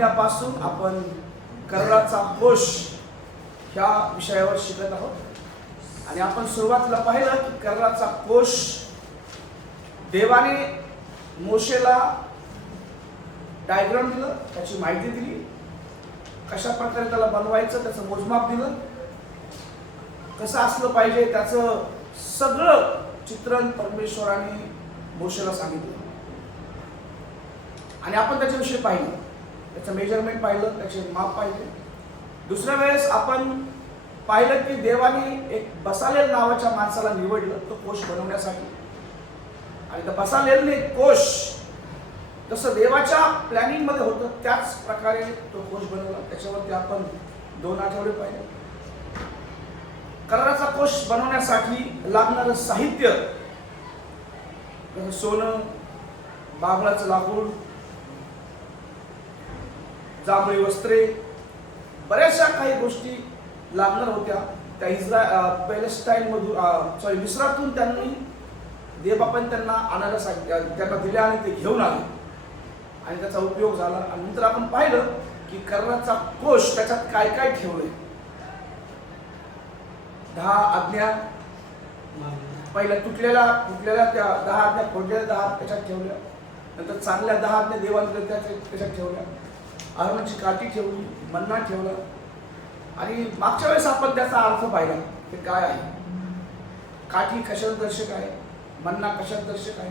महिन्यापासून आपण कर्णाचा कोश ह्या विषयावर शिकत आहोत आणि आपण सुरुवातीला पाहिलं की कर्णाचा कोश देवाने मोशेला डायग्राम दिलं, त्याची माहिती दिली, कशा प्रकारे त्याला बनवायचं, त्याचं मोजमाप दिलं, कसं असलं पाहिजे त्याचं सगळं चित्रण परमेश्वराने मोशेला सांगितलं आणि आपण त्याच्याविषयी पाहिलं, त्याचं मेजरमेंट पाहिलं, त्याचे माप पाहिले. दुसऱ्या वेळेस आपण पाहिलं की देवाने एक बसालेल नावाच्या माणसाला निवडलं तो कोश बनवण्यासाठी आणि त्या बसालेलने कोश जसं देवाच्या प्लॅनिंग मध्ये होतं त्याच प्रकारे तो कोश बनवला. त्याच्यावरती आपण 2 आठवडे पाहिले. कर्णाचा कोश बनवण्यासाठी लागणारं साहित्य सोनं, बाभळाचं लाकूड, जांभळी वस्त्रे, बऱ्याचशा काही गोष्टी लागणार होत्या. त्या पॅलेस्टाईन मधून मिस्रातून त्यांनी देवबापांनी त्यांना आणायला सांगितलं, त्यांना दिल्या आणि ते घेऊन आले आणि त्याचा उपयोग झाला. आणि नंतर आपण पाहिलं की कर्णाचा कोश त्याच्यात काय काय ठेवले. 10 आज्ञा, पहिल्या तुटलेल्या त्या 10 आज्ञा, फोडलेल्या 10 त्याच्यात ठेवल्या. नंतर चांगल्या 10 आज्ञा देवाने त्याच्यात ठेवल्या. अहरोनची काठी ठेवली, मन्ना ठेवला आणि मागच्या वेळेस आपण त्याचा अर्थ पाहिला की काय आहे. काठी कशात दर्शक आहे, मन्ना कशात दर्शक आहे,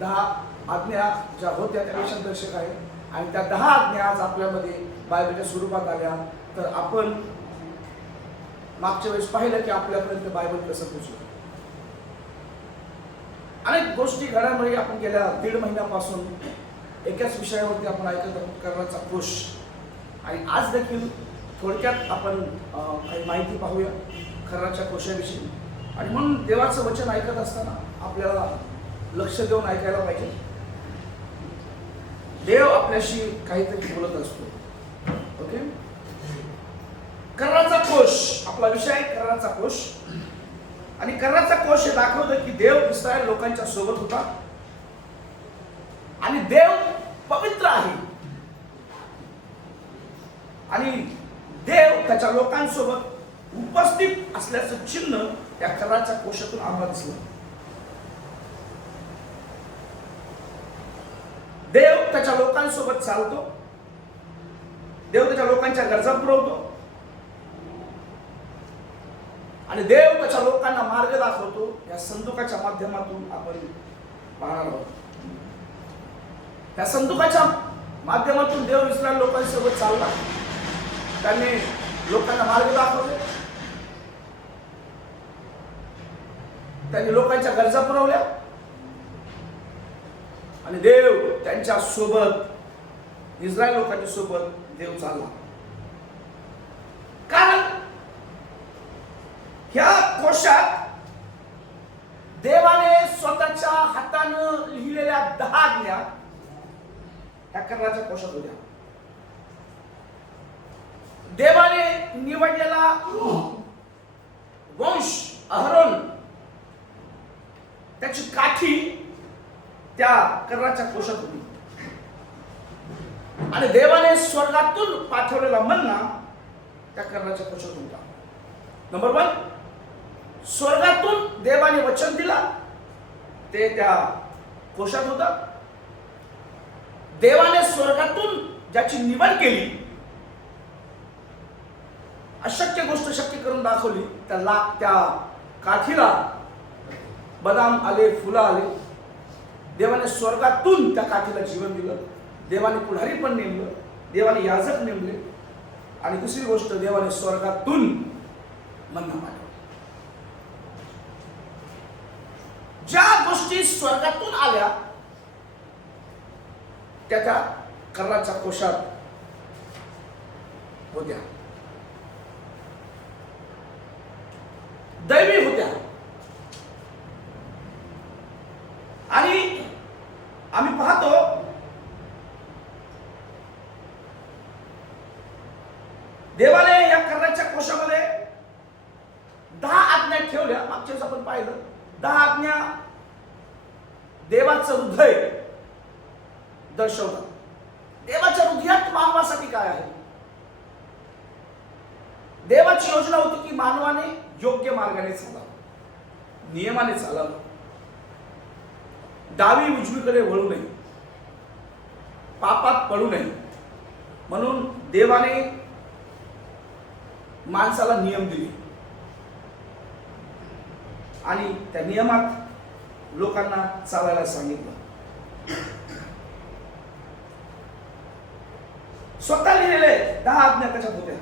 10 आज्ञा ज्या होत्या त्या कशात दर्शक आहे आणि त्या 10 आज्ञा आज आपल्यामध्ये बायबलच्या स्वरूपात आल्या. तर आपण मागच्या वेळेस पाहिलं की आपल्यापर्यंत बायबल कसं पोहोचलं. अनेक गोष्टी घडामोडी आपण गेल्या 1.5 महिन्यापासून एकाच विषयावरती आपण ऐकत आहोत, कर्णाचा कोश. आणि आज देखील थोडक्यात आपण काही माहिती पाहूया कर्णाच्या कोशाविषयी. आणि म्हणून देवाचं वचन ऐकत असताना आपल्याला लक्ष देऊन ऐकायला पाहिजे. देव आपल्याशी काहीतरी बोलत असतो. ओके, कर्णाचा कोश आपला विषय आहे, कर्णाचा कोश. आणि कर्णाचा कोश हे दाखवतं की देव इस्रायल लोकांच्या सोबत होता आणि देव पवित्र आहे आणि देव त्याच्या लोकांसोबत उपस्थित असल्याचं चिन्ह त्या कर्णाच्या कोशातून आम्हाला दिसलं. देव त्याच्या लोकांसोबत चालतो, देव त्याच्या लोकांच्या गरजा पुरवतो आणि देव त्याच्या लोकांना मार्ग दाखवतो. या संदुकाच्या माध्यमातून आपण पाहणार आहोत. या संदुकाच्या माध्यमातून देव इस्रायल लोकांसोबत चालला, त्यांनी लोकांना मार्ग दाखवले, त्यांनी लोकांच्या गरजा पुरवल्या आणि देव त्यांच्या सोबत, इस्रायल लोकांच्या सोबत देव चालला. कारण ह्या कोशात देवाने स्वतःच्या हातानं लिहिलेल्या 10 आज्ञा ह्या कर्णाच्या कोशात होत्या. देवाने निवडलेला वंश अहरोन, त्याची काठी त्या कर्णाच्या कोशात होती आणि देवाने स्वर्गातून पाठवलेला मन्ना त्या कर्णाच्या कोशात होता. नंबर 1, स्वर्गातून देवाने वचन दिला ते त्या कोशात होता. देवाने स्वर्गातून ज्याची निवड केली, अशक्य गोष्ट शक्य करून दाखवली, त्या काठीला बदाम आले, फुलं आले. देवाने स्वर्गातून त्या काठीला जीवन दिलं. देवाने पुढारी पण नेमलं, देवाने याजक नेमले आणि दुसरी गोष्ट, देवाने स्वर्गातून मन्ना पाठवला. ज्या गोष्टी स्वर्गातून आल्या त्या कर्णाच्या कोशात होत्या, दैवी होत्या. आणि आम्ही पाहतो देवाने या कर्णाच्या कोशामध्ये 10 आज्ञा ठेवल्या. मागच्या वेळेस आपण पाहिलं 10 आज्ञा देवाचं हृदय दर्शवतात. देवाच्या हृदयात मानवाचं काय आहे? देवाची योजना होती की मानवाने योग्य मार्गाने चालावं, नियमाने चालावं, डावी उजवीकडे वळू नये, पापात पडू नये. म्हणून देवाने माणसाला नियम दिले आणि त्या नियमात लोकांना चालायला सांगितलं. स्वतः लिहिलेले 10 आज्ञा त्याच्यात होत्या.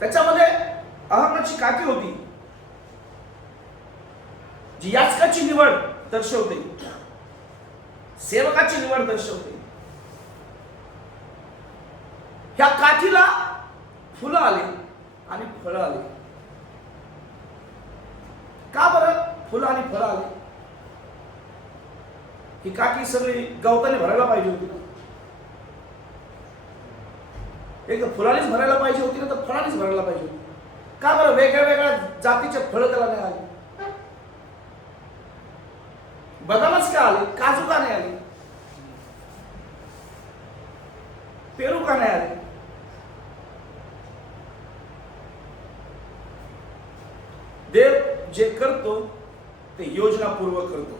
त्याच्यामध्ये अहरोनाची काठी होती जी याजकाची निवड दर्शवते, सेवकाची निवड दर्शवते. ह्या काठीला फुलं आली आणि फळं आली. का बरं फुलं आणि फळं आली? ही काठी सगळी गवताने भरायला पाहिजे होती ना. एक तर फुलानेच भरायला पाहिजे होती ना, तर फळानेच भरायला पाहिजे होती. का बरं वेगळ्या वेगळ्या जातीचे फळं त्याला नाही आली? बदामच का आले? काजू का नाही आले? पेरू का नाही आले? देव जे करतो ते योजनापूर्वक करतो.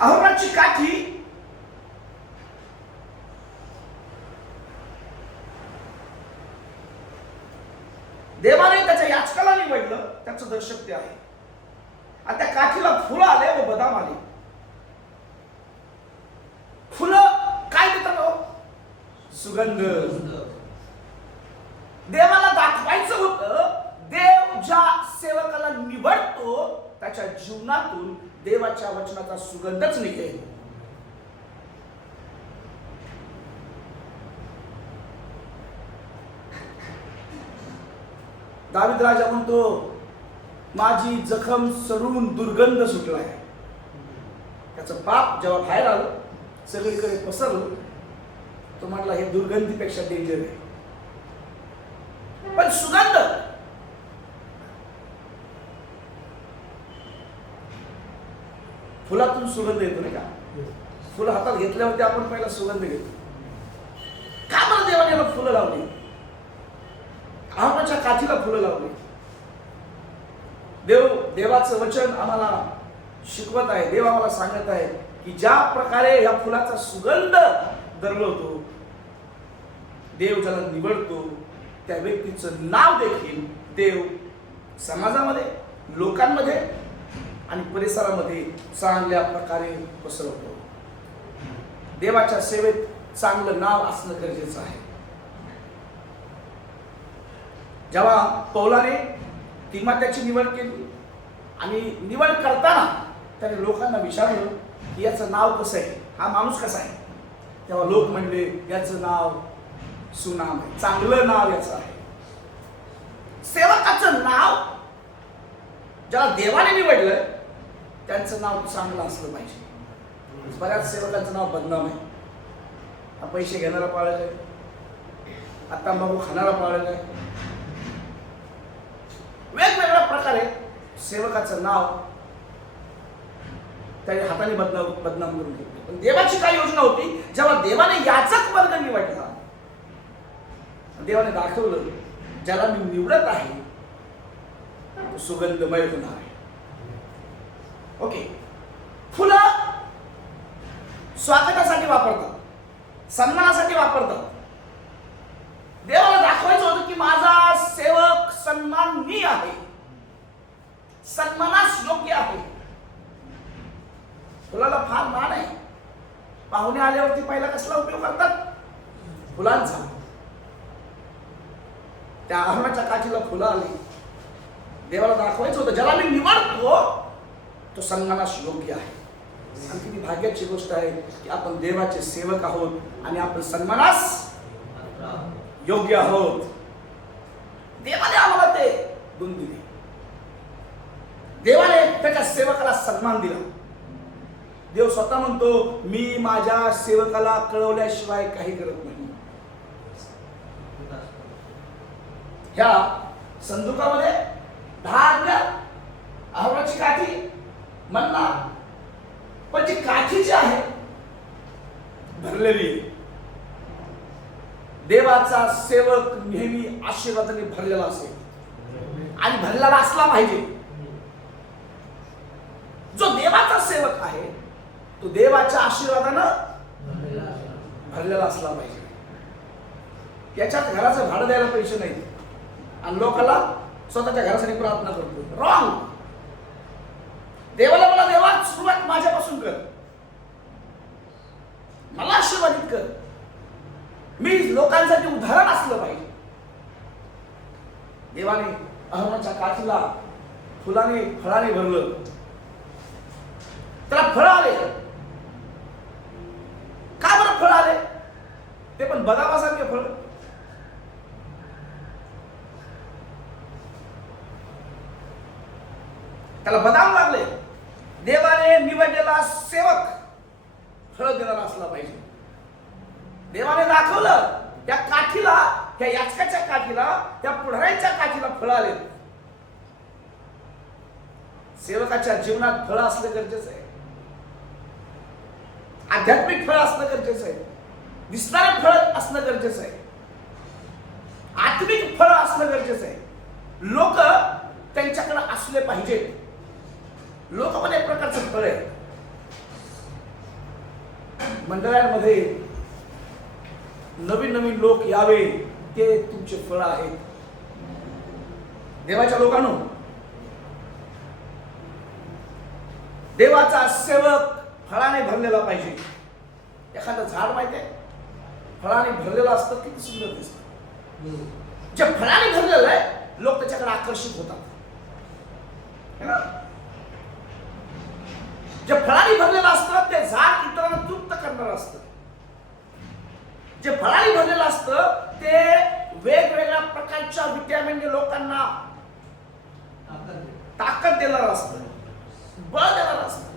अहरोनाची काठी देवाने त्याच्या याचकाला निवडलं, त्याचं दर्शक ते आहे. आणि त्या काठीला फुलं आले व बदाम आले. फुलं काय देतात हो? सुगंध. देवाला दाखवायचं होतं देव ज्या सेवकाला निवडतो त्याच्या जीवनातून देवाच्या वचनाचा सुगंधच निघेल. दावीद राजा म्हणतो माझी जखम सरून दुर्गंध सुटलाय. त्याचं पाप जेव्हा बाहेर आलं, सगळीकडे पसरलं, तो म्हटला हे दुर्गंधीपेक्षा डेंजर आहे. पण सुगंध, फुलातून सुगंध येतो नाही का? फुलं हातात घेतल्यावरती आपण पहिला सुगंध घेतो. का बरं देवाने याला फुलं लावली? अहरोनाच्या काठीला फुलं लावली. देवाचं वचन आम्हाला शिकवत आहे. देव आम्हाला सांगत आहे की ज्या प्रकारे या फुलाचा सुगंध दरवळतो, देव ज्याला निवडतो त्या व्यक्तीचं नाव देखील देव समाजामध्ये, लोकांमध्ये आणि परिसरामध्ये चांगल्या प्रकारे पसरवतो. देवाच्या सेवेत चांगलं नाव असणं गरजेचं आहे. जेव्हा पौलाने तिमोथेची निवड केली आणि निवड करताना त्याने लोकांना विचारलं की याचं नाव कसं आहे, हा माणूस कसा आहे, तेव्हा लोक म्हणले याचं नाव सुनाम आहे, चांगलं नाव याचं आहे. सेवकाचं नाव ज्याला देवाने निवडलं त्यांचं नाव चांगलं असलं पाहिजे. बऱ्याच सेवकांचं नाव बदनाम आहे. हा पैसे घेणारा पाळत आहे, आता बाबू खाणारा पाळत आहे. वेगवेगळ्या प्रकारे सेवकाचं नाव त्याच्या हाताने बदनाम करून घेतले. पण देवाची काय योजना होती? जेव्हा देवाने याचक वर्ग निवडला, देवाने दाखवलं ज्याला मी निवडत आहे तो सुगंधमय होणार आहे. ओके, फुलं स्वागतासाठी वापरतात, सन्मानासाठी वापरतात. देवाला दाखवायचं होतं की माझा सेवक सन्माननीय आहे, सन्मानास योग्य आहे. फुलाला फार मान आहे. पाहुणे आल्यावरती पहिला कसला उपयोग करतात? फुलांचा. त्या अहरोनाच्या काठीला फुलं आली. देवाला दाखवायचं होतं ज्याला मी निवडतो तो सन्मानास योग्य आहे. आणि किती भाग्याची गोष्ट आहे की आपण देवाचे सेवक आहोत आणि आपण सन्मानास योग्य आहोत. देवाने आम्हाला ते गुण दिले. देवाने त्याच्या सेवकाला सन्मान दिला. देव स्वतः म्हणतो मी माझ्या सेवकाला कळवल्याशिवाय काही करत नाही. ह्या संदुकामध्ये 10 आज्ञा, अहरोनाची काठी, मन्ना. पण जी काठी जी आहे भरलेली, देवाचा सेवक नेहमी आशीर्वादाने भरलेला असेल आणि भरलेला असला पाहिजे. जो देवाचा सेवक आहे तो देवाच्या आशीर्वादानं भरलेला असला पाहिजे. याच्यात घराचं भाडं द्यायला पैसे नाही आणि लोकांना स्वतःच्या घरासाठी प्रार्थना करतो. रॉंग. देवाला मला देवा सुरुवात माझ्यापासून कर, मला आशीर्वादित कर, मी लोकांसाठी उदाहरण असलं पाहिजे. देवाने अहरोनाच्या काठीला फुलाने फळाने भरलं, त्याला फळ आले. का बरं फळ आले? ते पण बदामासारखे फळ. त्याला बदाम लागले. देवाने निवडलेला सेवक फळ देणारा असला पाहिजे. देवाने दाखवलं त्या काठीला, त्या याचकाच्या काठीला, त्या पुढाऱ्यांच्या काठीला फळ आले. सेवकाच्या जीवनात फळ असणं गरजेचं आहे. आध्यात्मिक फळ असणं गरजेचं आहे. दिसणारं फळ असणं गरजेचं आहे. आत्मिक फळ असणं गरजेचं आहे. लोक त्यांच्याकडे असले पाहिजे. लोक पण एक प्रकारचं फळ आहे. मंडळांमध्ये नवीन नवीन लोक यावे, ते तुमचे फळ आहेत. देवाच्या लोकांनो, देवाचा सेवक फळाने भरलेला पाहिजे. एखादं झाड माहिती आहे, फळाने भरलेलं असतं, किती सुंदर दिसतं. जे फळाने भरलेलं आहे लोक त्याच्याकडे आकर्षित होतात. जे फळाने भरलेलं असतं ते झाड इतरांना तृप्त करणार असतं. जे फळाने भरलेलं असतं ते वेगवेगळ्या प्रकारच्या विटॅमिनने लोकांना ताकद देणार असतं, बळ देणार असतं,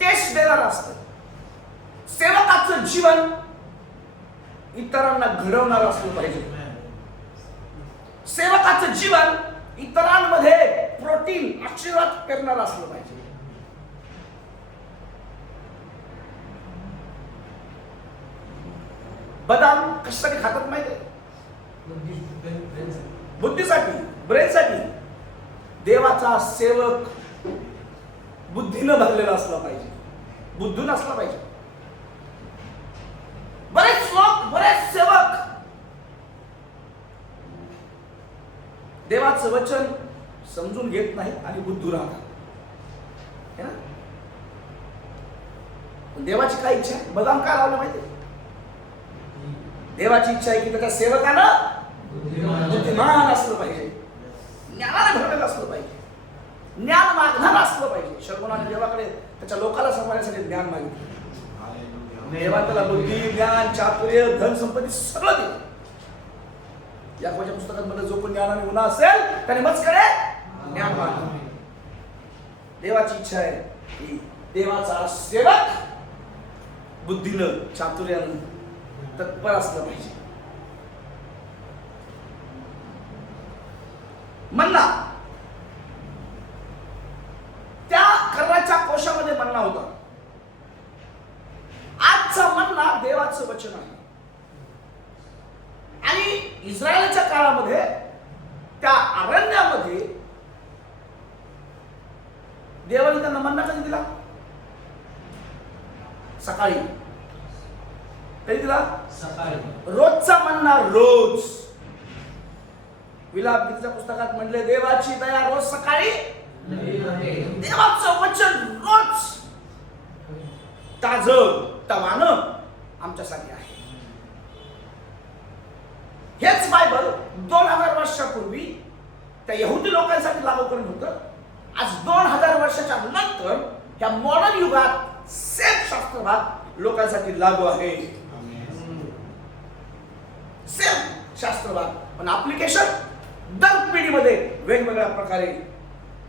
टेस्ट देणार असतं. सेवकाचं जीवन इतरांना घडवणार असलं पाहिजे. सेवकाचं जीवन इतरांमध्ये प्रोटीन आशीर्वाद करणार असलं पाहिजे. बदाम कशासाठी खातात माहिती आहे? बुद्धीसाठी, ब्रेनसाठी. देवाचा सेवक बुद्धीनं भरलेला असला पाहिजे, बुद्धून असला पाहिजे. बरेच लोक, बरेच सेवक देवाचं वचन समजून घेत नाहीत आणि बुद्धू राहतात. है ना? देवाची काय इच्छा आहे? बदाम काय लावलं माहिती? देवाची इच्छा आहे की त्याच्या सेवकानं बुद्धिमान असलं पाहिजे, ज्ञानाने भरलेलं असलं पाहिजे, ज्ञान मागणारं असलं पाहिजे. शर्मोनाने देवाकडे त्याच्या लोकाला सांभाळण्यासाठी ज्ञान मागितलं. देवा त्याला बुद्धी, ज्ञान, चातुर्य, धन, संपत्ती सगळं दिलं. याकोबाच्या पुस्तकात मध्ये जो कोण ज्ञानाने उन्हा असेल त्याने मजकडे ज्ञान मागलं. देवाची इच्छा आहे की देवाचा सेवक बुद्धीनं, चातुर्यानं तत्पर असलं पाहिजे. मन्ना, त्या कर्णाच्या कोशामध्ये मन्ना होता. आजचा मन्ना देवाचं वचन आहे. आणि इस्रायलच्या काळामध्ये त्या अरण्यामध्ये देवाने त्यांना मन्ना कधी दिला? सकाळी. कधी दिला? सकाळी. रोजचा मन्ना, रोज. विलाप गीताच्या पुस्तकात म्हणले देवाची दया रोज सकाळी, देवाचं वचन रोज ताजं तवानं आमच्यासाठी आहे. हेच बायबल 2000 वर्षापूर्वी त्या यहुदी लोकांसाठी लागू करून होतं. आज 2000 वर्षाच्या नंतर ह्या मॉडर्न युगात सेम शास्त्रभाग लोकांसाठी लागू आहे. सेम शास्त्रभाग, पण ऍप्लिकेशन दर पिढीमध्ये वेगवेगळ्या प्रकारे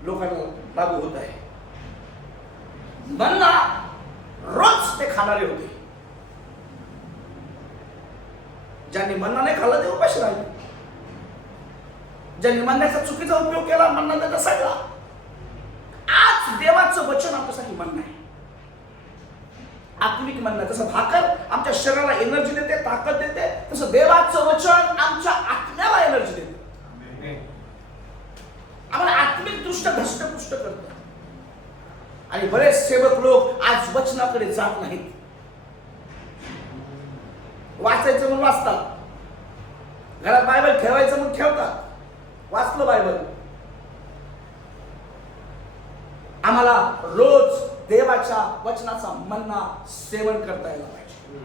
लोकांना लागू होत आहे. मन्ना रोज ते खाणारे होते. ज्यांनी मन्ना नाही खाल्लं ते उपाशी राहिले. ज्यांनी म्हणण्याचा चुकीचा उपयोग केला, म्हणणं त्याचा सगळा. आज देवाचं वचन आमच्यासाठी म्हणणं आहे, आत्मिक म्हणणं. जसं भाकर आमच्या शरीराला एनर्जी देते, ताकद देते, तसं देवाचं वचन आमच्या आत्म्याला एनर्जी देते, आम्हाला आत्मिक दृष्ट्या धष्टपुष्ट करतं. आणि बरेच सेवक लोक आज वचनाकडे जात नाहीत. वाचायचं म्हणून वाचतात, घरात बायबल ठेवायचं म्हणून ठेवतात, वाचलं बायबल. आम्हाला रोज देवाच्या वचनाचा मन्ना सेवन करता यायला पाहिजे,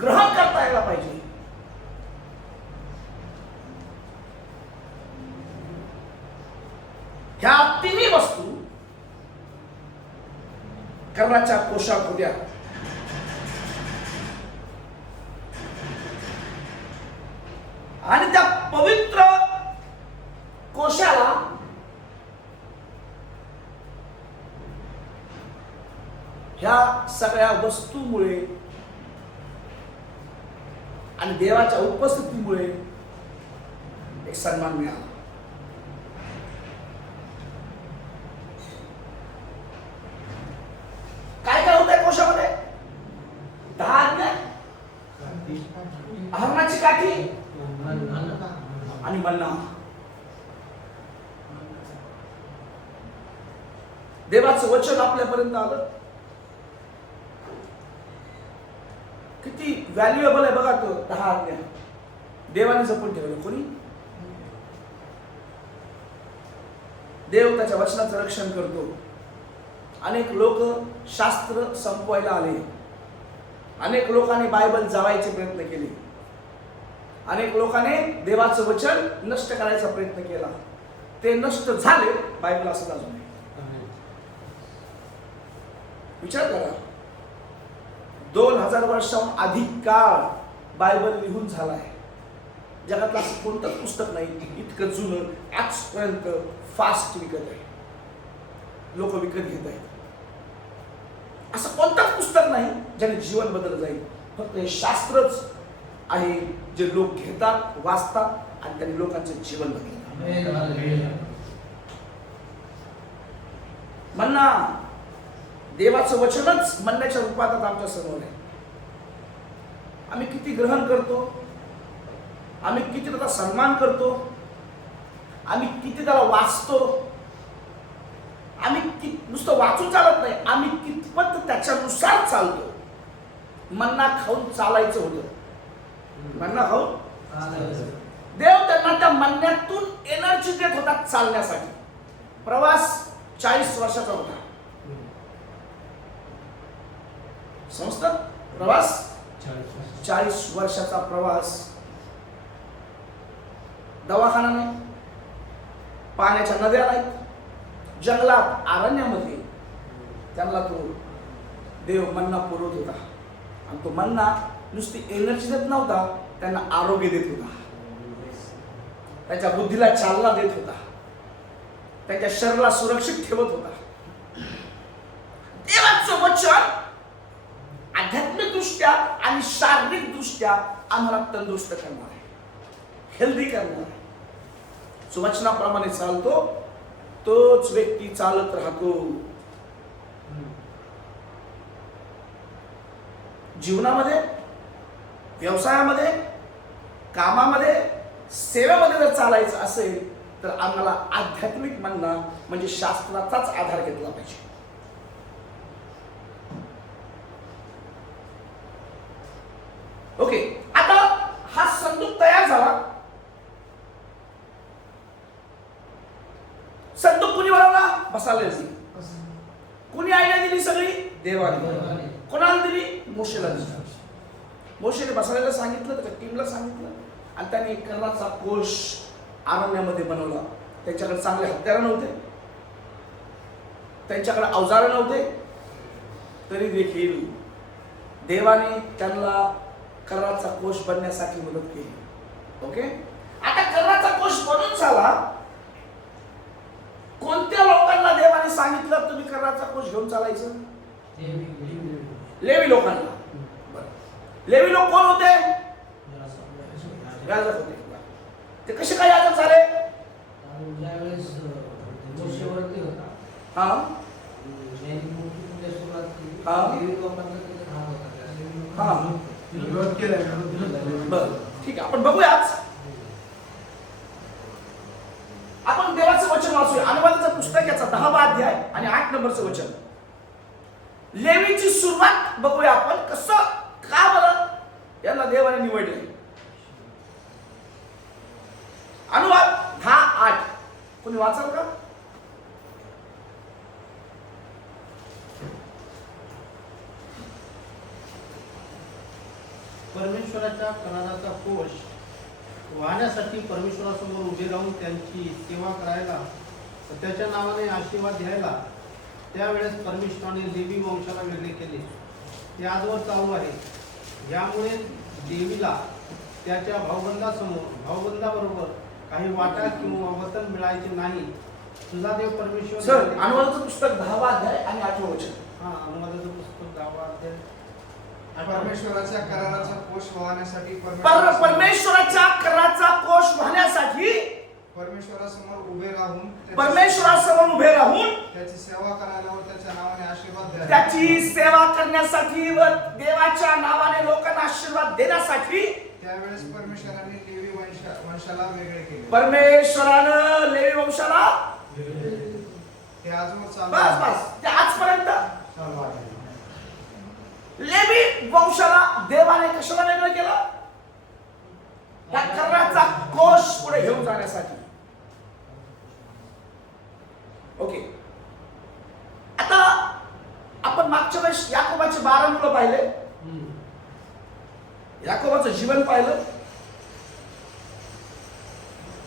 ग्रहण करता यायला पाहिजे. ह्या तिन्ही वस्तू कर्णाच्या कोशात होत्या. आणि त्या पवित्र कोशाला ह्या सगळ्या वस्तूमुळे आणि देवाच्या उपस्थितीमुळे एक सन्मान मिळाला. काय काय होत आहे कोशामध्ये? 10 आज्ञा, अहरणाची काठी आणि मन्ना. देवाचं वचन आपल्यापर्यंत आलं. किती व्हॅल्युएबल आहे बघा तो 10 आज्ञा. देवाने जपून ठेवलं. कोणी? देव त्याच्या वचनाचं रक्षण करतो. अनेक लोक शास्त्र संपवायला आले, अनेक लोकांनी बायबल जाळायचे प्रयत्न केले, अनेक लोकांनी देवाचं वचन नष्ट करायचा प्रयत्न केला. ते नष्ट झाले, बायबल असं अजून आहे. विचार करा, 2000 वर्षाहून अधिक काळ बायबल लिहून झाला आहे. जगातलं असं कोणतंच पुस्तक नाही इतकं जुनं आजपर्यंत फास्ट विकत आहे, लोक विकत घेत आहेत. असं कोणतंच पुस्तक नाही ज्याने जीवन बदल जाईल. फक्त हे शास्त्रच आहे जे लोक घेतात, वाचतात आणि त्यांनी लोकांचं जीवन बदलतात. म्हणणा देवाचं वचनच म्हणण्याच्या रूपात आमच्या समोर आहे. आम्ही किती ग्रहण करतो, आम्ही किती त्याचा सन्मान करतो, आम्ही किती त्याला वाचतो, आम्ही नुसतं वाचून चालत नाही, आम्ही कितपत त्याच्यानुसार चालतो. मन्ना खाऊन चालायचं होतं, मन्ना खाऊन देव त्यांना त्या मन्न्यातून एनर्जी देत होता चालण्यासाठी. प्रवास 40 वर्षाचा होता. समजतं? प्रवास 40 वर्षाचा प्रवास. दवाखाना नाही, पाण्याच्या नद्या नाहीत, जंगलात अरण्यामध्ये त्यांना तो देव मन्ना पुरवत होता. आणि तो मन्ना नुसती एनर्जी देत नव्हता, त्यांना आरोग्य देत होता, त्यांच्या बुद्धीला चालना देत होता, त्यांच्या शरीराला सुरक्षित ठेवत होता. देवाचं वचन आध्यात्मिक दृष्ट्या आणि शारीरिक दृष्ट्या आम्हाला तंदुरुस्त करणार आहे, हेल्दी करणार आहे. जो वचनाप्रमाणे चालतो तोच व्यक्ती चालत राहतो. जीवनामध्ये, व्यवसायामध्ये, कामामध्ये, सेवेमध्ये जर चालायचं असेल तर आम्हाला आध्यात्मिक मन्ना म्हणजे शास्त्राचाच आधार घेतला पाहिजे. ओके, आता हा संदूक तयार झाला. संदूक कुणी बनवला? बसालेजी. कुणी आयडिया दिली? सगळी देवाने. कोणाला दिली? मोशेला दिली. मोशेने बसालेला सांगितलं, त्याच्या टीमला सांगितलं आणि त्यांनी कर्णाचा कोश अरण्यामध्ये बनवला. त्यांच्याकडे चांगले हत्यार नव्हते, त्यांच्याकडे अवजार नव्हते, तरी देखील देवाने त्यांना कर्णाचा कोश बनण्यासाठी मदत केली. ओके, आता कर्णाचा कोश बनून झाला. कोणत्या लोकांना देवाने सांगितलं तुम्ही कर्णाचा कोश घेऊन चालायचं? लेवी लोकांना. लेवी लोक कोण होते? याजक होते. ते कसे काय याजक झाले? हा हा विरोध केला. बरं ठीक आहे, आपण बघूयाच. आपण देवाचं वचन वाचूया. अनुवादाचं पुस्तक याचा 10वा अध्याय आणि 8 नंबरचं वचन. लेवीची सुरुवात बघूया आपण. कसं का बरं यांना देवाने निवडले. अनुवाद 10:8 कोणी वाचाल का? परमेश्वराच्या कराराचा कोश वाहण्यासाठी परमेश्वरासमोर उभे राहून त्यांची सेवा करायला, त्याच्या नावाने आशीर्वाद द्यायला त्यावेळेस परमेश्वराने लेवी वंशाला वेगळे केले. ते आजवर चालू आहे. यामुळे देवीला त्याच्या भाऊबंदाबरोबर काही वाटा किंवा वतन मिळायचे नाही. तुझा देव परमेश्वर. सर अनुवादाचं पुस्तक 10वा अध्याय आणि 8वं वचन. हा अनुवादाचं पुस्तक 10वा अध्याय. परमेश्वराच्या कराराचा कोश वाहण्यासाठी परमेश्वराच्या कराराचा कोश वाहण्यासाठी परमेश्वरासमोर उभे राहून परमेश्वरासमोर उभे राहून त्याची सेवा करायला व त्याच्या नावाने आशीर्वाद द्यायला, त्याची सेवा करण्यासाठी व देवाच्या नावाने लोकांना आशीर्वाद देण्यासाठी त्यावेळेस परमेश्वराने लेवी वंशाला वेगळे केले. परमेश्वरानं लेवी वंशाला ते आजवर चालू बस आहे. बस ते आजपर्यंत चालू आहे. लेवी वंशाला देवाने कशाला वेगळं केलं? त्या कराराचा कोश पुढे घेऊन जाण्यासाठी. ओके, आता आपण मागच्या वेळेस याकोबाचे 12 मुलं पाहिले. याकोबाचं जीवन पाहिलं.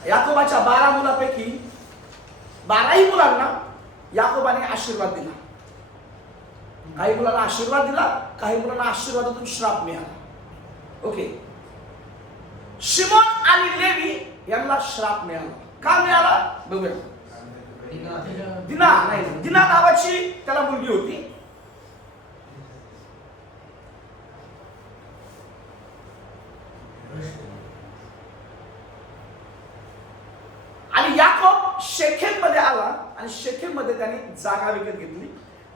याकोबाच्या 12 मुलांपैकी 12ही मुलांना याकोबाने आशीर्वाद दिला. काही मुलांना आशीर्वाद दिला, काही मुलांना आशीर्वादातून श्राप मिळाला. ओके, शिमोन आणि लेवी यांना श्राप मिळाला. का मिळाला बघूया. दिना नावाची त्याला मुलगी होती. आणि याकोब शेखेम मध्ये आला आणि शेखेम मध्ये त्याने जागा विकत घेतली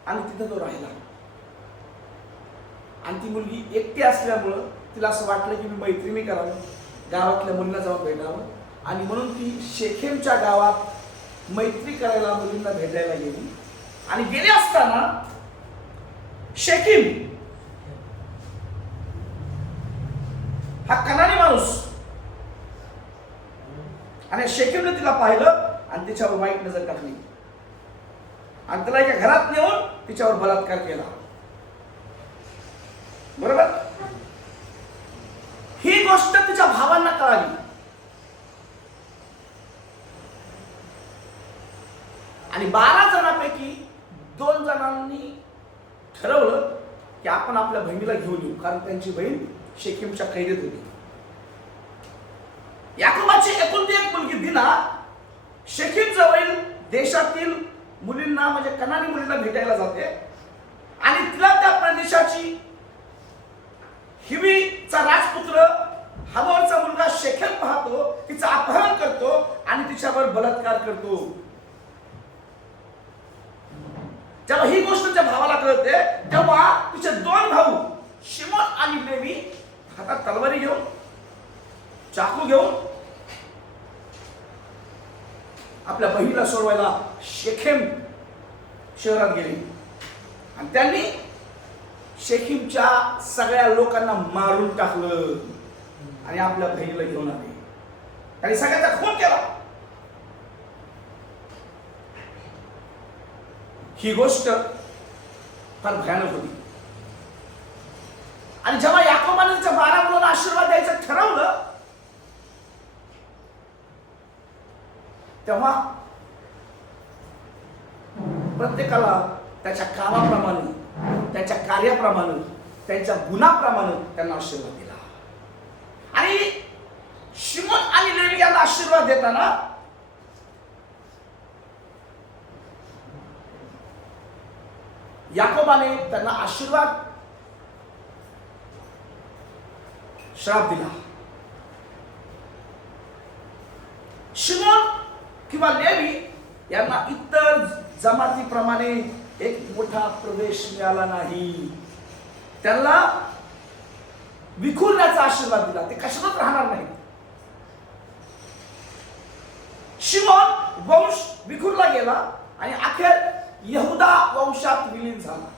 आणि तिथं तो राहिला. आणि ती मुलगी एकटी असल्यामुळं तिला असं वाटलं की मी मैत्रिणी करावं, गावातल्या मुलींना जाऊन भेटावं. आणि म्हणून ती शेखेमच्या गावात मैत्री करायला मुलींना भेटायला गेली. आणि गेली असताना शेखीम हा कनानी माणूस, आणि शेखीमने तिला पाहिलं आणि तिच्यावर वाईट नजर टाकली आणि तिला एका घरात नेऊन तिच्यावर बलात्कार केला. बरोबर. ही गोष्ट तिच्या भावांना कळाली. आणि 12 जणांपैकी 2 जणांनी ठरवलं की आपण आपल्या बहिणीला घेऊन येऊ, कारण त्यांची बहीण शेखीमच्या कैदेत होती. याकोबाची एकुलती एक मुलगी दिना शेखीम जवळील देशातील मुलींना म्हणजे कनानी मुलींना भेटायला जाते आणि तिला त्या प्रदेशाची हिवीचा राजपुत्र हबोरचा मुलगा शेखेम पाहतो, तिचं अपहरण करतो आणि तिच्यावर बलात्कार करतो. जेव्हा ही गोष्ट तिच्या भावाला कळते तेव्हा तिचे 2 भाऊ शिमोन आणि लेवी हातात तलवारी घेऊन, चाकू घेऊन आपल्या बहिणीला सोडवायला शेखेम शहरात गेले आणि त्यांनी शेखीमच्या सगळ्या लोकांना मारून टाकलं आणि आपल्या बहिणीला घेऊन आले आणि सगळ्यांचा खून केला. ही गोष्ट फार भयानक होती. आणि जेव्हा याकोबाने त्याच्या 12 मुलांना आशीर्वाद द्यायचं ठरवलं तेव्हा प्रत्येकाला त्याच्या कामाप्रमाणे, त्याच्या कार्याप्रमाणे, त्यांच्या गुणाप्रमाणे त्यांना आशीर्वाद दिला. आणि शिमोन आणि लेवी यांना आशीर्वाद देताना याकोबाने त्यांना आशीर्वाद श्राप दिला. शिमोन किंवा लेवी यांना इतर जमातीप्रमाणे एक मोठा प्रदेश मिळाला नाही. त्यांना विखुरण्याचा आशीर्वाद दिला. ते कशातच राहणार नाही. शिमोन वंश विखुरला गेला आणि अखेर यहुदा वंशात विलीन झाला.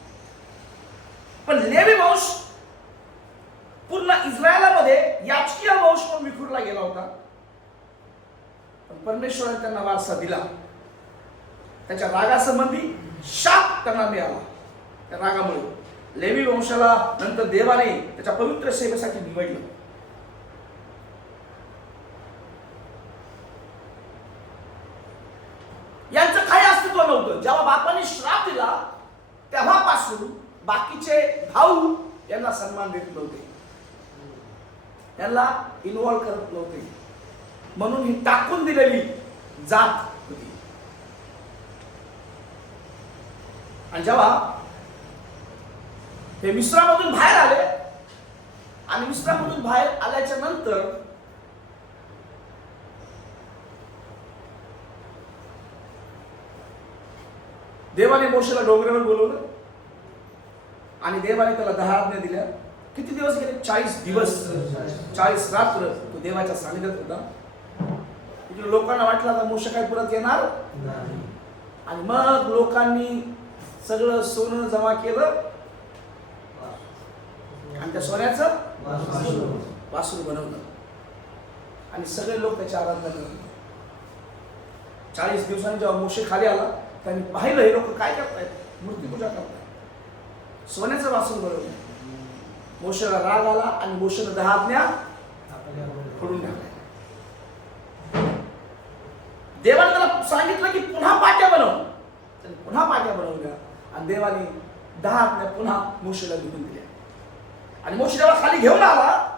पण लेवी वंश पूर्ण इस्रायलामध्ये याजकीय वंश पण विखुरला गेला होता. पण परमेश्वराने त्यांना वारसा दिला. त्याच्या रागासंबंधी शाप त्यांना मिळाला. त्या रागामुळे लेवी वंशाला नंतर देवाने त्याच्या पवित्र सेवेसाठी निवडलं. यांचं काही अस्तित्व नव्हतं. जेव्हा बापाने श्राप दिला तेव्हापासून बाकीचे भाऊ यांना सन्मान देत नव्हते, यांना इन्व्हॉल्व करत नव्हते. म्हणून ही टाकून दिलेली जात होती. आणि जेव्हा हे मिस्रामधून बाहेर आले आणि मिस्रामधून बाहेर आल्याच्या नंतर देवाने मोशेला डोंगरावर बोलवलं आणि देवाने त्याला 10 आज्ञा दिल्या. किती दिवस गेले? 40 दिवस 40 रात्र तो देवाच्या सानिध्यात होता. इकडे लोकांना वाटलं आता मोशे काय परत येणार नाही. आणि मग लोकांनी सगळं सोनं जमा केलं आणि त्या सोन्याचं वासरू बनवलं आणि सगळे लोक त्याची आराधना करत. 40 दिवसांनी जेव्हा मोशे खाली आला त्यांनी पाहिलं हे लोक काय करतायत, मूर्तीपूजा करतायत, सोन्याचं वासरू बनवलं. मोशेला राग आला आणि मोशेने 10 आज्ञा फोडून टाकल्या. देवाने त्याला सांगितलं की पुन्हा पाट्या बनव. त्याने पुन्हा पाट्या बनवल्या आणि देवाने 10 आज्ञा पुन्हा मोशेला लिहून दिल्या. आणि मोशे जेव्हा खाली घेऊन आला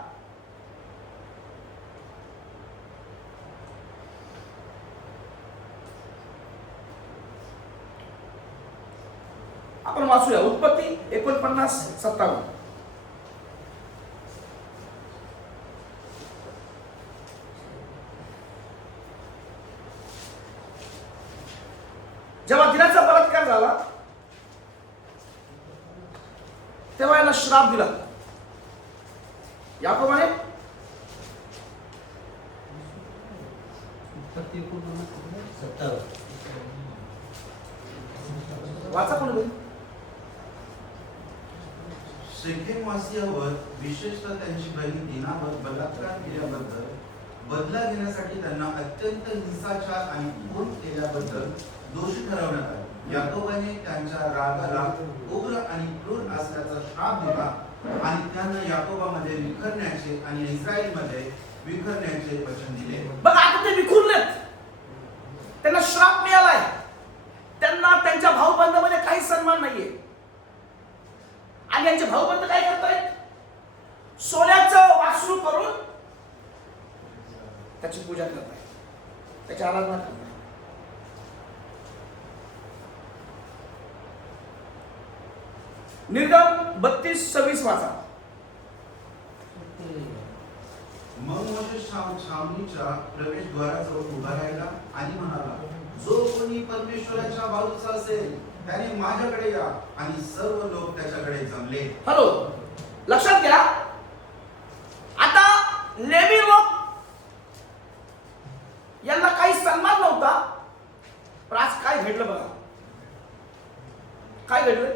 आपण वाचूया उत्पत्ती 49:57. जेव्हा दिनाचा बलात्कार झाला तेव्हा याला श्राप दिला. याकोबाने वाचा कोण बोल. शेकेमवासियावर विशेषतः त्यांची बहीण दिनावर बलात्कार केल्याबद्दल बदला घेण्यासाठी त्यांना अत्यंत हिंसाचार आणि खून केल्याबद्दल दोषी ठरवण्यात आले. याकोबाने त्यांच्या रागाला उग्र आणि क्रूर असल्याचा श्राप दिला आणि त्यांना याकोबामध्ये विखरण्याचे आणि इस्रायलमध्ये विखरण्याचे वचन दिले. बघा आता ते विखुरलेत, त्यांना श्राप मिळालाय, त्यांना त्यांच्या भाऊबंदामध्ये काही सन्मान नाहीये. आणि यांचे भाऊबंद काय करतायत? सोन्याचं वासरू करून त्याची पूजा करतायत, त्याची आराधना करतायत. निर्गम 32:26 वाचा. मग मोशे छावणीच्या प्रवेशद्वाराजवळ उभा राहिला आणि म्हणाला, जो कोणी परमेश्वराच्या बाजूचा असेल त्याने माझ्याकडे या. आणि सर्व लोक त्याच्याकडे जमले. हॅलो, लक्षात घ्या. आता लेवी लोक यांना काही सन्मान नव्हता. पण आज काय घडलं बघा, काय घडलं.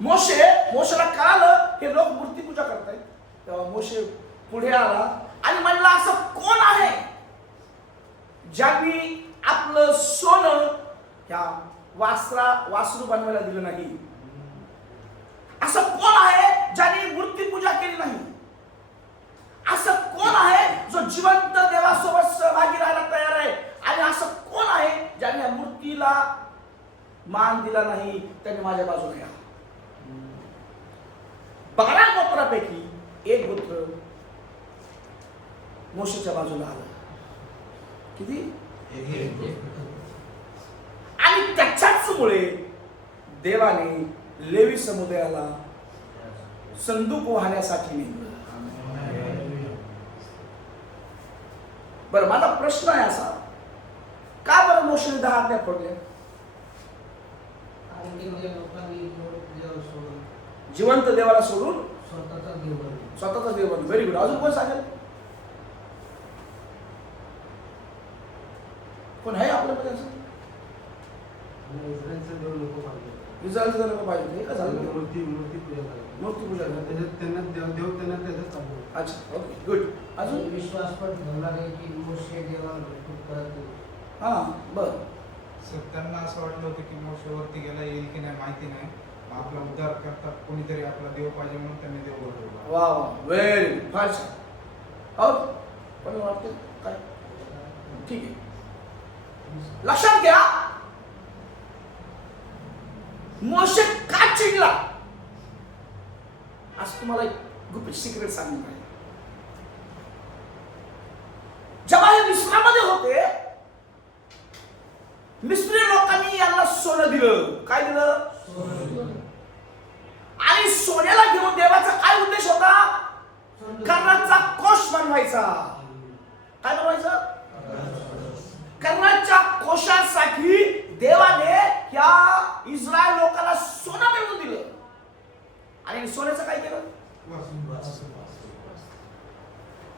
मोशेला कळालं हे लोक मूर्तीपूजा करतायत. तेव्हा मोशे पुढे आला आणि म्हणला, असं कोण आहे ज्यांनी आपलं सोनं ह्या वासरू बनवायला दिलं नाही? असं कोण आहे ज्यांनी मूर्तीपूजा केली नाही? असं कोण आहे जो जिवंत देवासोबत सहभागी राहायला तयार आहे? आणि असं कोण आहे ज्यांनी या मूर्तीला मान दिला नाही? त्यांनी माझ्या बाजूने या. 12 गोत्रापैकी एक गोत्र मोशेच्या बाजूला आलं. किती? आणि त्याच्याचमुळे देवाने लेवी समुदायाला संदूक वाहण्यासाठी नेमलं. बरं, माझा प्रश्न आहे असा, का बरं मोशे मोशेने 10 आज्ञा फोडल्या? जिवंत देवाला सोडून स्वतःचा देव बनवला. Very good. अजून कोण सांगेल? कोण आहे आपल्यामध्ये असं? इस्रायलचा देव नको पाहिजे. इस्रायलचं लोक पाहिजे. हे का झालं? मूर्ती पूजा करायची. मूर्ती पूजा करायची. त्याच्यात त्यांना देव त्यांना त्याच्यात चालू. अच्छा, ओके, गुड. अजून विश्वास पण ठेवला नाही की मोशे देवाला भेटून परत येईल. हां, बरं. सर त्यांना असं वाटलं होतं की मोशे वरती गेला येईल की नाही माहिती नाही, मग आपला उद्धार करतात कोणीतरी आपला देव पाहिजे म्हणून त्यांनी देव बोलवला. वा वा, व्हेरी गुड, फार छान. और पण वाटते काय? ठीक आहे. लक्षात घ्या, मोशे का चिडला? आज तुम्हाला एक गुपित सिक्रेट सांगून पाहिजे. जेव्हा हे मिस्रामध्ये होते, मिस्री लोकांनी यांना सोनं दिलं. काय दिलं? आणि सोन्याला घेऊन देवाचा काय उद्देश होता? कर्णाचा कोश बनवायचा. काय बनवायचा? कर्णाच्या कोशासाठी देवाने या इस्रायल लोकांना सोनं मिळवून दिलं. आणि सोन्याचं काय केलं?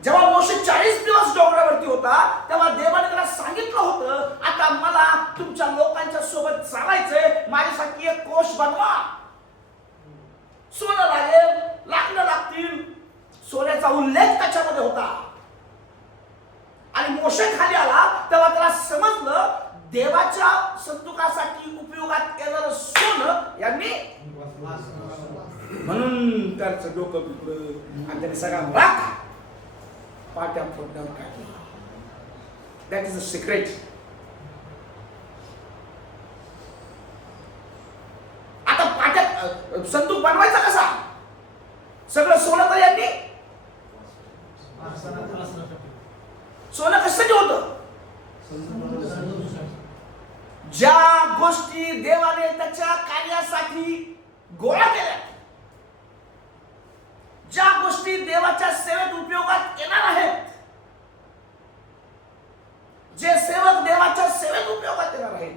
जेव्हा मोशे 40 दिवस डोंगरावरती होता, तेव्हा देवाने त्याला सांगितलं होतं, आता मला तुमच्या लोकांच्या सोबत चालायचंय, माझ्यासाठी एक कोश बनवा. सोनं लागेल, लाकडं लागतील. सोन्याचा उल्लेख त्याच्यामध्ये होता. आणि मोशे खाली आला तेव्हा त्याला समजलं, देवाच्या संतुकासाठी उपयोगात येणारं सोनं यांनी, म्हणून त्याचं डोकं बिघडलं आणि त्याने सगळा राख पाट्या फोडण्यावर काढला. That is a secret. आता पाट्या संतूक बनवायचा कसा? सगळं सोनं तर यांनी, सोनं कशासाठी होतं? ज्या गोष्टी देवाने त्याच्या कार्यासाठी गोळा केल्या, ज्या गोष्टी देवाच्या सेवेत उपयोगात येणार आहेत, जे सेवक देवाच्या सेवेत उपयोगात येणार आहेत,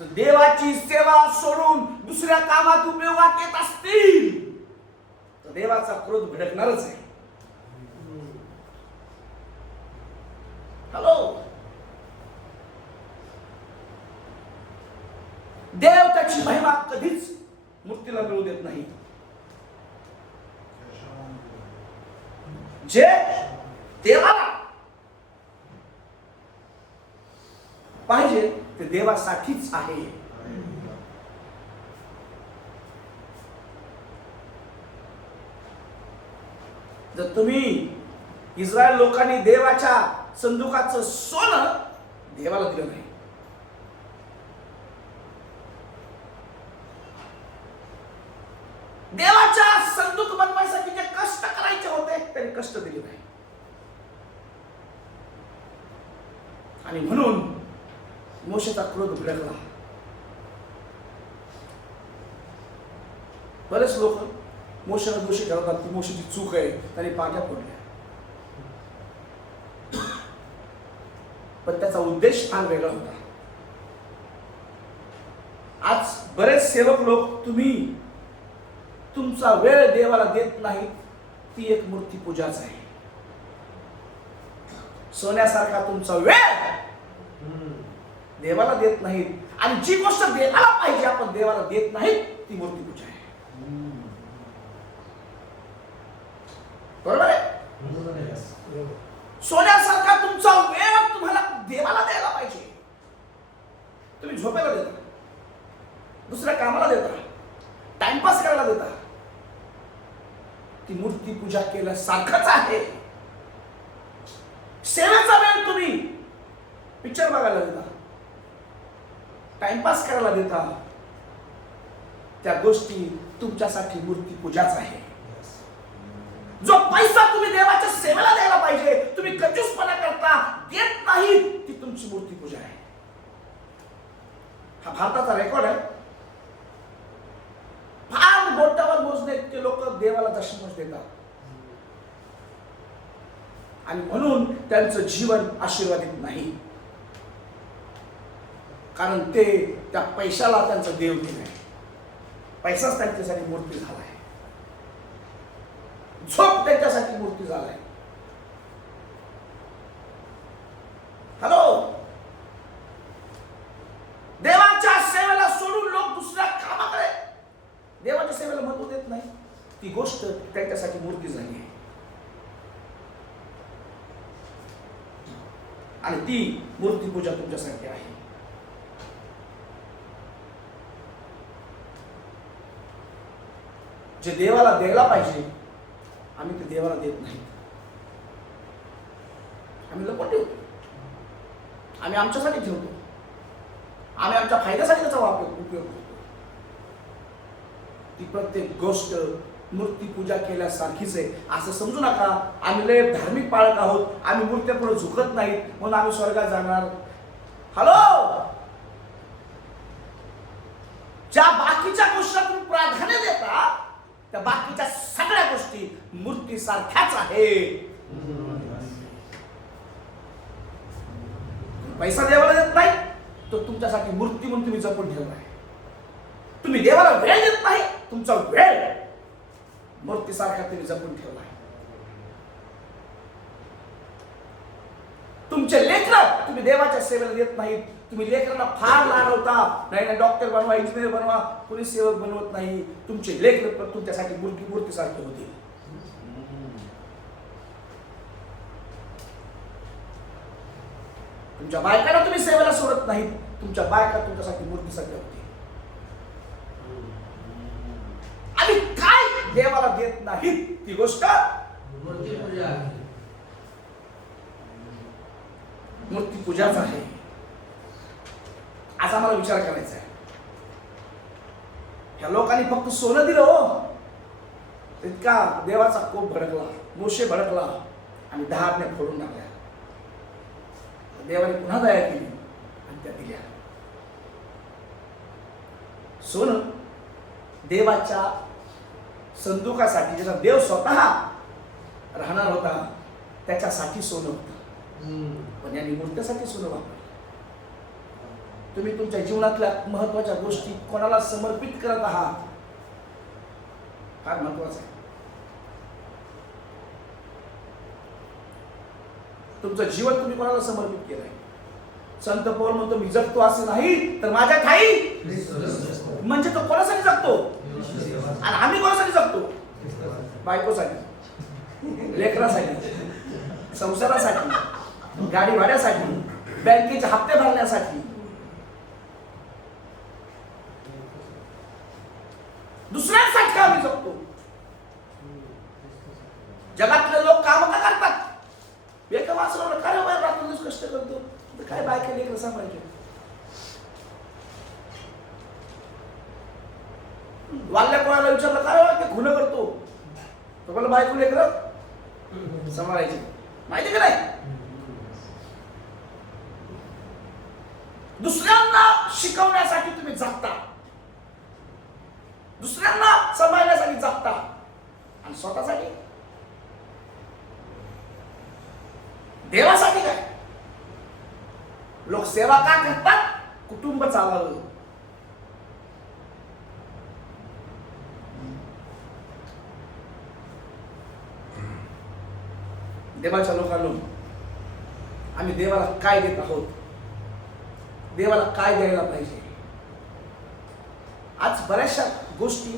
जर देवाची सेवा सोडून दुसऱ्या कामात उपयोगात येत असतील तर देवाचा क्रोध भडकणारच आहे. हॅलो, देव त्याची महिमा कधीच मूर्तीला मिळू देत नाही. जे देवाला पाहिजे ते देवासाठीच आहे. जर तुम्ही इस्रायल लोकांनी देवाच्या संदुकाचं सोनं देवाला दिलं नाही, देवाच्या संदूक बनवायसाठी जे कष्ट करायचे होते त्यांनी कष्ट दिले नाही. आणि म्हणून मोशेचा क्रोध भडकला. बरेच लोक मोशेला दोषी ठरवतात की मोशेची चूक आहे, त्याने पाट्या फोडल्या, पण त्याचा उद्देश फार वेगळा होता. आज बरेच सेवक लोक तुम्ही तुमचा वेळ देवाला देत नाही, ती एक मूर्ती पूजाच आहे. सोन्यासारखा तुमचा वेळ देवाला देत नाहीत, आणि जी गोष्ट देवाला पाहिजे आपण देवाला देत नाहीत, ती मूर्ती पूजा आहे. बरोबर आहे? सोन्यासारखा तुमचा वेळ तुम्हाला देवाला द्यायला पाहिजे. तुम्ही झोपायला देता, दुसऱ्या कामाला देता, टाइमपास करायला देता, ती मूर्ती पूजा केल्यासारखंच आहे. सेवेचा वेळ तुम्ही पिक्चर बघायला देता, टाइमपास करायला देता, त्या गोष्टी तुमच्यासाठी मूर्ती पूजाच आहे. जो पैसा तुम्ही देवाच्या सेवेला द्यायला पाहिजे, तुम्ही कंजूसपणा करता, देत नाही, ती तुमची मूर्ती पूजा आहे. हा भारताचा रेकॉर्ड आहे. फार बोटावर मोजणे इतके लोक देवाला दशमच देतात, आणि म्हणून त्यांचं जीवन आशीर्वादित नाही. कारण ते त्या पैशाला त्यांचा देव दिलाय. पैसाच त्यांच्यासाठी मूर्ती झालाय. झोप त्यांच्यासाठी मूर्ती झालाय. हॅलो, देवाच्या सेवेला सोडून लोक दुसऱ्या कामाकडे देवाच्या सेवेला महत्व देत नाही. ती गोष्ट त्यांच्यासाठी मूर्ती झाली आहे. आणि ती मूर्तीपूजा तुमच्यासाठी आहे. जे देवाला द्यायला पाहिजे आम्ही ते देवाला देत नाही. आम्ही लपवून ठेवतो. आम्ही आमच्यासाठी ठेवतो. आम्ही आमच्या फायद्यासाठी त्याचा उपयोग करतो. ती प्रत्येक गोष्ट मूर्तीपूजा केल्यासारखीच आहे असं समजू नका. आम्ही लय धार्मिक पाळत आहोत, आम्ही मूर्त्यापुढे झुकत नाहीत म्हणून आम्ही स्वर्गात जाणार. हॅलो, ज्या बाकीच्या गोष्टीला तुम्ही प्राधान्य देता त्या बाकीच्या सगळ्या गोष्टी मूर्तीसारख्याच आहेत. पैसा देवाला देत नाही तो तुमच्यासाठी मूर्ती म्हणून तुम्ही जपून ठेवलाय. तुम्ही देवाला वेळ देत नाही, तुमचा वेळ मूर्तीसारखा तुम्ही जपून ठेवलाय. तुमचे लेकरं तुम्ही देवाच्या सेवेला देत नाहीत. तुम्ही लेकरांना फार लाडवता. नाही नाही, डॉक्टर बनवा, इंजिनियर बनवा, पोलीस सेवक बनवत नाही. तुमचे लेकर पण तुमच्यासाठी मूर्तीसारखे होतील. तुमच्या बायकांना तुम्ही सेवेला सोडत नाहीत. तुमच्या बायका तुमच्यासाठी मूर्तीसारख्या होतील. आणि काय देवाला देत नाहीत ती गोष्ट मूर्तीपूजा आहे. मूर्तीपूजाच आहे. आज आम्हाला विचार करायचा आहे. ह्या लोकांनी फक्त सोनं दिलं हो, इतका देवाचा कोप भडकला, मोशे भडकला आणि 10 आज्ञा फोडून टाकल्या. देवाने पुन्हा दया केली आणि त्या दिल्या. सोनं देवाच्या संदुकासाठी, ज्याचा देव स्वतः राहणार होता त्याच्यासाठी सोनं होतं. पण यांनी मूर्त्यासाठी सोनं वापरलं. तुम्ही तुमच्या जीवनातल्या महत्वाच्या गोष्टी कोणाला समर्पित करत आहात फार महत्वाचं आहे. तुमचं जीवन तुम्ही कोणाला समर्पित केलंय. संत पौल म्हणतो मी जगतो असे नाही तर माझ्या ठाई. म्हणजे तो कोणासाठी जगतो आणि आम्ही कोणासाठी जगतो. बायकोसाठी, लेकरासाठी, संसारासाठी, गाडी भाड्यासाठी, बँकेचे हप्ते भरण्यासाठी. दुसऱ्यांसाठी आम्ही जगतो. जगातले लोक काम का करतात. एका वाचलं काय रात्र कष्ट करतो तर काय बायका लेकर सांभाळायचे. वाल्ल्या कोणाला विचारलं काय ते खुलं करतो तर मला बायको लेकर सांभाळायचे. माहिती का नाही. दुसऱ्यांना शिकवण्यासाठी तुम्ही जगता, दुसऱ्यांना सांभाळण्यासाठी जगता आणि स्वतःसाठी देवासाठी काय. लोक सेवा का करतात. कुटुंब चालवलं. देवाच्या लोकांनो, आम्ही देवाला काय देत आहोत, देवाला काय द्यायला पाहिजे. आज बऱ्याचशा गोष्टी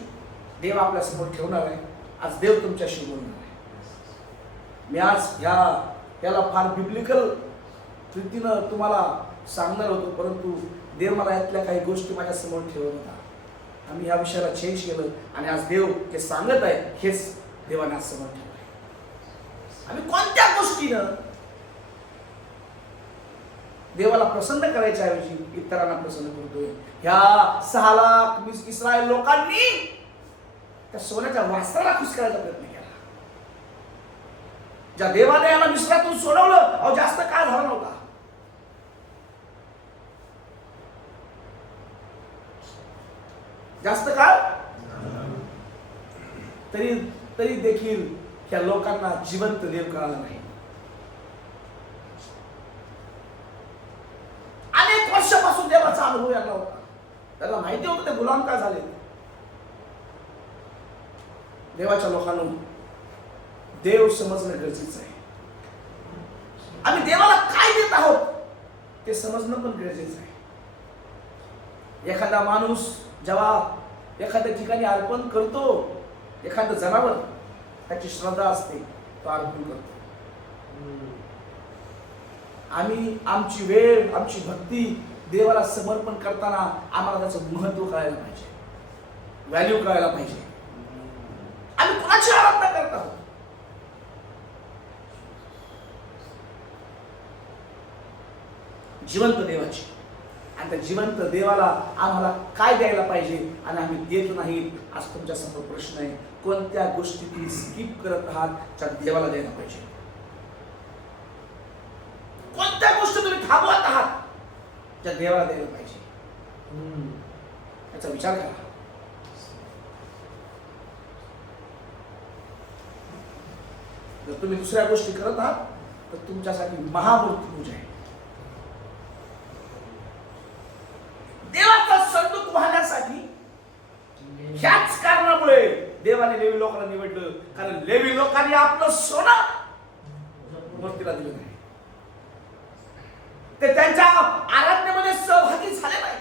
देव आपल्या समोर ठेवणार आहे. आज देव तुमच्याशी बोलणार आहे. मी आज याला फार बिब्लिकल रीतीनं तुम्हाला सांगणार होतो, परंतु देव मला यातल्या काही गोष्टी माझ्या समोर ठेवत होता. आम्ही या विषयाला चेंज केलं आणि आज देव हे सांगत आहे हेच देवाने आज समोर ठेवलं आहे. आम्ही कोणत्या गोष्टीनं देवाला प्रसन्न करायच्या ऐवजी इतरांना प्रसन्न करतोय. ह्या 6 लाख इस्रायल लोकांनी त्या सोन्याच्या वास्त्राला खुश करायचा प्रयत्न केला. ज्या देवाने याला मिस्रातून सोडवलं अहो जास्त काळ झाला नव्हता. जास्त काळ तरी देखील ह्या लोकांना जिवंत देव कळाला नाही. अनेक वर्ष वर्षापासून देवाचा अनुभव यांना होता. त्यांना माहिती होतं ते गुलाम का झाले. देवाच्या लोकांना देव समजणं गरजेचं आहे. आम्ही देवाला काय देत आहोत ते समजणं पण गरजेचं आहे. एखादा माणूस जेव्हा एखाद्या ठिकाणी अर्पण करतो, एखादं जनावर, त्याची श्रद्धा असते, तो अर्पण करतो. आम्ही आमची वेळ, आमची भक्ती देवाला समर्पण करताना आम्हाला त्याचं महत्व कळायला पाहिजे, व्हॅल्यू कळायला पाहिजे. आम्ही कुणाची आराधना करत आहोत. जिवंत देवाची. आणि त्या जिवंत देवाला आम्हाला काय द्यायला पाहिजे आणि आम्ही देत नाही. आज तुमच्या समोर प्रश्न आहे, कोणत्या गोष्टी तुम्ही स्किप करत आहात त्या देवाला द्यायला पाहिजे. कोणत्या गोष्टी तुम्ही थांबवत आहात त्या देवाला द्यायला पाहिजे. याचा विचार करा. जर तुम्ही दुसऱ्या गोष्टी करत आहात तर तुमच्यासाठी महामूर्ती पूजा आहे. देवाचा संदूक वाहण्यासाठी ह्याच कारणामुळे देवाने लेवी लोकांना निवडलं, कारण लेवी लोकांनी आपलं सोनं मूर्तीला दिलं नाही. ते त्यांच्या आराधनेमध्ये सहभागी झाले नाही.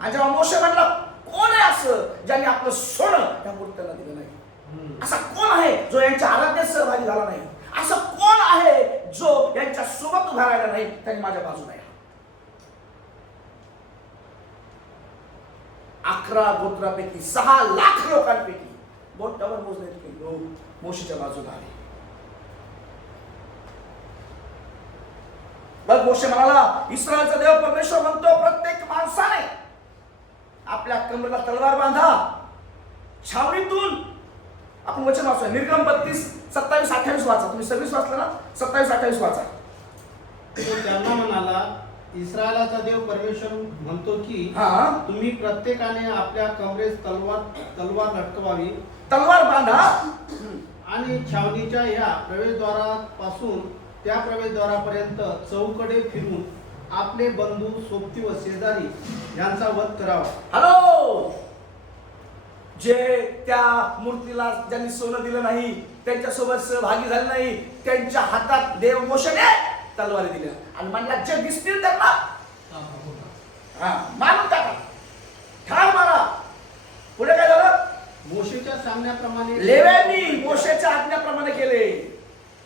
आणि जेव्हा मोशे म्हणला, कोण आहे असं ज्यांनी आपलं सोनं त्या मूर्तीला दिलं नाही? असा कोण आहे जो यांच्या आराधनेत सहभागी झाला नाही? असं कोण आहे जो यांच्या सोबत उभा राहिला नाही? त्यांनी माझ्या बाजूला 11 गोत्रापैकी 6 लाख लोकांपैकी बोटावर मोजण्याचे लोक मोशेच्या बाजूला आले. बघ, मोशे म्हणाला, इस्रायलचा देव परमेश्वर म्हणतो, प्रत्येक माणसाने आपल्या कमरेला तलवार बांधा. छावणीतून आपण वचन वाचूया, निर्गम 32, 27, 28 वाचा. तुम्ही 26 वाचलं ना? 27, 28 वाचा. तो त्यांना म्हणाला, इस्रायलाचा देव परमेश्वर म्हणतो की तुम्ही प्रत्येकाने आपल्या कमरेस तलवार लटकवावी, तलवार बांधा आणि छावणीच्या ह्या प्रवेशद्वारापासून त्या प्रवेशद्वारापर्यंत चौकडे फिरून आपले बंधू, सोबती व शेजारी यांचा वध करावा. हॅलो, जे त्या मूर्तीला ज्यांनी सोनं दिलं नाही, त्यांच्यासोबत सहभागी झाले नाही, त्यांच्या हातात देव मोशेने तलवारी दिल्या आणि म्हणला, जे दिसतील त्यांना मारून टाका, ठार मारा. पुढे काय झालं? मोशेच्या सांगण्याप्रमाणे लेव्यांनी मोशेच्या आज्ञाप्रमाणे केले.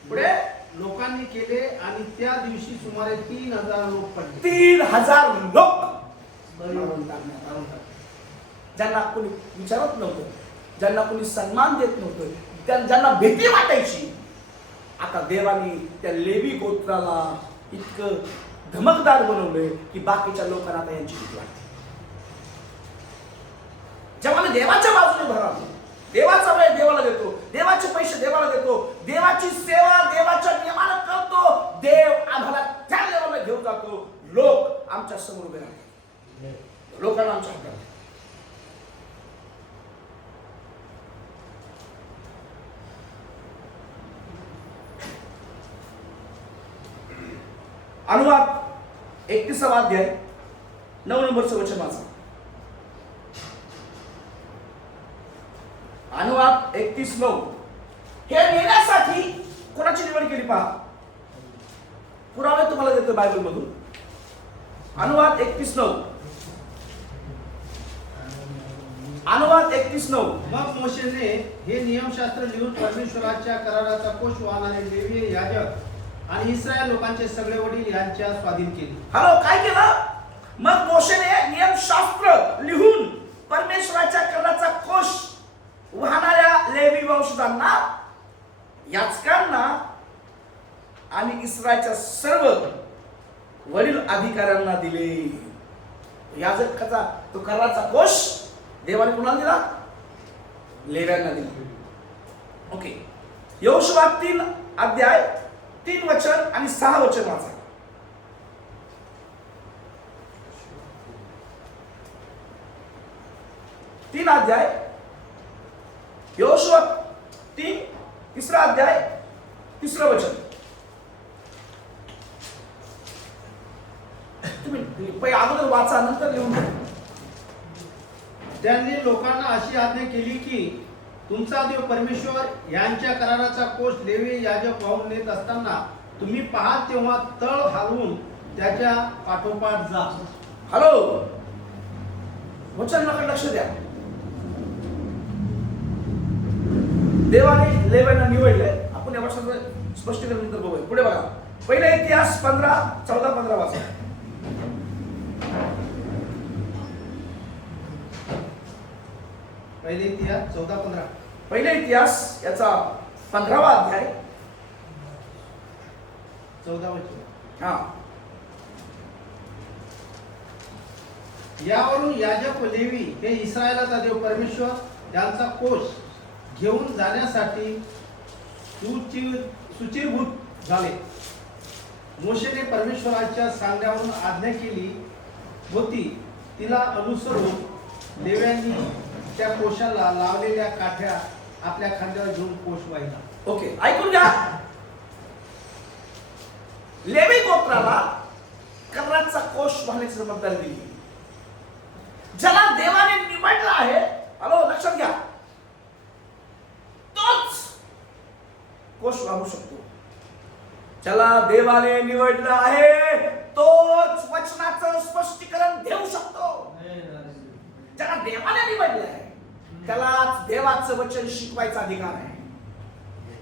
पुढे लोकांनी केले आणि त्या दिवशी सुमारे 3000 लोक पडले. 3000 लोक ज्यांना कोणी विचारत नव्हतं, ज्यांना कोणी सन्मान देत नव्हतं, ज्यांना भीती वाटायची, आता देवाने त्या लेवी गोत्राला इतकं धमकदार बनवलंय की बाकीच्या लोकांना आता यांची भीती वाटते. जेव्हा मी देवाच्या बाजूने भरावतो, देवाचा वेळ देवाला देतो, देवाचे पैसे देवाला देतो, देवाची सेवा देवाच्या नियमानं करतो, देव आम्हाला त्या लेवलला घेऊन जातो. लोक आमच्या समोर उभे राहतात, लोकांना आमच्या हातात. अनुवाद 31वा अध्याय 9 नंबरचं वचन वाचा. अनुवाद 31:9. हे नेण्यासाठी कोणाची निवड केली पहा. पुरावे तुम्हाला देतो बायबल मधून. अनुवाद 31:9. अनुवाद 31:9. मग मोशेने हे नियमशास्त्र लिहून परमेश्वराच्या कराराचा कोष वाहणारे लेवी याजक आणि इस्रायल लोकांचे सगळे वडील यांच्या स्वाधीन केले. हॅलो, काय केलं? मग मोशेने नियमशास्त्र लिहून परमेश्वराच्या कराराचा कोष वाहणाऱ्या लेवी वंशजांना, याजकांना आणि इस्रायलच्या सर्व वडील अधिकाऱ्यांना दिले. याजकाचा तो कराराचा कोष देवाने कुणाला दिला? लेव्यांना दिला. ओके, यहोशुआ 3 अध्याय 3 वचन आणि 6 वचन वाचा. तीन अध्याय, यहोशुआ 3 3रा अध्याय 3रं वचन. तुम्ही पहिले अगोदर वाचा, नंतर लिहून घ्या. त्यांनी लोकांना अशी आज्ञा केली की तुमचा देव परमेश्वर यांच्या कराराचा कोष लेवी याजक वाहून नेत असताना तुम्ही पाहात तेव्हा तळ हलवून त्याच्या पाठोपाठ जा. हॅलो, वचनाकडे लक्ष द्या. देवाने लेव्यांना निवडले. आपण या वर्षाचं स्पष्टीकरण नंतर बघूया. पुढे बघा, पहिले इतिहास 14:15 वाचा. पहिले इतिहास 14:15. पहिले इतिहास याचा 15वा अध्याय. 14 वचन. हा, यावरून याजक व लेवी हे इस्रायलाचा देव परमेश्वर यांचा कोष घेऊन जाण्यासाठी सुचिरभूत झाले. मोशेने परमेश्वराच्या सांगण्यावरून आज्ञा केली होती, तिला अनुसरून लेव्यांनी त्या कोशाला लावलेल्या काठ्या आपल्या खांद्यावर घेऊन कोश वाहिला. ओके, ऐकून घ्या. लेवी गोत्राला कराराचा कोष वाहण्याची जबाबदारी दिली. ज्याला देवाने निवडला आहे, हॅलो लक्षात घ्या, तोच कोष वाहू शकतो. ज्याला देवाने निवडलं आहे तोच वचनाचं स्पष्टीकरण देऊ शकतो. ज्याला देवाने निवडलं आहे त्यालाच देवाचं वचन शिकवायचा अधिकार आहे.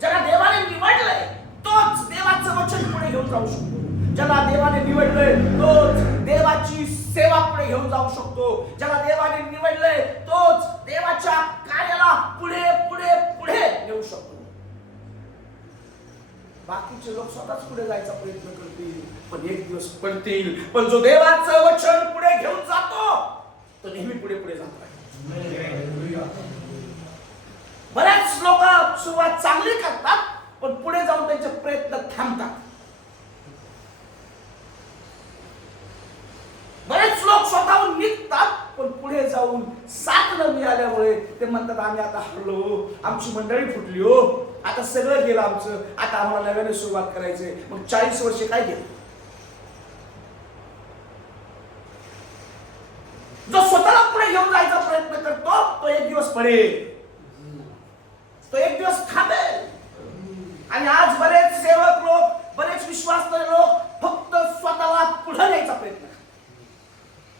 ज्याला देवाने निवडलंय तोच देवाचं वचन पुढे घेऊन जाऊ शकतो. ज्याला देवाने निवडलंय तोच देवाची सेवा पुढे घेऊन जाऊ शकतो. ज्याला देवाने निवडलंय तोच देवाच्या कार्याला पुढे पुढे पुढे नेऊ शकतो. बाकीचे लोक स्वतःच पुढे जायचा प्रयत्न करतील, पण एक दिवस पडतील. पण जो देवाचं वचन पुढे घेऊन जातो तो नेहमी पुढे पुढे जातो. बरेच लोक सुरुवात चांगली करतात, पण पुढे जाऊन त्यांचे प्रयत्न थांबतात. बरेच लोक स्वतःहून निघतात, पण पुढे जाऊन साथ न मिळाल्यामुळे ते म्हणतात आम्ही आता हरलो, आमची मंडळी फुटली हो, आता सगळं गेलं आमचं, आता आम्हाला नव्याने सुरुवात करायची. मग 40 वर्षे काय केलं? जो स्वतःला पुढे घेऊन जायचा प्रयत्न करतो तो एक दिवस पडेल, तो एक दिवस थांबेल. आणि आज बरेच सेवक लोक, बरेच विश्वासणारे लोक फक्त स्वतःला पुढे न्यायचा प्रयत्न करतात,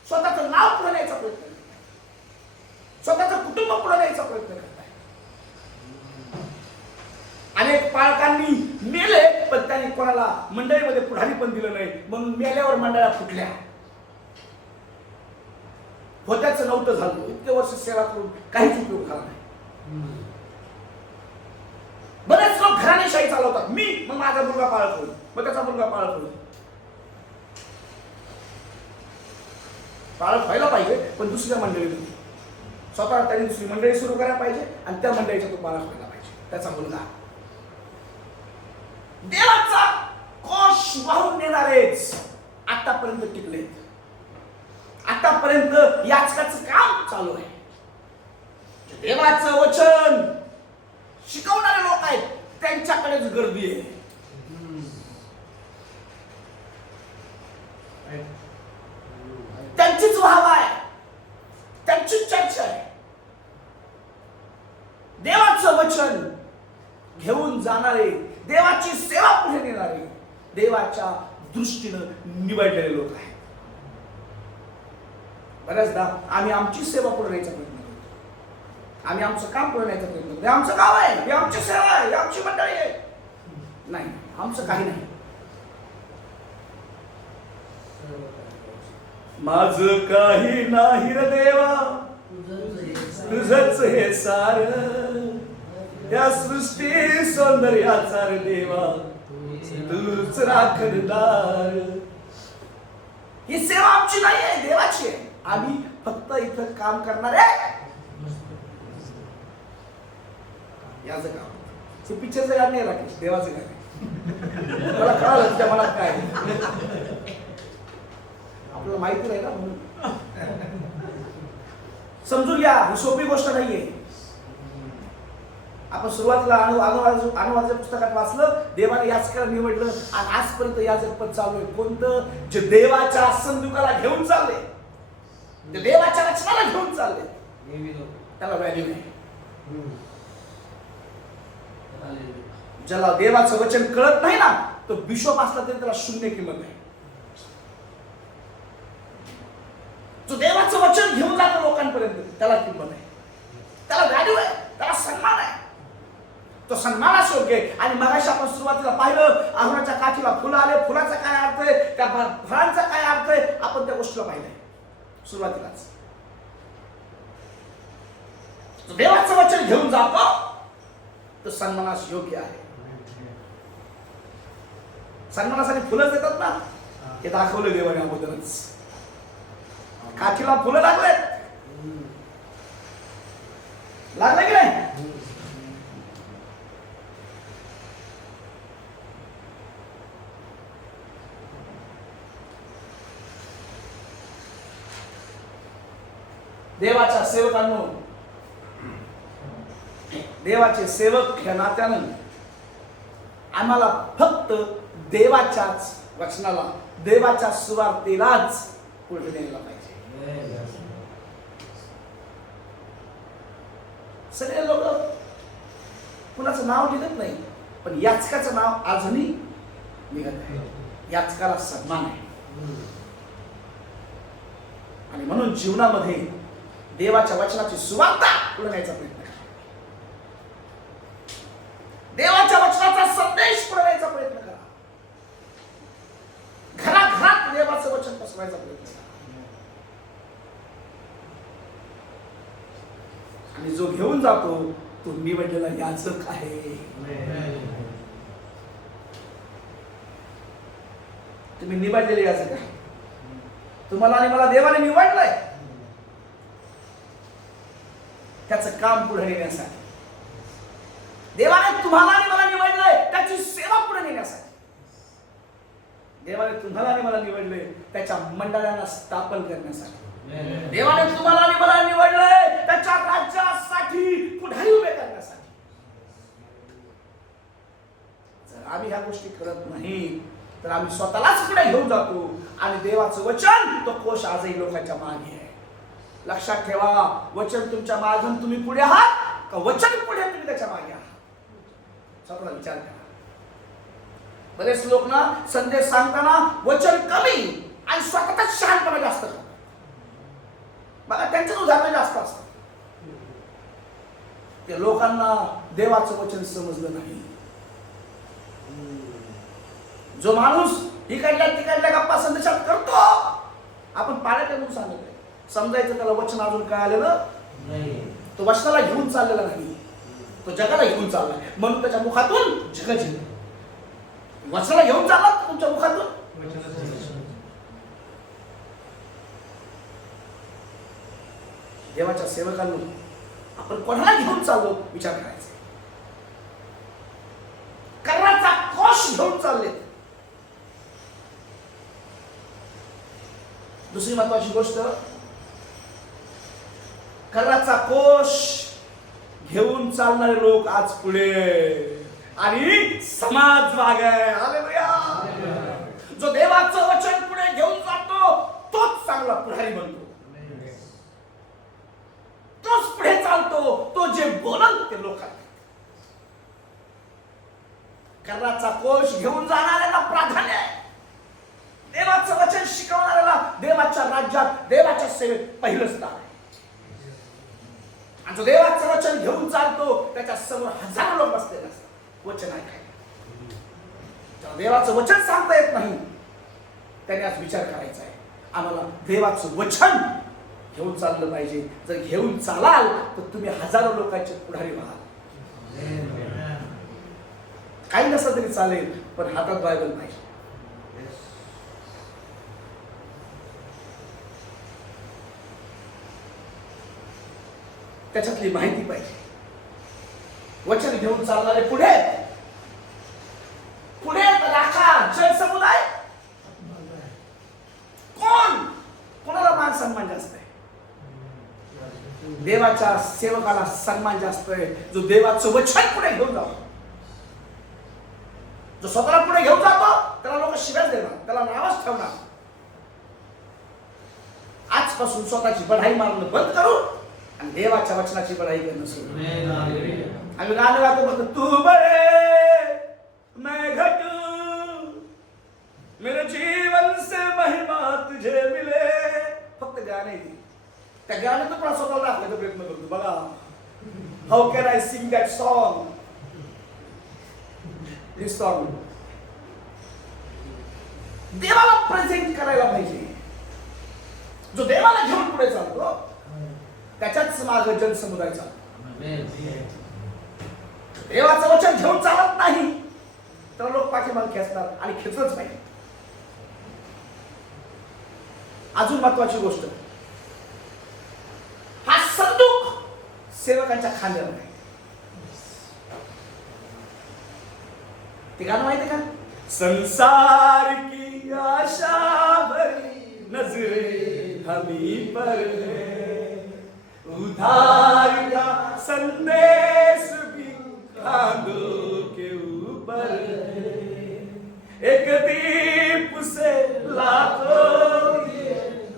स्वतःचं नाव पुढे न्यायचा प्रयत्न करतात, स्वतःचं कुटुंब पुढे न्यायचा प्रयत्न करतात. अनेक पालकांनी मेले, पण त्यांनी कोणाला मंडळीमध्ये पुढारी पण दिलं नाही, म्हणून मेल्यावर मंडळा फुटल्या. होत्याचं नव्हतं झालं. इतके वर्ष सेवा करून काहीच उपयोग झाला नाही. बरेच लोक घराणेशाही चालवतात. मी मग माझा मुलगा पाळत होईल, मग त्याचा मुलगा पाळत होईल. पाळत व्हायला पाहिजे, पण दुसऱ्या मंडळीमध्ये स्वतः त्याने दुसरी मंडळी सुरू करायला पाहिजे आणि त्या मंडळीचा तो पाळत व्हायला पाहिजे, त्याचा मुलगा. देवाचा कोश वाहून नेणारेच आतापर्यंत टिकलेत. आतापर्यंत याचकाचं काम चालू आहे. देवाचं वचन शिकवणारे लोक आहेत, त्यांच्याकडेच गर्दी आहे. त्यांचीच वाहवा आहे, त्यांचीच चर्चा आहे. देवाचं वचन घेऊन जाणारे, देवाची सेवा पुढे नेणारे, देवाच्या दृष्टीनं निवडलेले लोक आहेत. बऱ्याचदा आम्ही आमची सेवा पुढे न्यायचा प्रयत्न करतो, आम्ही आमचं काम पुढे न्यायचा प्रयत्न करतो. हे आमचं गाव आहे, ही आमची सेवा आहे, ही आमची मंडळी आहे. नाही, आमचं काही नाही. माझं काही नाही रे देवा, तुझंच हे सार, या सृष्टी सौंदर्याचा रे देवा, तूच राखणदार. ही सेवा आमची नाही आहे, देवाची आहे. आम्ही फक्त इथं काम करणार आहे. याचं काम ते पिक्चरचं गाणं नाही राकेश, देवाचं गाणं. मला कळालं तुझ्या मनात काय आपल्याला माहिती नाही ना, म्हणून समजून घ्या. ही सोपी गोष्ट नाहीये. आपण सुरुवातीला अनुवादाच्या पुस्तकात वाचलं, देवाने याचकाला निवडलं आणि आजपर्यंत याचक पद चालू आहे. कोणतं? जे देवाच्या संदुकाला घेऊन चालले, जे देवाच्या वचनाला घेऊन चालले, त्याला व्हॅल्यू नाही. ज्याला देवाचं वचन कळत नाही ना, तो बिशोप असला तरी त्याला शून्य किंमत नाही. जो देवाचं वचन घेऊन जातो लोकांपर्यंत, त्याला किंमत आहे, त्याला व्हॅल्यू आहे, त्याला सन्मान आहे. तो सन्मानास योग्य आहे. आणि मगाशी आपण सुरुवातीला पाहिलं, आहुराच्या काठीला फुलं आले, फुलाचा काय अर्थ आहे, त्या फळांचा काय अर्थ आहे, आपण त्या गोष्टीला पाहिलंय सुरुवातीलाच. जो देवाचं वचन घेऊन जातो तो सन्मानास योग्य आहे. सन्मानासाठी फुलंच देतात ना, हे दाखवलं देवाने अगोदरच. काठीला फुलं लागलेत, लागले की नाही? देवाच्या सेवकांनो, देवाचे सेवक ह्या नात्यानं आम्हाला फक्त देवाच्याच वचनाला, देवाच्या सुवार्तेलाच पुढे न्यायला पाहिजे. सगळे लोक कुणाचं नाव निघत नाही, पण याचकाचं नाव आजही निघत आहे. याचकाला सन्मान आहे. आणि म्हणून जीवनामध्ये देवाच्या वचनाची सुवार्ता पुढे न्यायचा प्रयत्न करा. देवाच्या वचनाचा संदेश पुढे न्यायचा प्रयत्न करा. घराघरात देवाचं वचन पसरवायचा प्रयत्न करा. आणि जो घेऊन जातो तो निवडलेला याजक आहे. तुम्ही निवडलेले याजक आहे. तुम्हाला आणि मला देवाने निवडलंय त्याचं काम पुढे नेण्यासाठी. देवाने तुम्हाला आणि मला निवडलंय त्याची सेवा पुढे नेण्यासाठी. देवाने तुम्हाला आणि मला निवडले त्याच्या मंडळांना स्थापन करण्यासाठी. देवाने तुम्हाला आणि मला निवडलंय त्याच्या राज्यासाठी पुढारी उभे करण्यासाठी. जर आम्ही ह्या गोष्टी करत नाही तर आम्ही स्वतःलाच पुढे घेऊन जातो. आणि देवाचं वचन तो कोश आजही लोकांच्या मागे आहे. लक्षात ठेवा, वचन तुमच्या मागून तुम्ही पुढे आहात का वचन पुढे तुम्ही त्याच्या मागे आहात? स्वतःला विचार करा. बरेच लोक ना संदेश सांगताना वचन कमी आणि स्वतःच शहाणपणा जास्त करतात. बघा, त्यांचं उदाहरण जास्त असतं. ते लोकांना देवाचं वचन समजलं नाही. जो माणूस इकडल्या तिकडल्या गप्पा संदेशात करतो, आपण पाड्यात म्हणून सांगतोय, समजायचं त्याला वचन अजून काय आलेलं नाही. तो वचनाला घेऊन चाललेला नाही, तो जगाला घेऊन चाललाय. म्हणून त्याच्या मुखातून जग जिंकलं. वचनाला घेऊन चालला तुमच्या मुखातून देवाच्या सेवकांनो, आपण कोणाला घेऊन चाललो विचार करायचा. कर्णाचा कोश घेऊन चालले. दुसरी महत्वाची गोष्ट, कर्णाचा कोश घेऊन चालणारे लोक आज पुढे आणि समाज मागे. हालेलुया. जो देवाचं वचन पुढे घेऊन जातो तोच चांगला पुढारी बनतो. तोच पुढे चालतो. तो जे बोलल ते लोक ऐकतात. कर्णाचा कोश घेऊन जाणाऱ्याला प्राधान्य आहे. देवाचं वचन शिकवणाऱ्याला देवाच्या राज्यात, देवाच्या सेवेत पहिलं स्थान आहे. आणि जो देवाचं वचन घेऊन चालतो त्याच्या समोर हजारो लोक बसलेले असतात वचन ऐकायला. ज्याला देवाचं वचन सांगता येत नाही त्याने आज विचार करायचा आहे, आम्हाला देवाचं वचन घेऊन चाललं पाहिजे. जर घेऊन चालाल तर तुम्ही हजारो लोकांचे पुढारी व्हाल. काही नसलं तरी चालेल, पण हातात बायबल पाहिजे. त्याच्यातली माहिती पाहिजे. वचन घेऊन चालणारे पुढे पुढे राखा जनसमुदाय. कोण कोणाला मान सन्मान जास्त आहे? देवाच्या सेवकाला सन्मान जास्त आहे जो देवाचं वचन पुढे घेऊन जातो. जो स्वतःला पुढे घेऊन जातो त्याला लोक शिव्याच देणार, त्याला नावच ठेवणार. आजपासून स्वतःची बढाई मारणं बंद करू आणि देवाच्या वचनाची बढाई करणं सुरू. आम्ही गाणं गातो फक्त तू बळे मैं घटू मेरे जीवन से महिमा तुझे मिले. फक्त गाणे ती त्या गाण्यात पण स्वतःला दाखवायचा प्रयत्न करतो. बघा how can I sing that song, this song. देवाला प्रेझेंट करायला पाहिजे. जो देवाला घेऊन पुढे चालतो त्याच्याच मागे जनसमुदाय चालतो. देवाचं वचन घेऊन चालत नाही तर लोक पाठीमागे खेचणार आणि खेचलंच पाहिजे. अजून महत्वाची गोष्ट, हा संदूक सेवकांच्या खांद्यावर आहे. ते गाणं माहिती का? संसार की आशा भरी नजरे हमी पर है, उधार का संदेश भी खांदों के ऊपर है, एक दीप से लाखों ये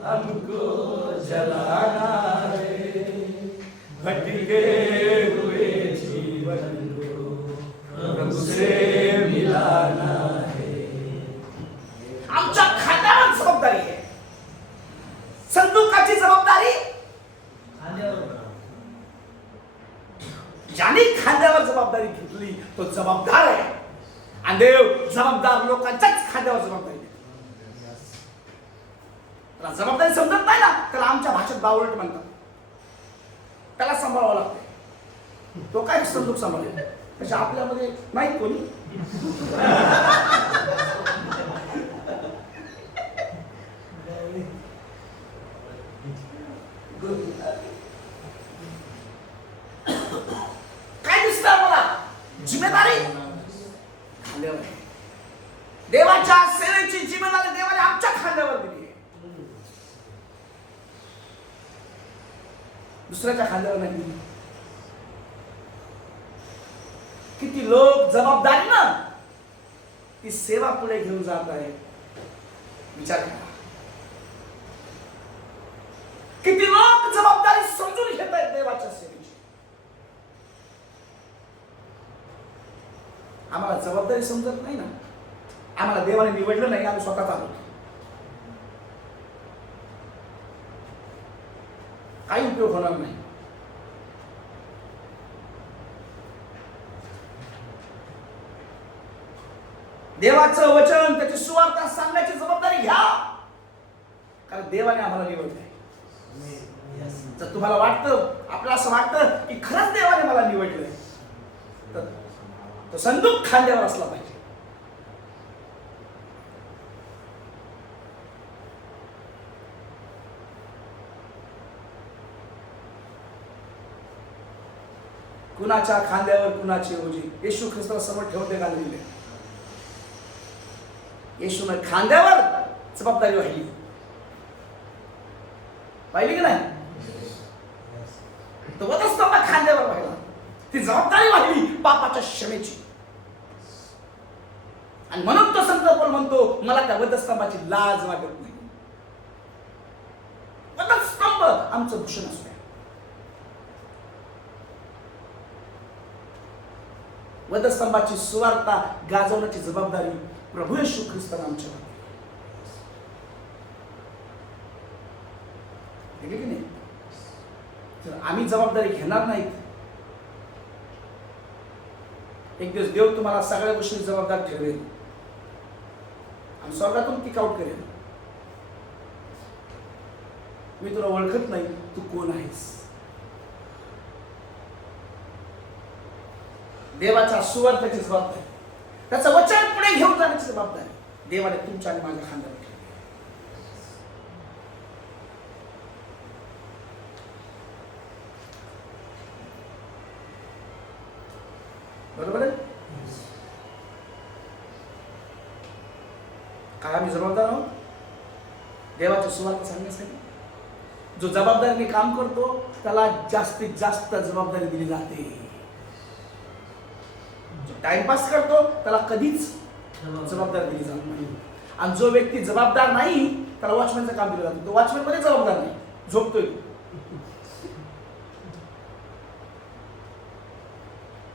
हमको जलाना है, भटके हुए जीवन को प्रभु से मिलाना है. आमच्या खांद्यावर जबाबदारी आहे. संदूकाची जबाबदारी ज्याने खांद्यावर जबाबदारी घेतली तो जबाबदार आहे. आणि देव जबाबदार लोकांच्याच खांद्यावर जबाबदारी घेतो. त्याला जबाबदारी समजत नाही ना, त्याला आमच्या भाषेत बावळट म्हणतात. त्याला सांभाळावं लागते. तो काय संदूक सांभाळेल? तसे आपल्यामध्ये नाही कोणी. काय दिसतं मला? जिम्मेदारी खांद्यावर आहे. देवाच्या सेवेची जिम्मेदारी देवाने आमच्या खांद्यावर दिली आहे, दुसऱ्याच्या खांद्यावर नाही दिली. किती लोक जबाबदारीनं ती सेवा पुढे घेऊन जात आहे विचार करा. किती लोक जबाबदारी समजून घेत आहेत देवाच्या सेवेची. आम्हाला जबाबदारी समजत नाही ना. आम्हाला देवाने निवडलं नाही, आम्ही स्वतःच आलो. काही उपयोग होणार नाही. देवाचं वचन त्याची सुवार्ता सांगण्याची जबाबदारी घ्या, कारण देवाने आम्हाला निवडलंय. जर तुम्हाला वाटतं, आपल्याला असं वाटतं की खरंच देवाने मला निवडलंय, तर तो संदूक खांद्यावर असला पाहिजे. कुणाच्या खांद्यावर कुणाची ओझी? येशू ख्रिस्ताला समोर ठेवते का दिले? येशूने खांद्यावर जबाबदारी वाहिली, पाहिली की नाही? तो वधस्तंभ खांद्यावर वाहिला, ती जबाबदारी वाहिली पापाच्या क्षमेची. आणि म्हणून तो संत पौल म्हणतो, मला त्या वधस्तंभाची लाज वाटत नाही. वधस्तंभ आमचं भूषण असू द्या. वधस्तंभाची सुवार्ता गाजवण्याची जबाबदारी प्रभू येशू ख्रिस्ताने आमच्यावर दिली की नाही? तर आम्ही जबाबदारी घेणार नाहीत, एक दिवस देव तुम्हाला सगळ्या गोष्टी जबाबदार ठेवेल आणि स्वर्गातून किक आउट करेल. मी तुला ओळखत नाही, तू कोण आहेस? देवाच्या सुवार्तेची जबाबदारी, त्याचं वचन पुढे घेऊन जाण्याची जबाबदारी देवाने तुमच्या आणि माझ्या खांद्यावर ठेवली. बरोबर आहे? काय आम्ही जबाबदार आहोत देवाच्या सुवार्ता सांगण्यासाठी? जो जबाबदारीने काम करतो त्याला जास्तीत जास्त जबाबदारी दिली जाते. जो टाइमपास करतो त्याला कधीच जबाबदारी दिली जात नाही. आणि जो व्यक्ती जबाबदार नाही त्याला वॉचमॅनचं काम दिलं जातं. तो वॉचमॅन मध्ये जबाबदार नाही, झोपतोय.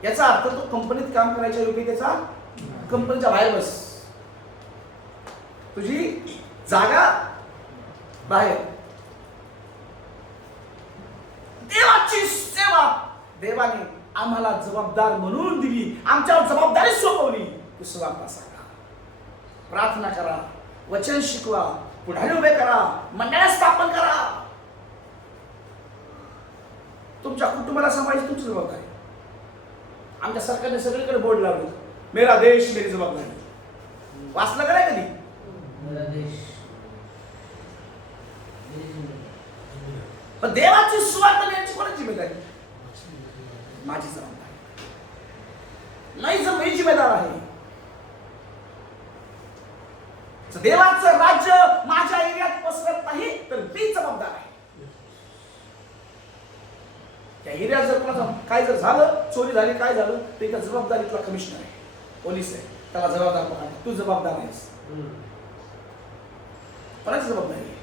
याचा अर्थ तो कंपनीत काम करायच्या योग्यतेचा कंपनीच्या बाहेर बस. तुझी जागा बाहेर. देवाची सेवा देवाने आम्हाला जबाबदार म्हणून दिली, आमच्यावर जबाबदारी सोपवली. तू सुवार्ता सांगा, प्रार्थना करा, वचन शिकवा, पुढारी उभे करा, मंडळा स्थापन करा. तुमच्या कुटुंबाला सांभाळायची तुमची जबाबदारी. आमच्या सरकारने सगळीकडे बोर्ड लावले, मेरा देश मेरी जबाबदारी. वाचलं का नाही कधी? मेरा देश. पण देवाची सुवार्ता देण्याची कोणाची जिम्मेदारी? माझी जबाबदारी नाही, जर मी जिम्मेदार आहे. देवाचं राज्य माझ्या एरियात पसरत नाही तर मी जबाबदार आहे. त्या एरियात जर कोणाचं काय जर झालं, चोरी झाली, काय झालं, तर एका जबाबदारीतला कमिशनर आहे, पोलीस आहे, त्याला जबाबदार पकडा. तू जबाबदार आहेस. कोणाची जबाबदारी आहे?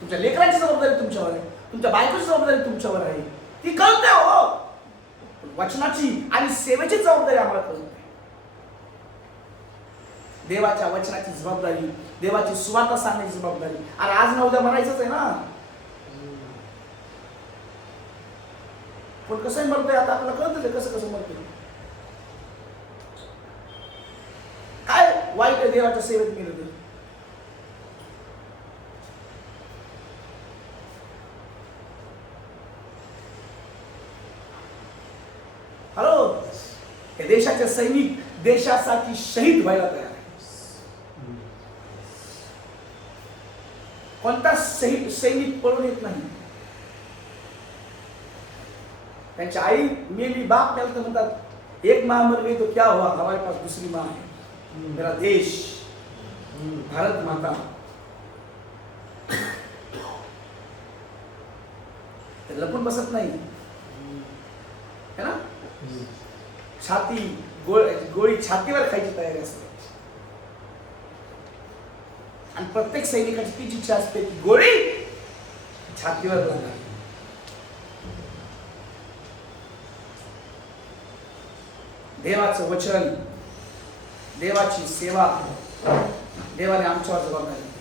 तुमच्या लेकरांची जबाबदारी तुमच्यावर आहे, तुमच्या बायकोची जबाबदारी तुमच्यावर आहे. ती कळते हो. वचनाची आणि सेवेची जबाबदारी आम्हाला कळत नाही. देवाच्या वचनाची जबाबदारी, देवाची सुवार्ता सांगण्याची जबाबदारी. आणि आज ना उद्या म्हणायचंच आहे ना. पण कसं मरतोय आता आपल्याला कळत कसं कसं मरतोय. काय वाईट आहे देवाच्या सेवेत केलं ते? हॅलो, हे देशाचे सैनिक देशासाठी शहीद व्हायला तयार आहे. कोणता सैनिक पळून येत नाही. त्यांची आई मेली, बाप मेला तर म्हणतात एक माँ मर गई तो क्या हुआ, हमारे पास दूसरी माँ है. मेरा देश भारत माता. ते लपून बसत नाही है ना. छाती गोळी छातीवर खायची तयारी असते. आणि प्रत्येक सैनिकाची तीच इच्छा असते की गोळी छातीवर लागावी. देवाचं वचन, देवाची सेवा देवाने आमच्यावर जबाबदारी दिली.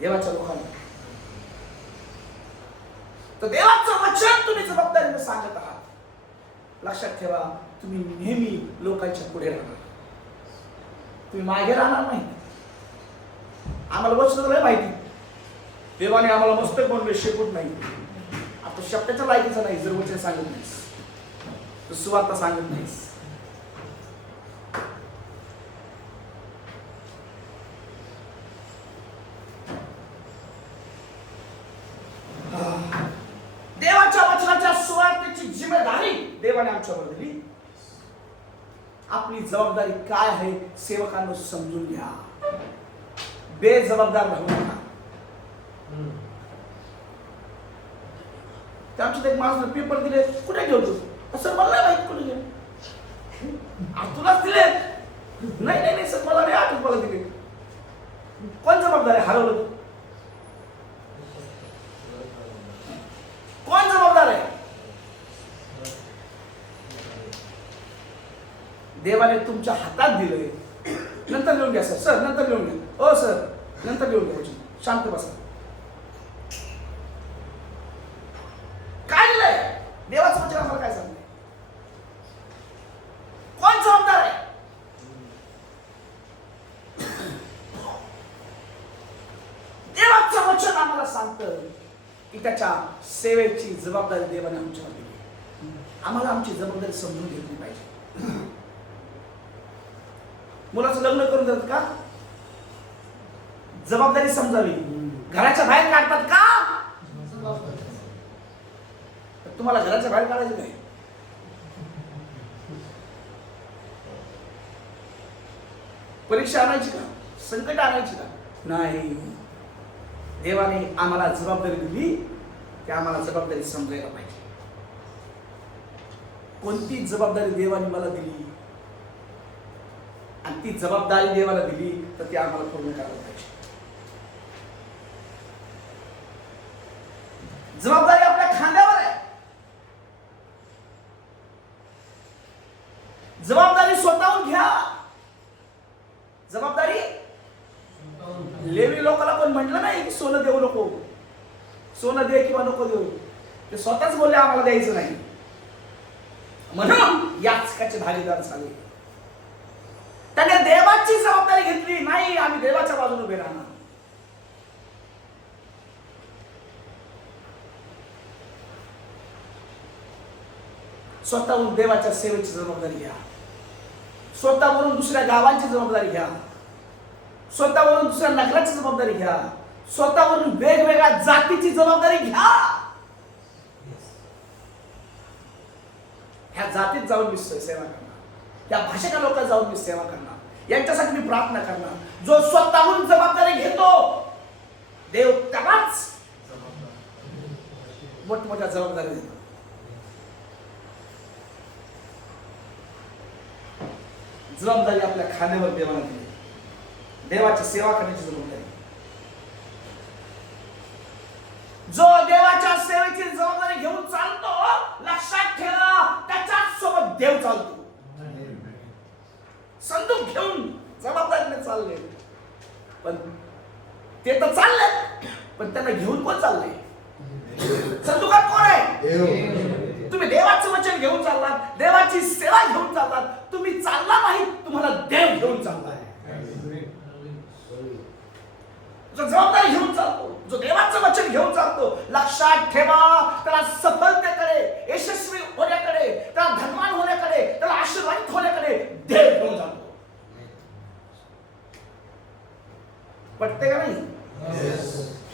देवाच्या लोकांना तर देवाचं वचन तुम्ही जबाबदारीने सांगत आहात. लक्षात ठेवा, तुम्ही नेहमी लोकांच्या पुढे राहणार, तुम्ही मागे राहणार नाही. आम्हाला वचन लय माहिती, देवाने आम्हाला मस्तक बनवले, शेपूट नाही. आता शब्दाच्या लायकीचा नाही जर वचन सांगत नाहीस, तर सुवार्ता सांगत नाहीस. देवाच्या वचनाच्या सुवार्तेची जिम्मेदारी देवाने आमच्यावर दिली. आपली जबाबदारी काय आहे सेवकांना समजून घ्या. बेजबाबदार राहू नका. आमच्यात एक माणूस पेपर दिले, कुठे ठेवतो असं मला नाही माहित कुठे गेले. तुलाच दिले? नाही नाही नाही सर, मला नाही आठवत मला दिले. कोण जबाबदार आहे? हरवलं कोण जबाबदार आहे? देवाने तुमच्या हातात दिलंय. नंतर लिहून घ्या सर. सर नंतर लिहून घ्या. ओ सर नंतर लिहून घ्या. शांत बसा. काय लिहिलंय? देवाचं वचन आम्हाला काय सांगतंय? कोण जबाबदार आहे? देवाचं वचन आम्हाला सांगतं की त्याच्या सेवेची जबाबदारी देवाने आमच्यावर दिली. आम्हाला आमची जबाबदारी समजून घेतली पाहिजे. मुलाचं लग्न करून देतात का? जबाबदारी समजावी. घराच्या बाहेर काढतात का? तुम्हाला घराच्या बाहेर काढायचं नाही. परीक्षा आणायची का? संकट आणायची का? नाही, देवाने आम्हाला जबाबदारी दिली, की आम्हाला जबाबदारी समजायला पाहिजे. कोणती जबाबदारी देवाने मला दिली आणि ती जबाबदारी देवाला दिली तर ती आम्हाला पूर्ण करायला पाहिजे. जबाबदारी आपल्या खांद्यावर आहे. जबाबदारी स्वतःहून घ्या. जबाबदारी लेवी लोकांना पण म्हटलं नाही की सोनं देऊ नको, सोनं दे किंवा नको देऊ, ते स्वतःच बोलले आम्हाला द्यायचं नाही, म्हणून याचकाचे भागीदार झाले. त्याने देवाची जबाबदारी घेतली नाही, आम्ही देवाच्या बाजूने उभे राहणार. स्वतःहून देवाच्या सेवेची जबाबदारी घ्या. स्वतःवरून दुसऱ्या गावांची जबाबदारी घ्या. स्वतःवरून दुसऱ्या नगराची जबाबदारी घ्या. स्वतःवरून वेगवेगळ्या जातीची जबाबदारी घ्या. ह्या जातीत जाऊन मी सेवा करणार, त्या भाषेच्या लोकांना जाऊन मी सेवा करणार, यांच्यासाठी मी प्रार्थना करणार. जो स्वतःहून जबाबदारी घेतो देव त्यालाच मोठमोठ्या जबाबदारी देतो. जबाबदारी आपल्या खांद्यावर देवाला दिली, देवाची सेवा करण्याची जबाबदारी. जो देवाच्या सेवेची जबाबदारी घेऊन चालतो, लक्षात ठेवा त्याच्याच सोबत देव चालतो. संदूक घेऊन जबाबदारीने चालले, पण ते तर चालले, पण त्यांना घेऊन कोण चालले? संदूकात कोण आहे? तुम्ही देवाचं वचन घेऊन चाललात, देवाची सेवा घेऊन चाललात. तुम्ही चालला नाही, तुम्हाला देव घेऊन चाललाय. जो जबाबदारी घेऊन चालतो, जो देवाचं वचन घेऊन चालतो, लक्षात ठेवा त्याला सफलतेकडे, यशस्वी होण्याकडे, त्याला धनवान होण्याकडे, त्याला आशीर्वादित होण्याकडे देव घेऊन जातो. पटते का नाही?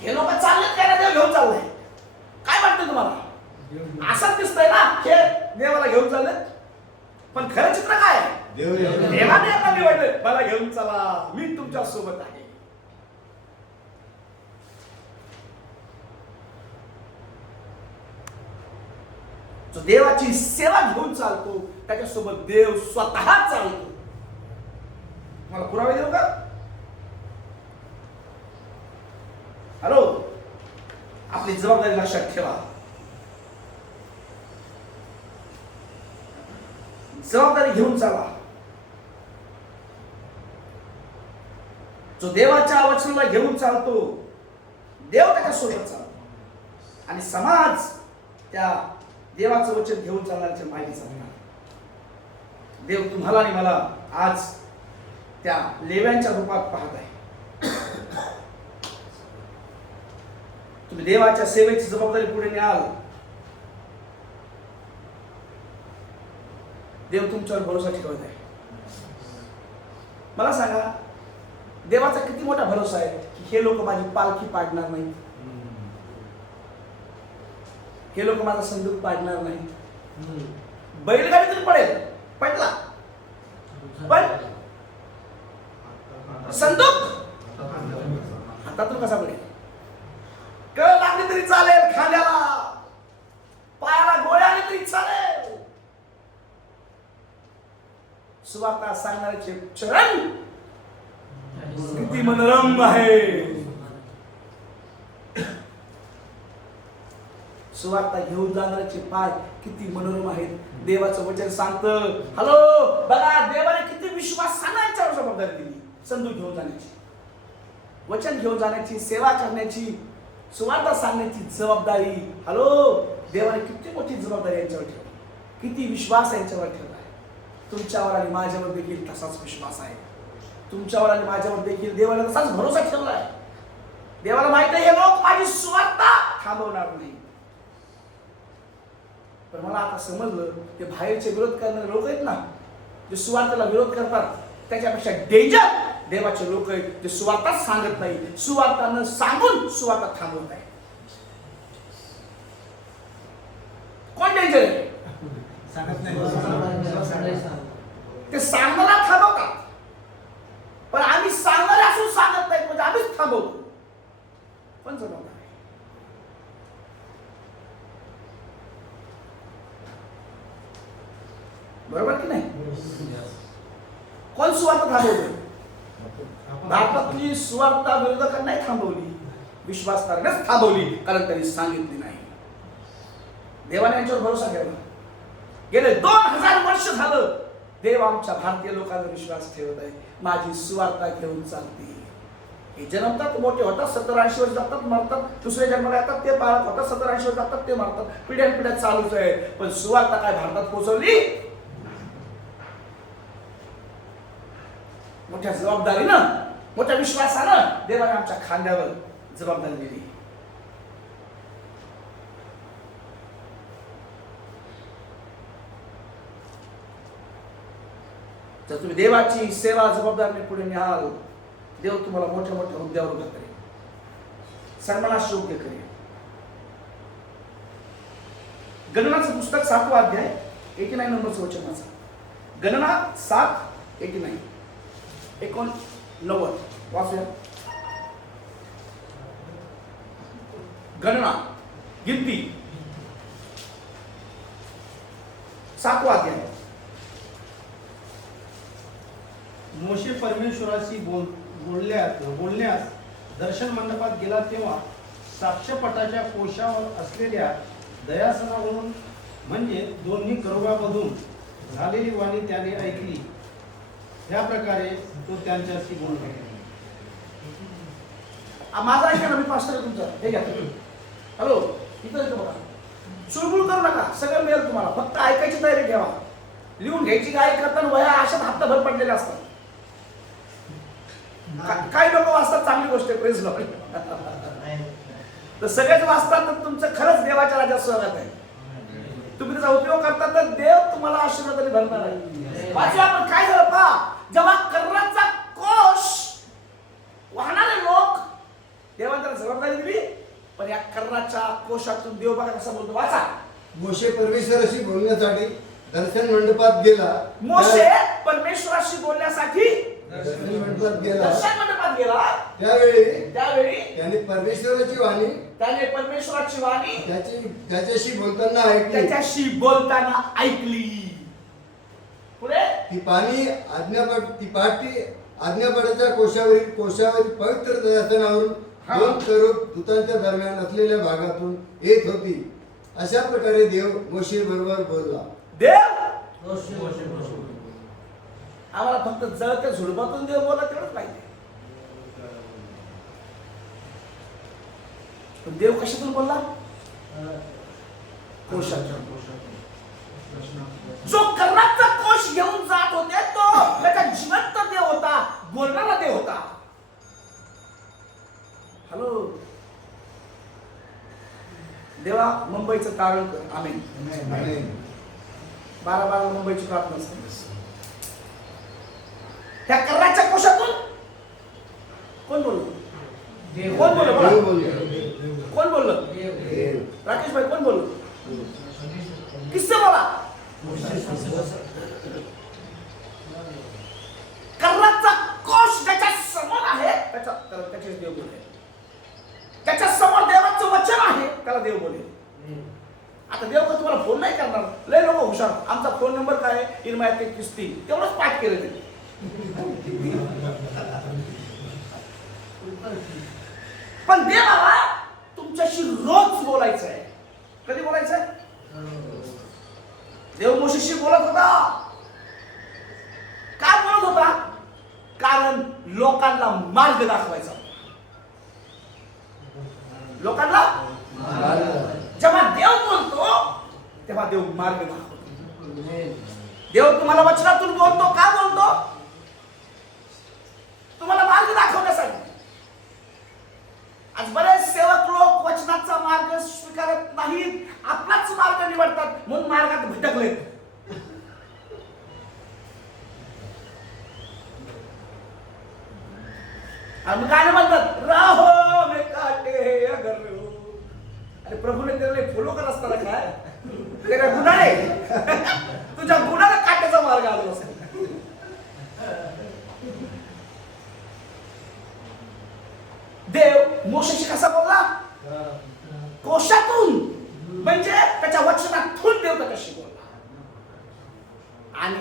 हे लोक चाललेत काय ना देव घेऊन चाललंय? काय वाटतं तुम्हाला? असंच दिसतंय ना हे देवाला घेऊन चाललेत, पण खरं चित्र काय आहे? देवाने आता निवडले, मला घेऊन चला, मी तुमच्या सोबत आहे. जो देवाची सेवा घेऊन चालतो त्याच्यासोबत देव स्वतः चालतो. मला पुरावे देऊ का? हॅलो, आपली जबाबदारी लक्षात ठेवा. जबाबदारी घेऊन चाला. जो देवाच्या वचनाला घेऊन चालतो देव त्याच्यासोबत चालतो आणि समाज त्या देवाचं वचन घेऊन चालण्याची माहिती सांगणार. देव तुम्हाला आणि मला आज त्या लेव्यांच्या रूपात पाहत आहे. तुम्ही देवाच्या सेवेची जबाबदारी पुढे न्याल, देव तुमच्यावर भरोसा ठेवत आहे. मला सांगा, देवाचा किती मोठा भरोसा आहे की हे लोक माझी पालखी पाडणार नाही, हे लोक माझा संदूक पाडणार नाही. बैलगाडी तरी पडेल, पडला, पण संदूक हातातून कसा पडेल? कळ लागली तरी चालेल, खांद्याला पायाला गोळ्या आली तरी चालेल. सुवार्ता सांगणाऱ्याचे चरण किती मनोरम आहे. सुवार्ता घेऊन जाणाऱ्याचे पाय किती मनोरम आहेत. देवाचं वचन सांगतं. हॅलो, बघा देवाने किती विश्वास सांगायच्यावर जबाबदारी दिली. संदूक घेऊन जाण्याची, वचन घेऊन जाण्याची, सेवा करण्याची, सुवार्ता सांगण्याची जबाबदारी. हॅलो, देवाने किती मोठी जबाबदारी यांच्यावर ठेवली, किती विश्वास यांच्यावर ठेवला आहे. तुमच्यावर आणि माझ्यावर देखील तसाच विश्वास आहे. तुमच्यावर आणि माझ्यावर देखील देवाने तसाच भरोसा ठेवला आहे. देवाला माहित आहे हे लोक माझी सुवार्ता थांबवणार नाही. पण मला आता समजलं ते बाहेरचे विरोध करणारे लोक आहेत ना, जे सुवार्तेला विरोध करतात, त्याच्यापेक्षा डेंजर देवाचे लोक आहेत जे सुवार्ताच सांगत नाही, सुवार्ता न सांगून सुवार्ता थांबवत आहे. कोण डेंजर आहे? सांगत नाही. ते सांगणारा थांबवतात, पण आम्ही सांगणारे असून सांगत नाही म्हणजे आम्हीच थांबवतो. बरोबर की नाही? कोण सुवार्ता थांबवतोय? भारतातली सुवार्ता विरोधकांना नाही थांबवली, विश्वासकारण्याच थांबवली, कारण त्यांनी सांगितली नाही. देवाने यांच्यावर भरोसा ठेवला. गेले 2000 वर्ष झालं देव आमच्या भारतीय लोकांवर विश्वास ठेवत आहे. माझी सुवार्ता घेऊन चालते. हे जन्मतात, मोठे होतात, 70-80 वर्ष जातात, मरतात, दुसरे जन्माला येतात, ते बाळक होतात, 70-80 वर्ष जातात, ते मरतात, पिढ्यानपिढ्या चालूच आहे. पण सुवार्ता काय भारतात पोहोचवली? मोठ्या जबाबदारीनं, मोठ्या विश्वासानं देवाने आमच्या खांद्यावर जबाबदारी दिली. जर तुम्ही देवाची सेवा जबाबदारीने पुढे न्याल, देव तुम्हाला मोठ्या मोठ्या हुद्द्यावर उभं करेल, सन्मानास योग्य करेल. गणनाचं पुस्तक 7वा अध्याय 89 नंबरचं वचन वाचा. गणना 7:89 89 वाचूया. गणना गिनती 7वा अध्याय. मोशे परमेश्वराशी बोलण्यास दर्शन मंडपात गेला तेव्हा साक्ष्यपटाच्या कोशावर असलेल्या दयासनावरून म्हणजे दोन्ही करुबामधून झालेली वाणी त्याने ऐकली. ह्या प्रकारे तो त्यांच्याशी बोलला. माझा ऐका ना, मी पास्टर आहे तुमचा. हे घ्या. हॅलो, इथं येतो बघा. चुळबुळ करू नका, सगळं मिळेल तुम्हाला. फक्त ऐकायची तयारी ठेवा. लिहून घ्यायची काय करताना वह्या अशाच हप्ताभर पडलेल्या असतात. काही लोक वाचतात, चांगली गोष्ट आहे, प्रेज लॉर्ड. तर सगळेच वाचतात तर तुमचं खरंच देवाच्या राज्यात स्वागत आहे. तुम्ही त्याचा उपयोग करता तर देव तुम्हाला आशीर्वादाने भरणार आहे. वाचूया आपण काय झालं पहा. जेव्हा कर्णाचा कोश वाहणारे लोक, देवाने त्याला जबाबदारी दिली, पण या कर्णाच्या कोशातून देव बघा कसा बोलतो. वाचा. मोशे परमेश्वराशी बोलण्यासाठी दर्शन मंडपात गेला. मोशे परमेश्वराशी बोलण्यासाठी दर्शन मंडपात गेला. दर्शन मंडपात गेला. त्यावेळी त्याने परमेश्वराची वाणी परमेश्वराची वाणी त्याच्याशी बोलताना ऐकली. त्याच्याशी बोलताना ऐकली. पुढे ती पाटी आज्ञापठाच्या कोशावरील पवित्र दर्शनावरून दोन करूब दूतांच्या दरम्यान असलेल्या भागातून येत होती. अशा प्रकारे देव मोशे बरोबर बोलला. देव आम्हाला फक्त जळत्या झुडपातून देव बोला तेवढंच पाहिजे. पण देव कशातून बोलला? कोशातून. जो कर्णाचा कोश घेऊन जात होते तो त्याचा जिवंत देव होता, बोलणारा देव होता. हॅलो, देवा मुंबईचं तारण कर. आमेन. 12 मुंबईची प्रार्थना असते. त्या कर्णाच्या कोशातून कोण बोललं? कोण बोललं? कोण बोललं? राकेश भाई कोण बोललं? किससे बोला? कर्णाचा कोश ज्याच्या समोर आहे त्याचे देव बोले. त्याच्या समोर देवाचं वचन आहे त्याला देव बोले. आता देव का तुम्हाला फोन नाही करणार. लय लोक हुशार. आमचा फोन नंबर काय आहे? इरमाया 33 तेवढंच पाठ केलं ते. पण देवाला तुमच्याशी रोज बोलायचं आहे. कधी बोलायचं आहे? देव मोशेशी बोलत होता. का बोलत होता? कारण लोकांना मार्ग दाखवायचा. लोकांना जेव्हा देव बोलतो तेव्हा देव मार्ग दाखवतो. देव तुम्हाला वचनातून बोलतो. का बोलतो? तुम्हाला मार्ग दाखवण्यासाठी. आज बरेच सेवक लोक वचनाचा मार्ग स्वीकारत नाहीत, आपलाच मार्ग निवडतात, म्हणून मार्गात भटकलेत. आणि गाणं म्हणतात राहो में काटे अगर रो. अरे प्रभूने त्याला फॉलो करत असताना काय तेरा गुन्हा आहे. तुझ्या गुन्हाला काट्याचा मार्ग आला असेल. देव मोशेशी कसा बोलला? कोशातून, म्हणजे त्याच्या वचनातून देव त्याच्याशी बोलला.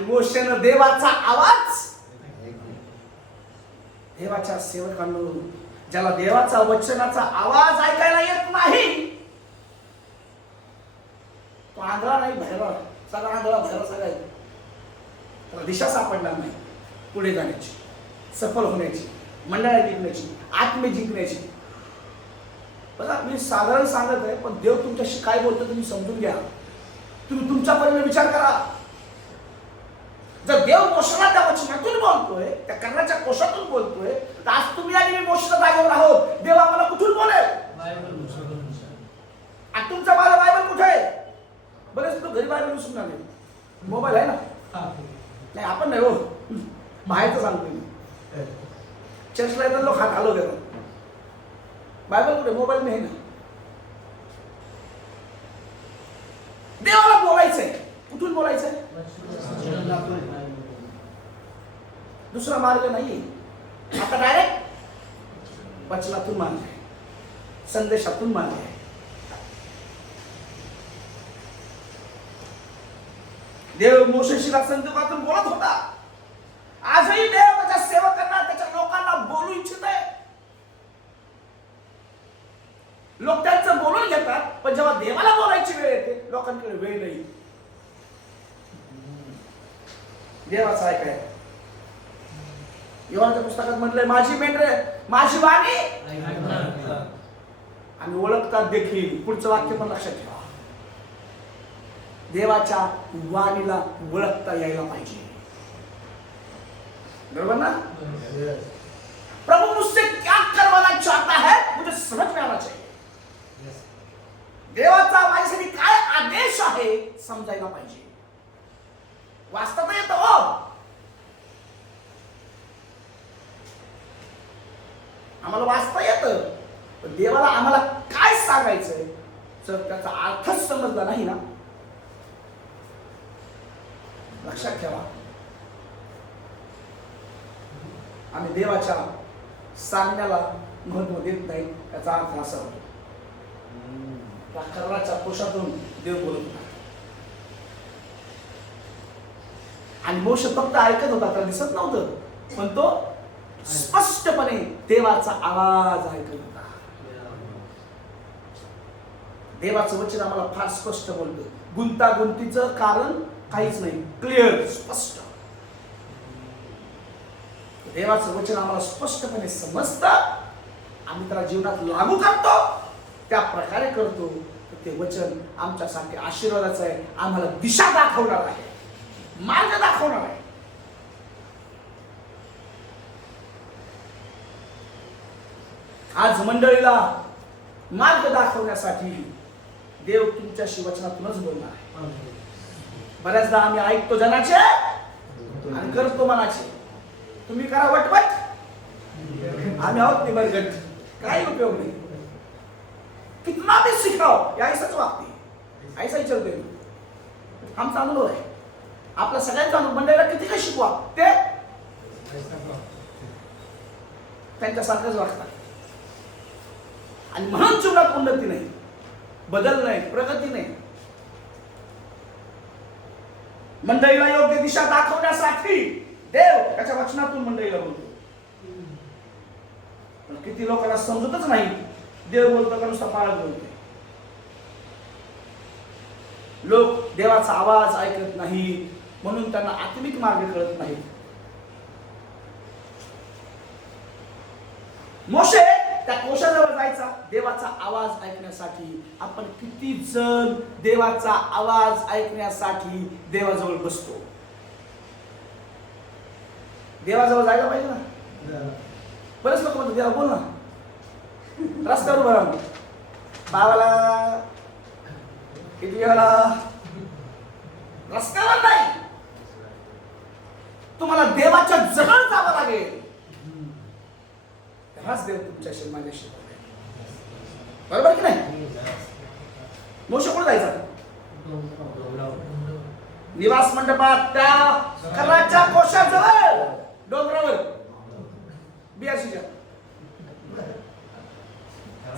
आणि मोशेनं देवाचा आवाज, देवाच्या सेवकांनो, ज्याला देवाचा वचनाचा आवाज ऐकायला येत नाही, तो आंधळा नाही, बहिरा, सगळा आंधळा बहिरा सगळा, त्याला दिशा सापडणार नाही पुढे जाण्याची, सफल होण्याची, मंडळात जिंकण्याची, आत्मे जिंकण्याची. बघा, मी साधारण सांगत आहे, पण देव तुमच्याशी काय बोलतो तुम्ही समजून घ्या. तुम्ही तुमच्या परीने विचार करा. जर देव मोशेला त्या वचनातून बोलतोय, त्या कर्णाच्या कोशातून बोलतोय, तर आज तुम्ही आणि मी मोशेच्या जागेवर आहोत. देव आम्हाला कुठून बोलेल? आणि तुमचा माझा बायबल कुठे आहे? बरेच लोक घरी बायबल विसरून आले. मोबाईल आहे ना? नाही, आपण नाही हो, बाहेरचं सांगतो मी. चर्चला येतात लोक, हात आलो गेलो, बायबल कुठे? मोबाईल नाही ना. देवाला बोलायचंय, कुठून बोलायचंय? दुसरा मार्ग नाहीये. आता डायरेक्ट वचनातून मार्ग आहे, संदेशातून मार्ग आहे. देव मोशेशी संदेशातून बोलत होता. आजही देव त्याच्या सेवकांना, त्याच्या लोकांना बोलू इच्छित आहे. लोक त्यांचं बोलून घेतात, पण जेव्हा देवाला बोलायची वेळ येते, लोकांकडे वेळ नाही. देवाचं ऐकाय. योहानच्या पुस्तकात म्हटलंय, माझी मेंढरे माझी वाणी आणि ओळखतात देखील. पुढचं वाक्य पण लक्षात ठेवा. देवाच्या वाणीला ओळखता यायला पाहिजे, बरोबर ना? प्रभु मुझसे क्या करवाना चाहता है, मुझे समझ में आना चाहिए. देवाचा माझ्यासाठी काय आदेश आहे समजायला पाहिजे. वाचता तर येतं हो, आम्हाला वाचता येतं, पण देवाला आम्हाला काय सांगायचंय जर त्याचा अर्थच समजला नाही ना, लक्षात ठेवा. आम्ही देवाच्या सांगण्याला महत्व देत नाही, त्याचा अर्थ असा होतो. त्या कर्णाच्या कोशातून देव बोलत होता आणि मोशे फक्त ऐकत होता, त्याला दिसत नव्हतं, पण तो स्पष्टपणे देवाचा आवाज ऐकत होता. देवाचं वचन आम्हाला फार स्पष्ट बोलतं. गुंतागुंतीचं कारण काहीच नाही, क्लिअर, स्पष्ट. देवाचं वचन आम्हाला स्पष्टपणे समजतं, आम्ही त्याला जीवनात लागू करतो, त्या प्रकारे करतो. ते वचन आमच्यासाठी आशीर्वादाचं आहे, आम्हाला दिशा दाखवणार आहे, मार्ग दाखवणार आहे. आज मंडळीला मार्ग दाखवण्यासाठी देव तुमच्याशी वचनातूनच बोलणार आहे. बऱ्याचदा आम्ही ऐकतो जनाचे आणि करतो मनाचे. तुम्ही करा वटवट, आम्ही आहोत निमरगट, काही उपयोग नाही. कितना भी सिखाओ, या ऐसाच वागते, ऐसा ही चलते. आमचा अनुभव आहे, आपला सगळ्यांचा अनुभव. मंडळीला किती काही शिकवा, ते त्यांच्यासारखंच वागतात. आणि म्हणून जीवनात उन्नती नाही, बदल नाही, प्रगती नाही. मंडळीला योग्य दिशा दाखवण्यासाठी देव त्याच्या वचनातून मंडळीला बोलतो. पण किती लोकांना समजतच नाही, देव बोलतो का नुसता पाळत बोलतो. लोक देवाचा आवाज ऐकत नाही, म्हणून त्यांना आत्मिक मार्ग कळत नाही. मोशे त्या कोशाजवळ जायचा देवाचा आवाज ऐकण्यासाठी. आपण किती जण देवाचा आवाज ऐकण्यासाठी देवाजवळ बसतो? देवाजवळ जायला पाहिजे ना. बरेच लोक म्हणतात, देवा बोल ना, रस्त्यावर उभं राहून बाबाला किती वेळा, रस्त्यावर नाही, तुम्हाला देवाच्या जवळ जावं लागेल. हाच देव तुमच्याशी माझ्याशी, बरोबर की नाही? मोशे कुठे जायचा? निवास मंडपात, त्या कर्णाच्या कोशाजवळ, डोंगरावर, बियाशीच्या.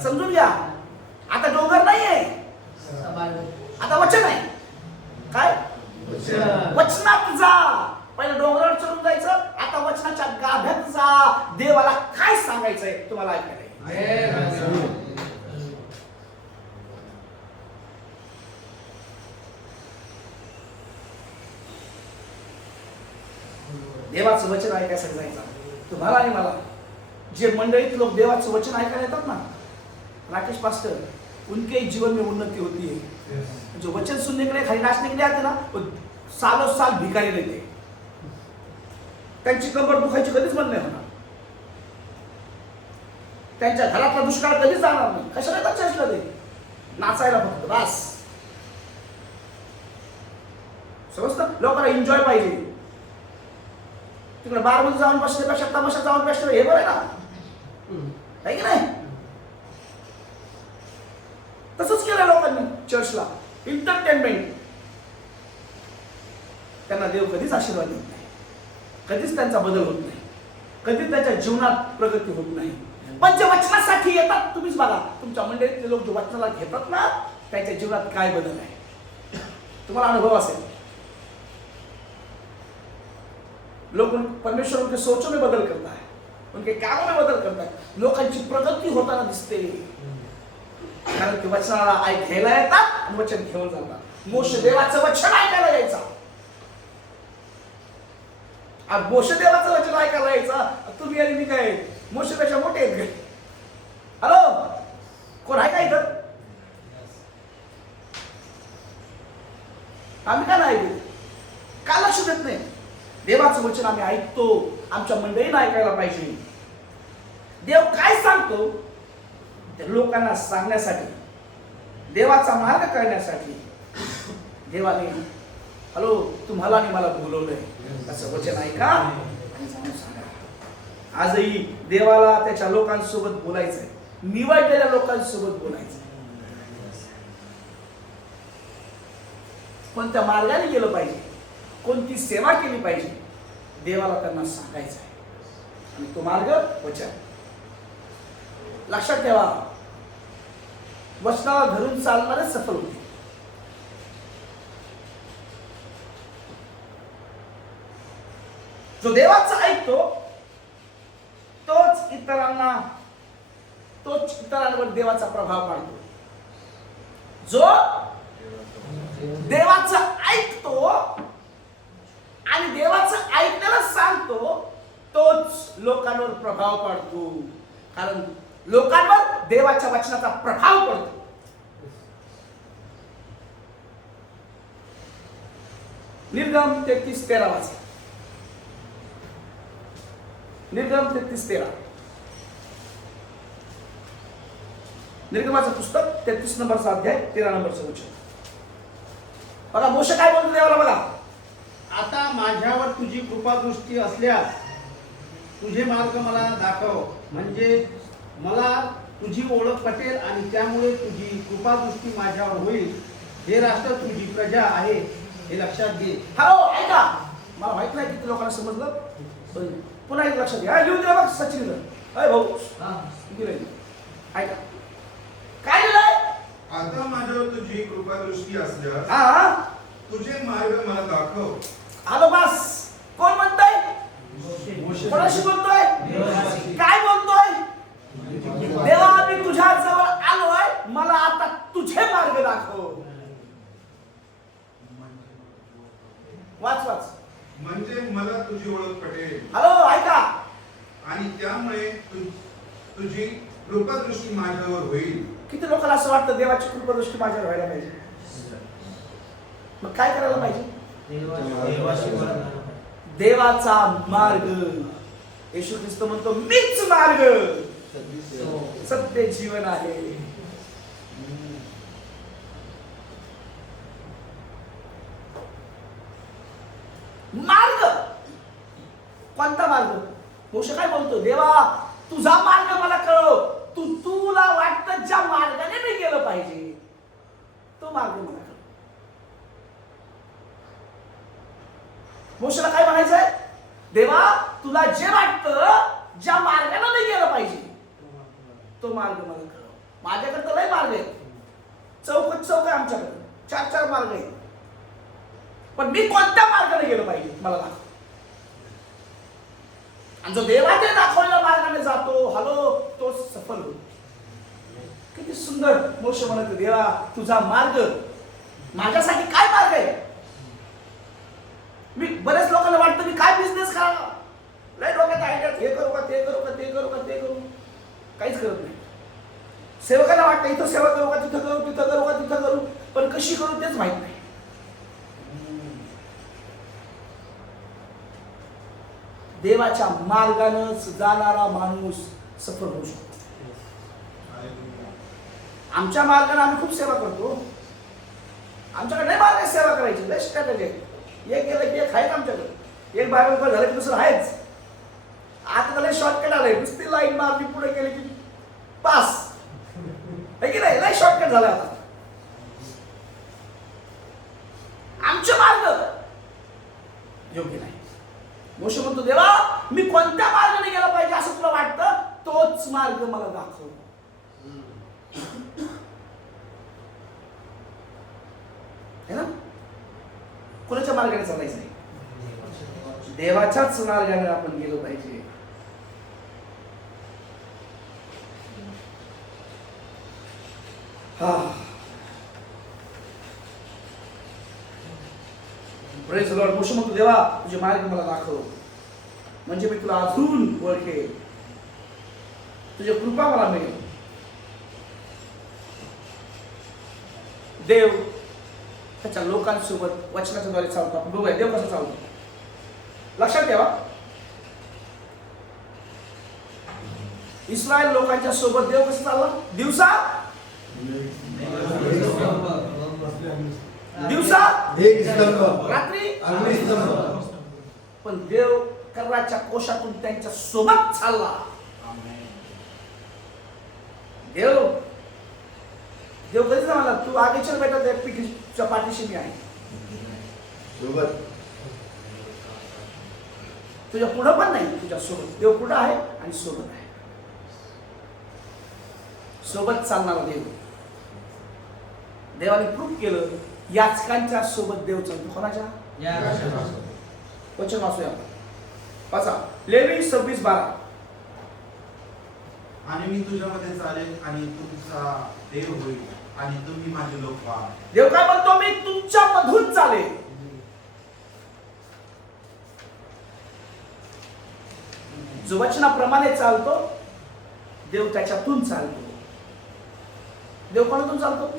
समजून घ्या, आता डोंगर नाहीये, आता वचन आहे. काय? वचनात जा. ऐकायला. देवाचं वचन ऐकायसाठी जायचं तुम्हाला आणि मला. जे मंडळीत लोक देवाचं वचन ऐकायला येतात ना, राकेश पास्टर उनके जीवन में उन्नति होती है. जो वचन सुनने के लिए खाली नाचने के लिए आते ना, वो सालों साल भिकारी रहते. त्यांची कंबर दुखायची कधीच बंद नाही होणार. त्यांच्या घरातला दुष्काळ कधीच जाणार नाही. कशाला येतात चर्चला ते? नाचायला फक्त बस. समजतं? लोकांना एन्जॉय पाहिजे. तिकडे बारमध्ये जाऊन बसण्यापेक्षा तमाशात जाऊन बसणं हे बरं आहे ना, आहे की नाही? तसंच केलं लोकांनी चर्चला. एंटरटेनमेंट. त्यांना देव कधीच आशीर्वाद देत नाही, कधीच त्यांचा बदल होत नाही, कधीच त्यांच्या जीवनात प्रगती होत नाही. पण जे वचनासाठी येतात, तुम्हीच बघा तुमच्या मंडळीतले लोक जे वचनाला घेतात ना, त्यांच्या जीवनात काय बदल आहे तुम्हाला अनुभव असेल. लोग परमेश्वर उनके सोचों में बदल करता है, उनके कामों में बदल करता है. लोकांची प्रगती होताना दिसते, कारण ते वचनाला ऐकायला येतात आणि वचन घेऊन जातात. मोशे देवाचं वचन ऐकायला यायचा. मोशे देवाचं वचन ऐकायला यायचा. तुम्ही आणि मी काय मोशेपेक्षा मोठे आहेत काय? हॅलो, कोण आहे का इथं? आम्ही का नाही का लक्ष देत नाही? देवाचं वचन आम्ही ऐकतो, आमच्या मंडळीनं ऐकायला पाहिजे. देव काय सांगतो ते लोकांना सांगण्यासाठी, देवाचा मार्ग करण्यासाठी देवाने हॅलो तुम्हाला आणि मला बोलवलंय. असं वचन ऐका आणि जाऊन सांगा. आजही देवाला त्याच्या लोकांसोबत बोलायचंय, निवडलेल्या लोकांसोबत बोलायचंय. कोणत्या मार्गाने गेलं पाहिजे, कोणती सेवा केली पाहिजे, देवाला त्यांना सांगायचं आहे. आणि तो मार्ग वचन. लक्षात ठेवा, वचनाला धरून चालणारे सफल होते. जो देवाचं ऐकतो तोच इतरांवर देवाचा प्रभाव पाडतो. जो देवाचं ऐकतो आणि देवाचं ऐकण्याला सांगतो तोच लोकांवर प्रभाव पाडतो, कारण लोकांवर देवाच्या वचनाचा प्रभाव पडतो. निर्गम 33:13 वाचा. निर्गम 33:13. निर्गमाचं पुस्तक 33 नंबरचा अध्याय 13 नंबरचं वचन. बघा मोशे काय बोलतो देवाला. बघा, आता माझ्यावर तुझी कृपादृष्टी असल्यास तुझे मार्ग मला दाखव, म्हणजे मला तुझी ओळख पटेल आणि त्यामुळे तुझी कृपादृष्टी माझ्यावर होईल. हे राष्ट्र तुझी प्रजा आहे हे लक्षात घे. हॅलो ऐका, मला माहित नाही किती लोकांना समजलं. पुन्हा एक लक्षात घ्या. लिहून दिलं बघ सचिन. अय भाऊ ऐका काय लिहिलंय. आता माझ्यावर तुझी कृपादृष्टी असल्यास हा तुझे मार्ग मला दाखव. आलो बस. कोण म्हणतोय? कोणाशी बोलतोय? काय बोलतोय? देवा मी तुझ्या जवळ आलोय, मला आता तुझे मार्ग दाखव. वाच वाच. म्हणजे मला तुझी ओळख पटेल. हॅलो ऐका, आणि त्यामुळे तुझी कृपादृष्टी माझ्यावर होईल. किती लोकांना असं वाटतं देवाची कृपादृष्टी माझ्यावर व्हायला पाहिजे. मग काय करायला पाहिजे? देवाचा मार्ग. येशू ख्रिस्त म्हणतो मीच मार्ग सत्य जीवन आहे. मार्ग कोणता मार्ग? मोशे काय बोलतो? देवा तुझा मार्ग मला कळव. तुला वाटतं ज्या मार्गाने मी गेलं पाहिजे तो मार्ग मला कळव. मोशेला काय म्हणायचंय? देवा तुला जे वाटतं ज्या मार्गाने मी गेलं पाहिजे तो मार्ग मला कळव. माझ्याकडे तर लय मार्ग आहेत, चौक आहे आमच्याकडे, 4 मार्ग आहेत, पण मी कोणत्या मार्गाने गेलं पाहिजे मला दाखव. आणि जो देवाने दाखवलेल्या मार्गाने जातो हलो तो सफल होतो. किती सुंदर मोशे म्हणत, देवा तुझा मार्ग माझ्यासाठी काय मार्ग आहे? मी बरेच लोकांना वाटतं मी काय बिझनेस करावा, लय डोक्यात आयडिया, हे करू का ते करू का ते करू का ते करू, काहीच करत नाही. सेवकांना वाटतं इथं सेवा करू का तिथं करू, तिथं करू का तिथं करू, पण कशी करू तेच माहित नाही. देवाच्या मार्गानंच जाणारा माणूस सफल होऊ शकतो. आमच्या मार्गाने आम्ही खूप सेवा करतो. आमच्याकडे नाही मार्ग सेवा करायची, लय स्ट्रॅटेजी आहे. एक गेलं की एक आहेच आमच्याकडे, एक बाय झालं की दुसरं आहेच. आता लय शॉर्टकट आलंय, नुसती लाईन मारली पुढे गेले की पास आहे की नाही, लय शॉर्टकट झालं आता. आमचे मार्ग योग्य नाही. मोशे म्हणतो, देवा मी कोणत्या मार्गाने गेला पाहिजे असं तुला वाटतं, तोच मार्ग मला दाखव. है ना? कोणाच्या मार्गाने चालायचं नाही, देवाच्याच मार्गाने आपण गेलो पाहिजे. Praise the Lord. मोशे म्हणतो, देवा तुझे मार्ग मला दाखव, म्हणजे मी तुला अजून ओळखेल, तुझी कृपा मला मिळेल. देव त्याच्या लोकांसोबत वचनाच्या द्वारे चालतो. आपण बघूया देव कसं चालतो. लक्षात ठेवा, इस्रायल लोकांच्या सोबत देव कसं चालला, दिवसा एक स्तंभ, रात्री अग्निस्तंभ. पण देव कर्राच्या कोशातून त्यांच्या सोबत चालला. देव देव कधी म्हणाला, तू आगेच्या बेटा पिठीच्या पाठीशी मी आहे, सोबत तुझ्या पुढं पण नाही, तुझ्या सोबत. देव पुढं आहे आणि सोबत आहे, सोबत चालणारा देव. देवाने प्रूफ केलं, याचकांच्या सोबत देव चालतो. कोणाच्या? वचन वाचूया पाचा, लेवी 26:12. आणि मी तुझ्यामध्ये चालेल आणि तुमचा देव होईल आणि तुम्ही माझे लोक व्हा. देव काय म्हणतो, मी तुमच्या मधून चालेल. जो वचनाप्रमाणे चालतो देव त्याच्यातून चालतो. देव कोणातून चालतो?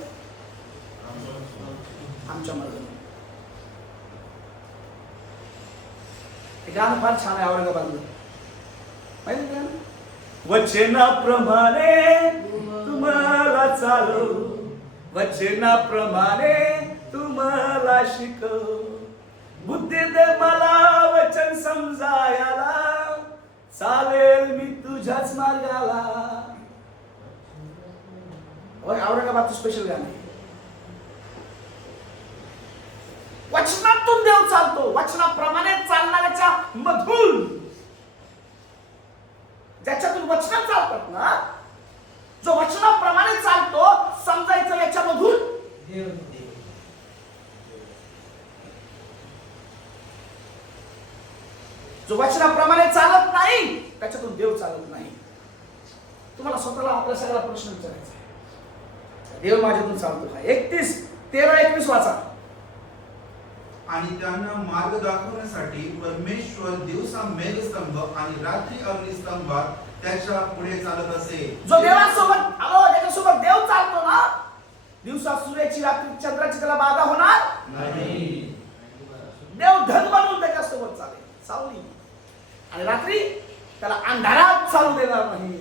आमच्या मार्गाने. हे गाणं फार छान आहे औरंगाबादला, माहिती का? वचनाप्रमाणे तुम्हाला चालव, वचनाप्रमाणे तुम्हाला शिकव, बुद्धी दे मला वचन समजायला, चालेल मी तुझ्याच मार्गाला. औरंगाबादचं स्पेशल गाणं आहे. वचनातून देव चालतो, वचनाप्रमाणे चालणाऱ्याच्या मधून, ज्याच्यातून वचन चालतात ना, जो वचनाप्रमाणे चालतो, समजायचं याच्यामधून देव. जो वचनाप्रमाणे चालत नाही त्याच्यातून देव चालत नाही. तुम्हाला स्वतःला आपल्या सगळ्या प्रश्न विचारायचा आहे, देव माझ्यातून चालतो का? 13-21 वाचा. आणि त्यांना मार्ग दाखवण्यासाठी परमेश्वर दिवसा मेघस्तंभ आणि रात्री अग्निस्तंभात त्याच्या पुढे चालत असे. जो देवासोबत त्याच्यासोबत देव चालतो ना, दिवसा सूर्याची रात्री चंद्राची त्याला बाधा होणार नाही. देव धन बनवून त्याच्यासोबत चालेल, सावली, आणि रात्री त्याला अंधारात चालू देणार नाही.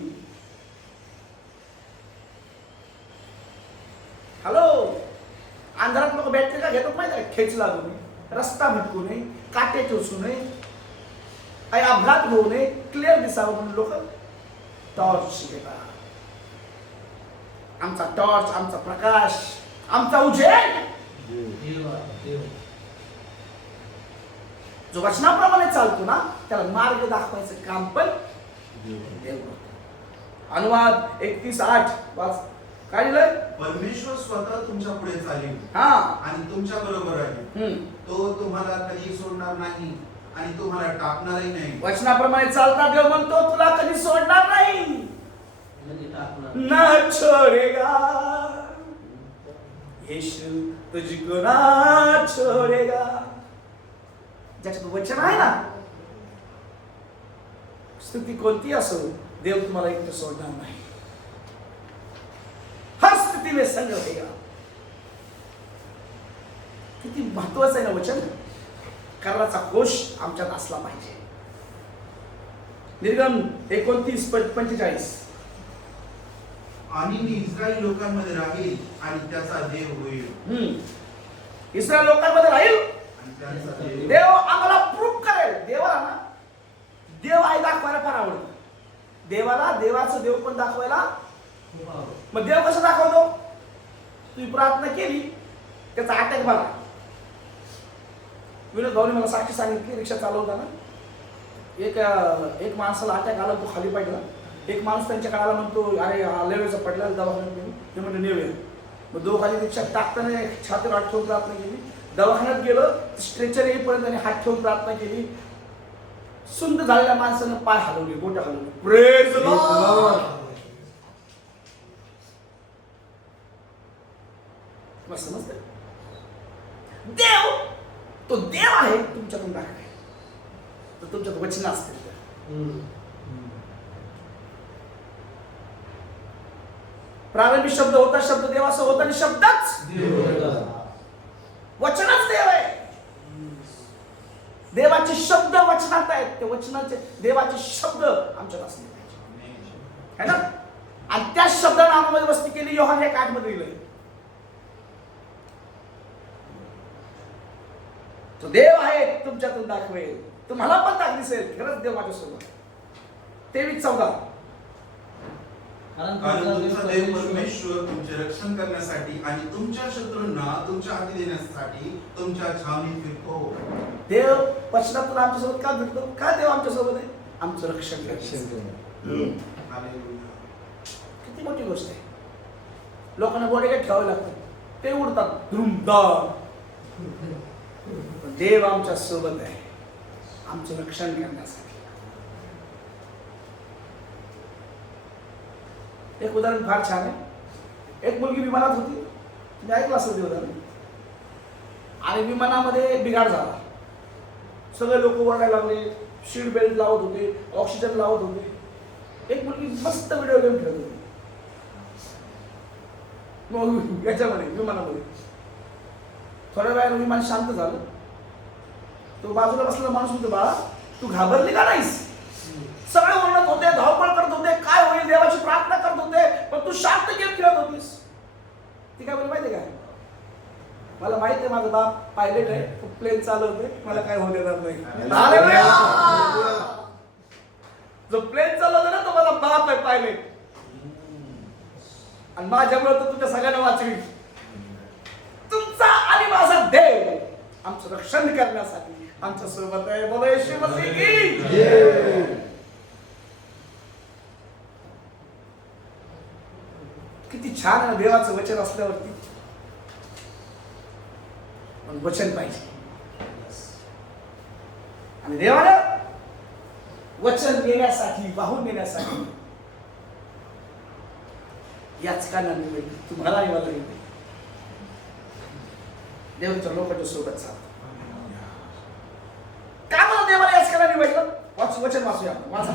हॅलो, अंधारात लोक बॅटरी का घेतात माहिती आहे? खेच लागू नये, रस्ता भटकू नये, काटे टोचू नये, काही अपघात होऊ नये, क्लिअर दिसावं म्हणून लोक टॉर्च घेतात. आमचा टॉर्च, आमचा प्रकाश, आमचा उजेड जो वचनाप्रमाणे चालतो ना, त्याला मार्ग दाखवायचं काम पण देव करतो. अनुवाद 31:8 वाच. काय लिहिलंय? परमेश्वर स्वतः तुमच्या पुढे चालेल हा, आणि तुमच्या बरोबर आहे. तो तुम्हाला कधी सोडणार नाही आणि तुम्हाला टाकणारही नाही. वचनाप्रमाणे चालता देव म्हणतो तुला कधी सोडणार नाही. म्हणजे टाकणार. न छोडेगा येशू तुझको ना छोडेगा. ज्याच्यात वचन आहे ना, स्थिती कोणती असो, देव तुम्हाला एकटं सोडणार नाही. हर स्थिती में संग रहेगा. किती महत्वाचं आहे ना वचन. कर्णाचा घोष आमच्यात असला पाहिजे. निर्गम 29:45. आणि मी इस्रायल लोकांमध्ये राहील आणि त्याचा देव होईल. इस्रायल लोकांमध्ये राहील. आणि त्यांचा देव देव आम्हाला प्रूफ करेल. देवाला ना देव आहे दाखवायला फार आवडतं. देवाला देवाचं देव पण दाखवायला. खूप आवडतं. मग देव कसं दाखवतो? तुम्ही प्रार्थना केली, त्याचा अटॅक बघा. विनोद भाऊने मला साक्षी सांगितली, रिक्षा चालवताना एक माणसाला अटॅक आला, तो खाली पडला. एक माणूस त्यांच्या काळाला म्हणतो अरे लेवेचा पडला दवाखान्यात गेलो. ते म्हणजे नेऊया. मग दोघांनी रिक्षा टाकताना छातीवर हात ठेवून प्रार्थना केली. दवाखान्यात गेलं, स्ट्रेचर येईपर्यंत त्यांनी हात ठेवून प्रार्थना केली. सुंद झालेल्या माणसानं पाय हलवले, बोट हलवले. Praise the Lord. मग समजतं? देव तो देव आहे तुमच्यातून दाखवाय. तर तुमच्यात वचन असतील तर. प्रारंभी शब्द होता, शब्द देवाचा होता आणि शब्दच वचनच देव आहे. देवाचे शब्द वचनात आहेत. ते वचनाचे देवाचे शब्द आमच्यात असले पाहिजे, है ना. आणि त्या शब्दाने आम्हाला वस्ती केली. योहान 1:8 मध्ये लिहिलंय. तो देव आहे तुमच्यातून दाखवेल. तुम्हाला पण दाख दिसेल खरंच देव माझ्यासोबत. 23:14. कारण तुमचा देव परमेश्वर तुमचे रक्षण करण्यासाठी आणि तुमच्या शत्रूंना तुमच्या हाती देण्यासाठी तुमच्या छावणीत फिरतो. देव वचनातून आमच्यासोबत का भेटतो? का देव आमच्यासोबत आहे? आमचं रक्षण करण्यासाठी. हालेलुया. किती मोठी गोष्ट आहे. लोकांना बॉडीगार्ड ठेवावे लागतात, ते उडतात धुमधाम. देव आमच्या सोबत आहे आमचं रक्षण करण्यासाठी. एक उदाहरण फार छान आहे. एक मुलगी विमानात होती, तुम्ही ऐकलं असेल ते उदाहरण. आणि विमानामध्ये बिघाड झाला. सगळे लोक ओरडायला लागले, सीट बेल्ट लावत होते, ऑक्सिजन लावत होते. एक मुलगी मस्त व्हिडिओ गेम खेळत होती मग याच्यामध्ये विमानामध्ये. थोड्या वेळाने विमान शांत झालं. तो बाजूला बसलेला माणूस म्हणतो बाळा तू घाबरली का नाहीस? सगळे ओरडत होते, धावपळ करत होते, काय होईल देवाची प्रार्थना करत होते, पण तू शांत गेम खेळत होतीस. ती काय बोलली माहिती काय? मला माहिती आहे माझा बाप पायलट आहे, प्लेन चालवतोय, मला काय होऊ देणार नाही. जो प्लेन चालवतो ना तो माझा बाप आहे पायलट. आणि माझ्यामुळे तर तुमच्या सगळ्यांना वाचवी. तुमचा आणि माझा देव आमचं रक्षण करण्यासाठी आमच्या सोबत आहे. बोला येशू मसीह की जय. किती छान आहे देवाचं वचन असल्यावरती. पण वचन पाहिजे. आणि देवानं वचन देण्यासाठी, वाहून नेण्यासाठी याचकांना निवडले, तुम्हाला मला निवडले. देवाच्या लोकांच्या सोबत चालतो. का मला देवाला याचकांना निवडलं? वचन वाचूया आपण. वाचा.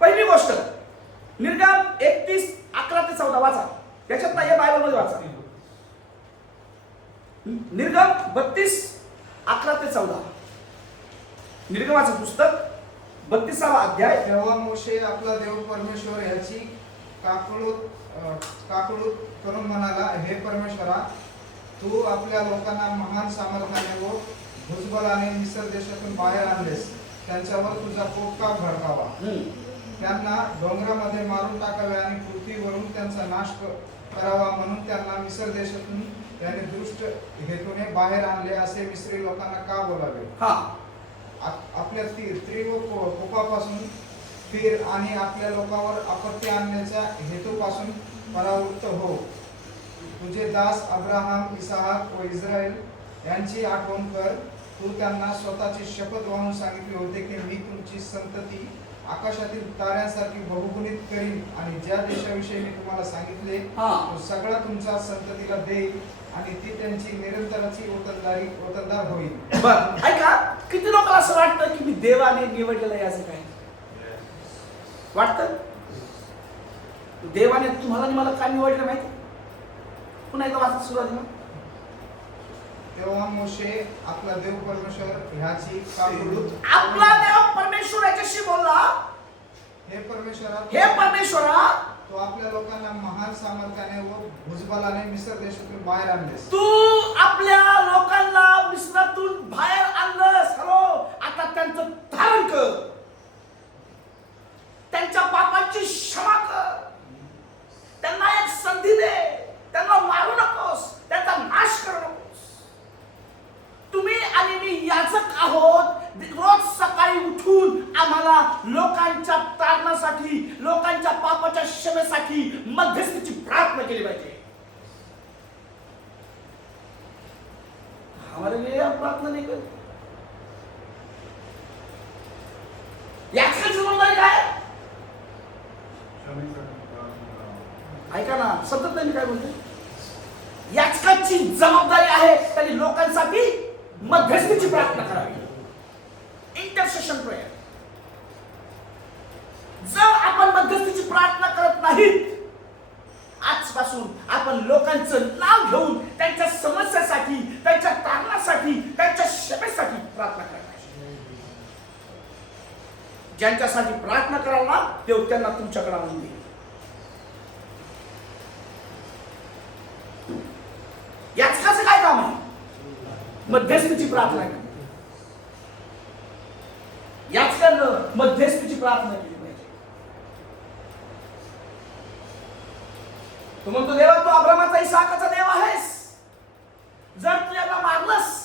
पहिली गोष्ट निर्गम 31:11-14 वाचा. त्याच्यात नाही बायबल मध्ये वाचा. निर्गम 32:11-14. निर्गमाचं पुस्तक 32वा अध्याय. तेव्हा मोशे आपला देव परमेश्वर याची काकळूत करून म्हणाला, हे परमेश्वरा, तू आपल्या लोकांना महान सामर्थ्याने व भुजबलाने मिस्र देशातून बाहेर आणलेस. त्यांच्यावर तुझा कोप का भडकावा? त्यांना डोंगरामध्ये मारून टाकावे आणि पृथ्वीवरून त्यांचा नाश करावा म्हणून त्यांना मिस्र देशातून त्याने दुष्ट हेतूने बाहेर आणले असे मिस्री लोकांना का बोलावे? आपल्या तीव्र कोपापासून फिर आणि आपल्या लोकांवर आपत्ती आणण्याच्या हेतूपासून परावृत्त हो. तुझे दास अब्राहम, इसाहाक व इस्रायल यांची आठवण कर. तू त्यांना स्वतःची शपथ वाहून सांगितले होते की मी तुमची संतती आकाशातील ताऱ्यांसारखी बहुगुणित करीन आणि ज्या देशाविषयी मी तुम्हाला सांगितले हा. तो सगळा तुमच्या संततीला देईल आणि ती त्यांची निरंतराची वतनदार होईल. बर ऐका, किती लोकांना असं वाटतं की मी देवाने निवडलेलं आहे असं काय वाटतं? देवाने तुम्हाला आणि मला का निवडलं माहिती? पुन्हा एकदा वाचत सुरुवातीला. तेव्हा मोशे आपला देव परमेश्वर ह्याची काबूल आपला देव परमेश्वर याच्याशी बोलला, हे परमेश्वरा हे परमेश्वरा तो आपल्या लोकांना महान सामर्थ्याने व भुजबलाने मिस्र देशातून बाहेर आणलेस. तू आपल्या लोकांना मिस्रातून बाहेर आणलंस. हॅलो, आता त्यांचं धारण कर, त्यांच्या पापाची क्षमा कर, त्यांना एक संधी दे, त्यांना मारू नकोस, त्यांचा नाश करू नकोस. तुम्ही आणि मी याचक आहोत. रोज सकाळी उठून आम्हाला लोकांच्या तारणासाठी, लोकांच्या पापाच्या क्षमेसाठी मध्यस्थीची प्रार्थना केली पाहिजे. हमारे लिए आप प्रार्थना नहीं करते. याचकाची जबाबदारी काय? ऐका ना, सतत त्यांनी काय बोलते? याचकाची जबाबदारी आहे त्यांनी लोकांसाठी मध्यस्थीची प्रार्थना करावी. Intercession prayer. जर आपण मध्यस्थीची प्रार्थना करत नाहीत, आजपासून आपण लोकांचं नाव घेऊन त्यांच्या समस्यासाठी, त्यांच्या कारणासाठी, त्यांच्या क्षमेसाठी प्रार्थना करायला पाहिजे. ज्यांच्यासाठी प्रार्थना कराल ना, ते त्यांना तुमच्याकडे आणून देईल. याचकाचं काय काम आहे? मध्यस्थीची प्रार्थना केली. याचकानं मध्यस्थीची प्रार्थना केली पाहिजे. तो म्हणतो, देवा तू अब्रामाचा, इसाकाचा देव आहेस. जर तू याला मारलंस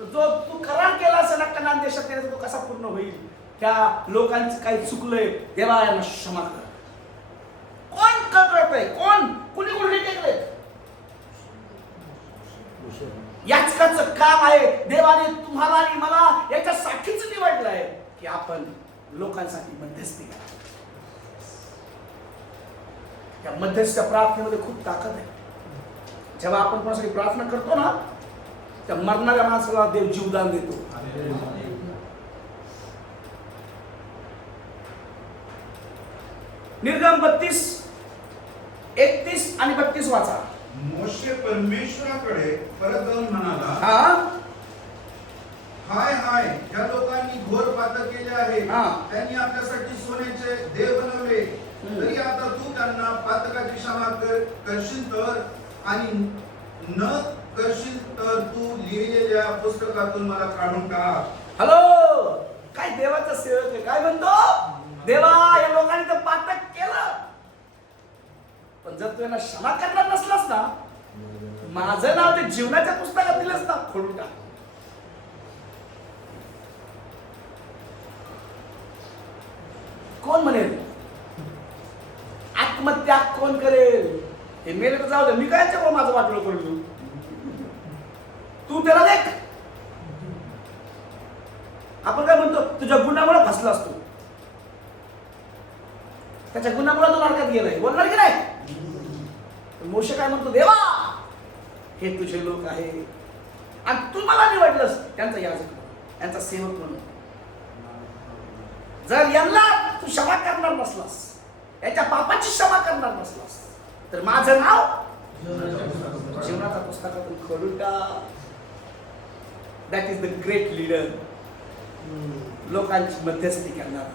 तर जो तू करार केला असेल ना कनान देशात, तो कसा पूर्ण होईल? त्या लोकांचं काही चुकलंय, देवा यांना क्षमा कर. कोण करतोय? कुणी कुठे टेकले? याचकाचं काम आहे. देवाने तुम्हाला आणि मला याच्यासाठीच निवडलं आहे की आपण लोकांसाठी मध्यस्थी करा. त्या मध्यस्थ्या प्रार्थनेमध्ये खूप ताकद आहे. जेव्हा आपण कोणासाठी प्रार्थना करतो ना, त्या मरणाऱ्या माणसाला देव जीवदान देतो. निर्गम 32, 31 आणि 32 वाचा. मोशे परमेश्वराकडे परत जाऊन म्हणाला, हा, हाय हाय, ह्या लोकांनी घोर पातक केले आहे. हा. त्यांनी आपल्यासाठी सोन्याचे देव बनवले. तरी आता तू त्यांना पातकाची क्षमा करशील तर, आणि न करशील तर तू लिहिलेल्या पुस्तकातून मला काढून टाक. हॅलो, काय देवाचा सेवक आहे? काय म्हणतो? देवा, या लोकांनी तर पातक केलं, पण जर तू यांना क्षमा करणार नसलास ना, माझं नाव ते जीवनाच्या पुस्तकात दिलंस ना, खोडून टाक. कोण म्हणेल आत्महत्या? कोण करेल? हे मेले तर जाऊ दे, मी काय माझं वाटलं करून देऊ? तू त्याला देख. आपण काय म्हणतो, तुझ्या गुन्ह्यामुळे फसला असतो, त्याच्या गुन्ह्यामुळे तो नरकात गेलाय, बोलणार की नाही? मोशे काय म्हणतो, देवा हे तुझे लोक आहे आणि तू मला निवडलंस त्यांचा याजक, त्यांचा सेवक म्हणून. जर यांना तू क्षमा करणार नसलास, याच्या पापाची क्षमा करणार नसलास, तर माझं नाव जीवनाच्या पुस्तकातून खोडून टाक. That is the great leader. लोकांची मध्यस्थी करणारा,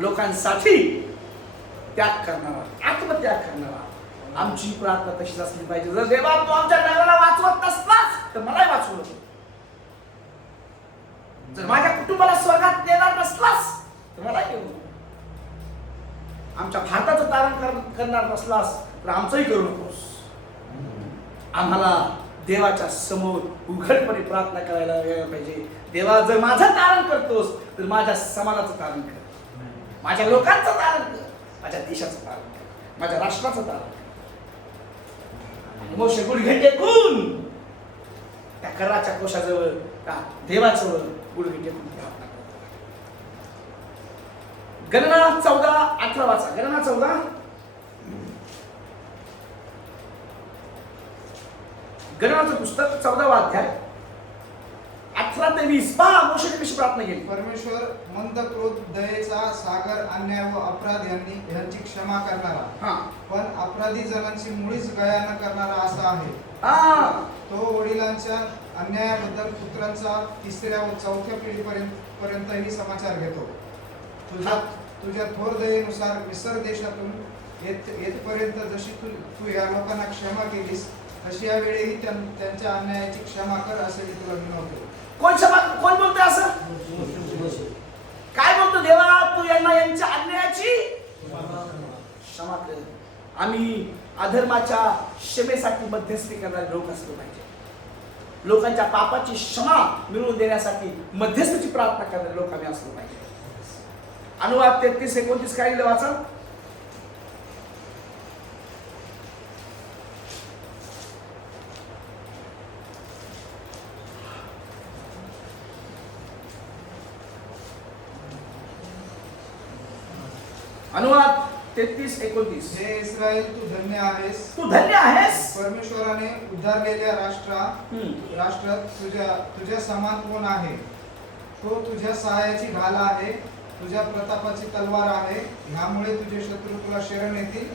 लोकांसाठी त्याग करणारा, आत्मत्याग करणारा. आमची प्रार्थना तशीच असली पाहिजे. जर देवा तू आमच्या नगराला वाचवत नसलास तर मलाही वाचवू नको. जर माझ्या कुटुंबाला स्वर्गात नेणार नसलास तर मलाही घेऊ नको. आमच्या भारताचं तारण करणार नसलास तर आमचंही करू नकोस. आम्हाला देवाच्या समोर उघडपणे प्रार्थना करायला यायला पाहिजे. देवा, जर माझं तारण करतोस तर माझ्या समाजाचं तारण कर, माझ्या लोकांचं तारण कर, माझ्या देशाचं तारण कर, माझ्या राष्ट्राचं तारण कर. मोशे गुडघे टेकून त्या कराच्या कोशाजवळ त्या देवाजवळ गुडघे टेकून प्रार्थना करतो. गणना 14:18 वाचा. गणना 14. गणनाचं पुस्तक 14वा अध्याय 18 ते 20. पहा मोशेने कशी प्रार्थना केली. परमेश्वर मंद क्रोध, दयेचा सागर, अन्याय व अपराध यांची क्षमा करणारा, हा पण अपराधी जणांची मुळीच गया न करणारा असा आहे. हा तो वडिलांच्या अन्यायाबद्दल पुत्रांचा 3ऱ्या व 4थ्या पिढीपर्यंतही समाचार घेतो. तुझ्या थोर दयेनुसार मिस्र देशातून येतपर्यंत जशी तू या लोकांना क्षमा केलीस, तशी यावेळीही त्यांच्या अन्यायाची क्षमा कर असे मी तुला विनवतो. कोण बोलतोय असं? काय बोलतो देवा? तू यांना यांच्या अन्यायाची क्षमा कर. आम्ही अधर्माच्या क्षमेसाठी मध्यस्थी करणारे लोक असलो पाहिजे. लोकांच्या पापाची क्षमा मिळवून देण्यासाठी मध्यस्थीची प्रार्थना करणारे लोक आम्ही असलो पाहिजे. अनुवाद 33-29 काय लिहिलं वाचा. अनुवाद 33-29. हे इस्रायल, तू धन्य आहेस. तू धन्य आहेस. परमेश्वराने उद्धारलेल्या राष्ट्रात तुझ्या समान कोण आहे? तो तुझ्या सहाय्याची ढाल आहे, तुझ्या प्रतापाची तलवार आहे. ह्यामुळे तुझे शत्रू तुला शरण येतील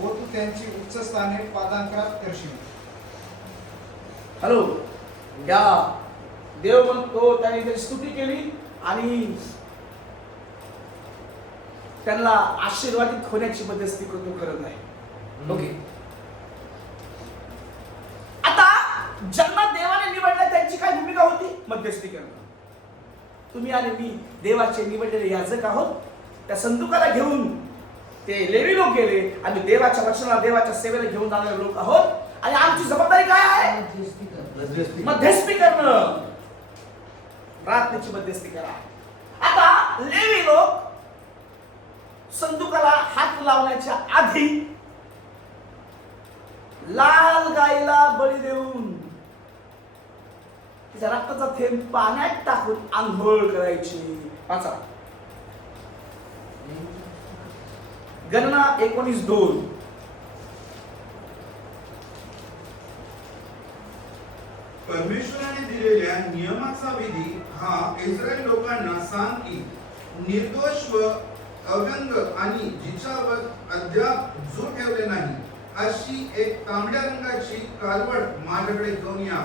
व तू त्यांची उच्च स्थाने पादांकरात करशील. हॅलो, या देव म्हणतो त्याने त्याची स्तुती केली आणि त्यांना आशीर्वादित होण्याची मध्यस्थी तो करत आहे. ओके, आता ज्यांना देवाने निवडलं त्यांची काय भूमिका होती? मध्यस्थी करणं. तुम्ही आणि मी देवाचे निवडलेले याजक आहोत. त्या संदुकाला घेऊन ते लेवी लोक गेले. आम्ही देवाच्या वचनाला, देवाच्या सेवेला घेऊन जाणारे लोक आहोत आणि आमची जबाबदारी काय आहे? मध्यस्थी करणं, प्रार्थनेची मध्यस्थी करा. आता लेवी लोक संदुकाला हात लावण्याच्या आधी लाल गायीला बळी देऊन तिच्या रक्ताचा थेंब पाण्यात टाकून आंघोळ करायची. वाचा गणना 19:2. परमेश्वराने दिलेल्या नियमाचा विधी हा इस्रायल लोकांना सांग की निर्दोष व अव्यंग आणि जिच्यावर अद्याप जो ठेवले नाही अशी एक तांबड्या रंगाची कालवड माझ्याकडे घेऊन या.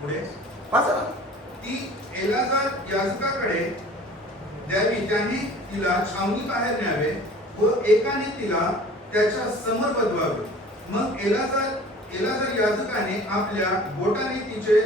पुढे वाचा. ती एलाजार याजकाकडे द्यावी. त्याने तिला छावणी बाहेर न्यावे व एकाने तिला त्याच्या समोर बदवावे. मग एलाजार याजकाने आपल्या बोटाने तिचे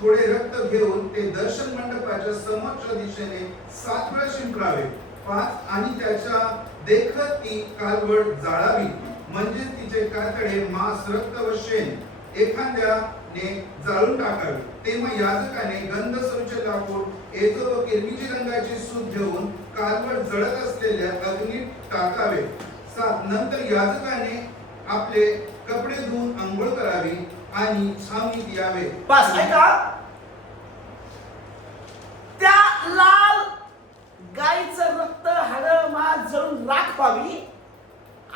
थोडे रक्त घेऊन ते दर्शन मंडपाच्या समोरच्या दिशेने 7 वेळा शिंपडावे. 5 आणि त्याच्या देखत ती कालवड जाळावी, म्हणजे तिचे कातडे, मांस, रक्त व शेण एखाद्याने जाळून टाकावे. तेव्हा याजकाने गंधसरूचे लाकूड, एजो व किरमिजी रंगाची सूत घेऊन कालवड जळत असलेल्या अग्नीत टाकावे. 7 नंतर याजकाने आपले कपडे धुवून अंघोळ करावी आणि छावणीत यावे. बस ऐका, त्या लाल गाईचं रक्त हाडं मास जळून राख व्हावी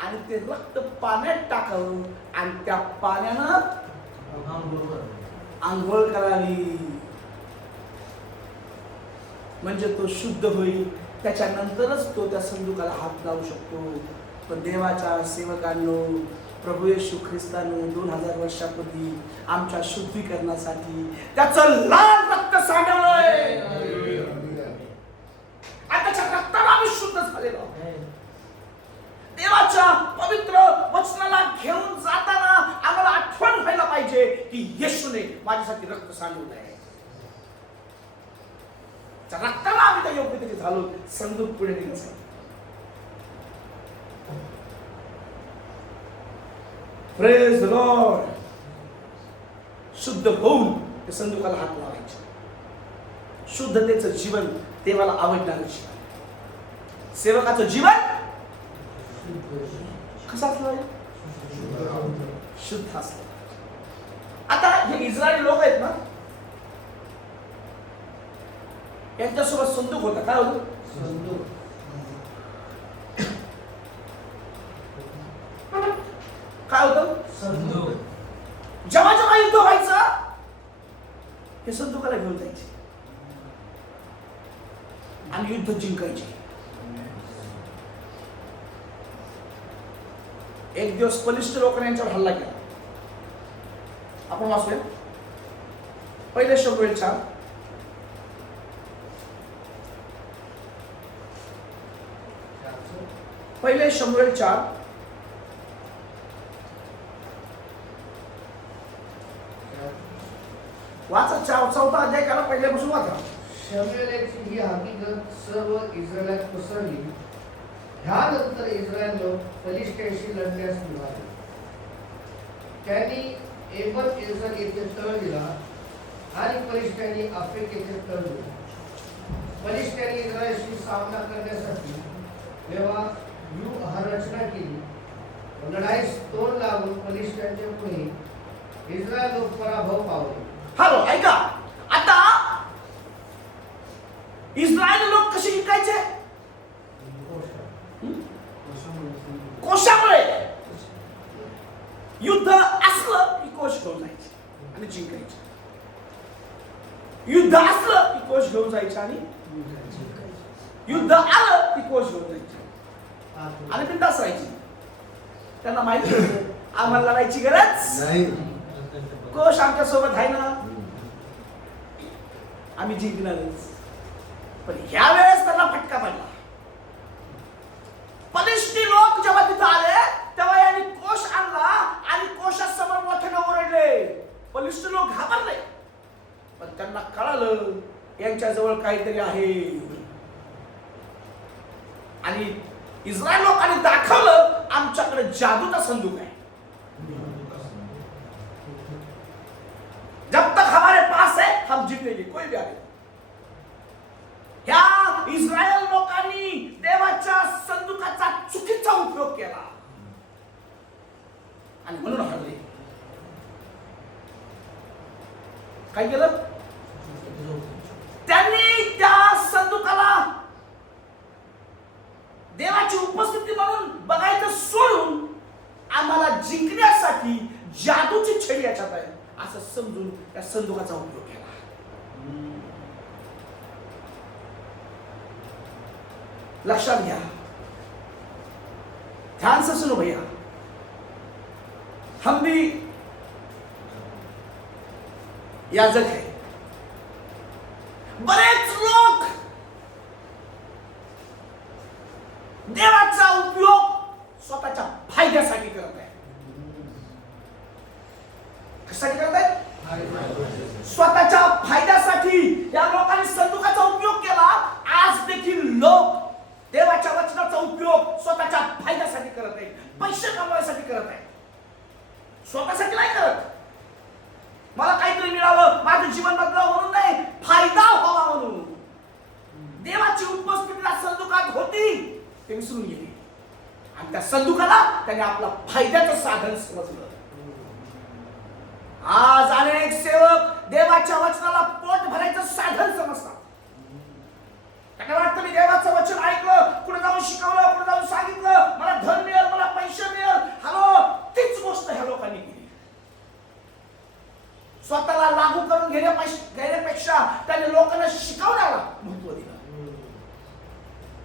आणि ते रक्त पाण्यात टाकावं आणि त्या पाण्यानं आंघोळ करावी, म्हणजे तो शुद्ध होईल. त्याच्यानंतरच तो त्या संदुकाला हात लावू शकतो. पण देवाच्या सेवकांनो, प्रभू येशू ख्रिस्तानं 2000 वर्षापूर्वी आमच्या शुद्धीकरणासाठी त्याचं लाल रक्त सांडवलंय. त्याच्या रक्ताला आम्ही शुद्ध झालेलो आहोत. देवाच्या पवित्र वचनाला घेऊन जाताना आम्हाला आठवण व्हायला पाहिजे की येशूने माझ्यासाठी रक्त सांडवलं आहे. त्या रक्ताला आम्ही त्या योग्यतेने झालो. संदूक पुढे नेण्यासाठी प्रेज द लॉर्ड. शुद्ध होऊन ते संदुकाला हात लावायचे. शुद्धतेचं जीवन देवाला आवडणारं जीवन. सेवकाचं जीवन कसं असलं? शुद्ध असलं. आता हे इस्रायली लोक आहेत ना, यांच्यासोबत संदूक होता. काय होतं? काय होतं? जेव्हा जेव्हा युद्ध व्हायचं हे संदुकाला घेऊन जायचे आणि युद्ध जिंकायचे. एक दिवस बलिष्ठ लोकांनी यांच्यावर हल्ला केला. आपण वाचूया पहिले शमूएल 4. पहिले शमूएल 4 वाचा. 4 अध्याय करा, पहिल्यापासून वाचा. शमूएलाची ही हकीकत सर्व इस्रायलात पसरली. ह्यानंतर इस्रायल लोक फलिस्त्याशी लढण्यास निघाले. त्यांनी एबत एजर येथे तळ दिला आणि फलिस्त्यांनी अफेक येथे तळ दिला. फलिस्त्यांनी इस्रायलशी सामना करण्यासाठी तेव्हा व्यूहरचना केली. लढाईस तोंड लागून फलिस्त्यांच्या पुढे इस्रायल लोक पराभव पावले. हॅलो, ऐका. आता इस्रायल लोक कसे जिंकायचे? कोशामुळे. युद्ध असलं की कोश घेऊन जायचे आणि जिंकायचे. युद्ध असलं की कोश घेऊन जायचे आणि युद्ध आलं की कोश घेऊन जायचे आणि बिंदास राहायचे. त्यांना माहिती होतं आम्हाला लढायची गरज नाही. कोश आमच्या सोबत आहे ना, आम्ही जिंकणारच. पण ह्या वेळेस त्यांना फटका पडला. फलिस्ती लोक जेव्हा तिथं आले तेव्हा यांनी कोश आणला आणि कोशासमोर मोठ्याने ओरडले. फलिस्ती लोक घाबरले, पण त्यांना कळालं यांच्याजवळ काहीतरी आहे. आणि इस्रायल लोकांनी दाखवलं आमच्याकडे जादूचा संदूक आहे. जब तक हमारे पास है हम जीतेंगे, कोई भी आगे. ह्या इस्रायल लोकांनी देवाच्या संदूकाचा चुकीचा उपयोग केला आणि म्हणून हरले. काय केलं त्यांनी? त्या संदूकाला देवाची उपस्थिती म्हणून बघायचं सोडून आम्हाला जिंकण्यासाठी जादूची छडी याच्यात आहे असं समजून त्या संदूकाचा उपयोग केला. लक्षात घ्या, ध्यान से सुनो भैया. हम भी याजक है. बरेच लोक देवाचा उपयोग स्वतःच्या फायद्यासाठी करत आहेत. कशासाठी करत आहेत? स्वतःच्या फायद्यासाठी. या लोकांनी संदुकाचा उपयोग केला. आज देखील लोक देवाच्या वचनाचा उपयोग स्वतःच्या फायद्यासाठी करत आहेत, पैसे कमवायसाठी करत आहेत, स्वतःसाठी नाही करत. मला काहीतरी मिळावं, माझं जीवन बदलावं म्हणून नाही, फायदा व्हावा म्हणून. देवाची उपस्थिती त्या संदुकात होती ते विसरून गेले आणि त्या संदुकाला त्याने आपला फायद्याचं साधन समजलं. आज अनेक सेवक देवाच्या वचनाला पोट भरायचं साधन समजतात. त्यांना वाटतं मी देवाचं वचन ऐकलं, कुठे जाऊन शिकवलं, कुठे जाऊन सांगितलं, मला धन मिळेल, मला पैसे मिळेल. हॅलो, तीच गोष्ट ह्या लोकांनी केली. स्वतःला लागू करून घेण्यापेक्षा त्याने लोकांना शिकवण्याला महत्व दिलं.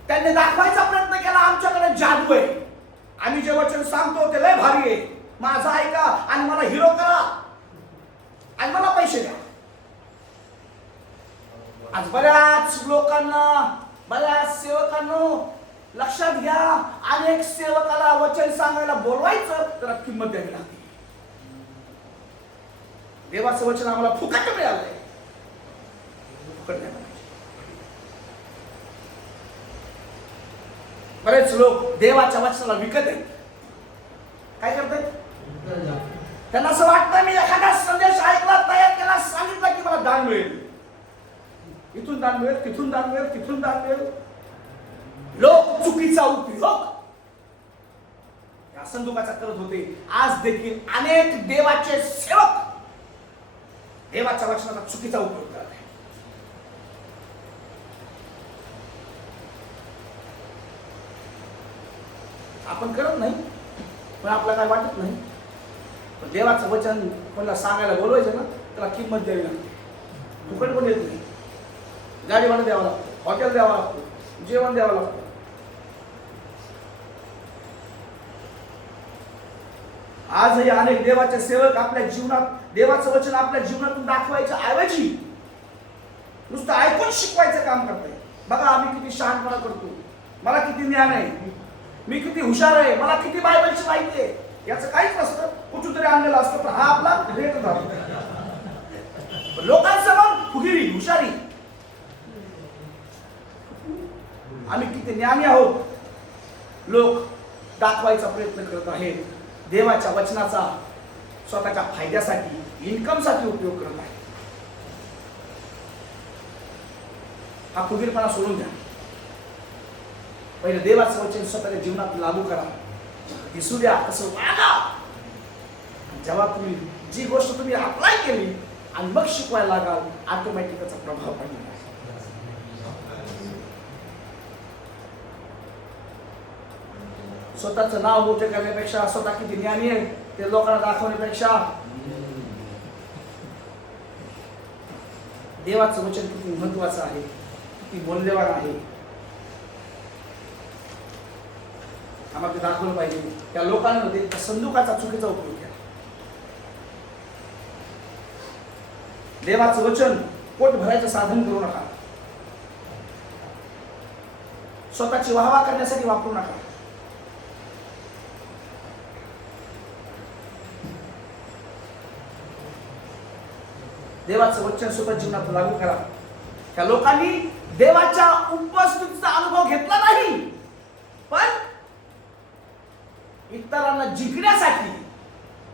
त्यांनी दाखवायचा प्रयत्न केला आमच्याकडे जादू आहे, आम्ही जे वचन सांगतो ते लय भारी आहे, माझं ऐका आणि मला हिरो करा आणि मला पैसे द्या. आज बऱ्याच लोकांना, बऱ्याच सेवकांना लक्षात घ्या, अनेक सेवकाला वचन सांगायला बोलवायचं तर किंमत द्यावी लागते. देवाचं वचन आम्हाला फुकट मिळालंय, फुकट द्यावं. बरेच लोक देवाच्या वचनाला विकत आहेत. काय करतात? त्यांना असं वाटतं मी एखादा संदेश ऐकला, तयार केला, सांगितलं की मला दान मिळेल, इथून दान मिळेल, तिथून दान मिळेल, तिथून दान मिळेल. लोक चुकीचा उपयोग या संदुकाचा करत होते. आज देखील अनेक देवाचे सेवक देवाच्या वचनाचा चुकीचा उपयोग करत आहे. आपण करत नाही, पण आपल्याला काय वाटत नाही. पण देवाचं वचन कोणाला सांगायला बोलवायचं ना, त्याला किंमत द्यावी लागते. फुकट पण येत नाही. गाडी भाडं द्यावं लागतं, हॉटेल द्यावं लागतं, जेवण द्यावं लागतं. आजही अनेक देवाचे सेवक आपल्या जीवनात देवाचं वचन आपल्या जीवनातून दाखवायच्या ऐवजी नुसतं ऐकून शिकवायचं काम करताय. बघा आम्ही किती शहाणपणा करतो, मला किती ज्ञान आहे, मी किती हुशार आहे, मला किती बायबलची माहिती आहे. याचं काहीच नसतं, कुठून तरी आणलेलं असतं, पण हा आपला भेट झाला. लोकांसमोर फुगिरी हुशारी, आम्ही किती ज्ञानी आहोत लोक दाखवायचा प्रयत्न करत आहेत. देवाच्या वचनाचा स्वतःच्या फायद्यासाठी, इन्कमसाठी उपयोग करत आहे. हा फुगीरपणा सोडून द्या. पहिले देवाचं वचन स्वतःच्या जीवनात लागू करा, दिसू द्या, कसं वागा. जेव्हा तुम्ही जी गोष्ट तुम्ही अप्लाय केली आणि मग शिकवायला लागाल, ऑटोमॅटिक त्याचा प्रभाव पडणार. स्वतःचं नाव मोठे करण्यापेक्षा, स्वतः किती ज्ञानी आहे ते लोकांना दाखवण्यापेक्षा, देवाचं वचन किती महत्वाचं आहे, किती मौल्यवान आहे, आम्हाला ते दाखवलं पाहिजे. त्या लोकांमध्ये त्या संदुकाचा चुकीचा उपयोग केला. देवाचं वचन पोट भरायचं साधन करू नका, स्वतःची वाहवा करण्यासाठी वापरू नका. देवाचं वचन स्वतः जीवनात लागू करा. त्या लोकांनी देवाच्या उपस्थितीचा अनुभव घेतला नाही, पण इतरांना जिंकण्यासाठी,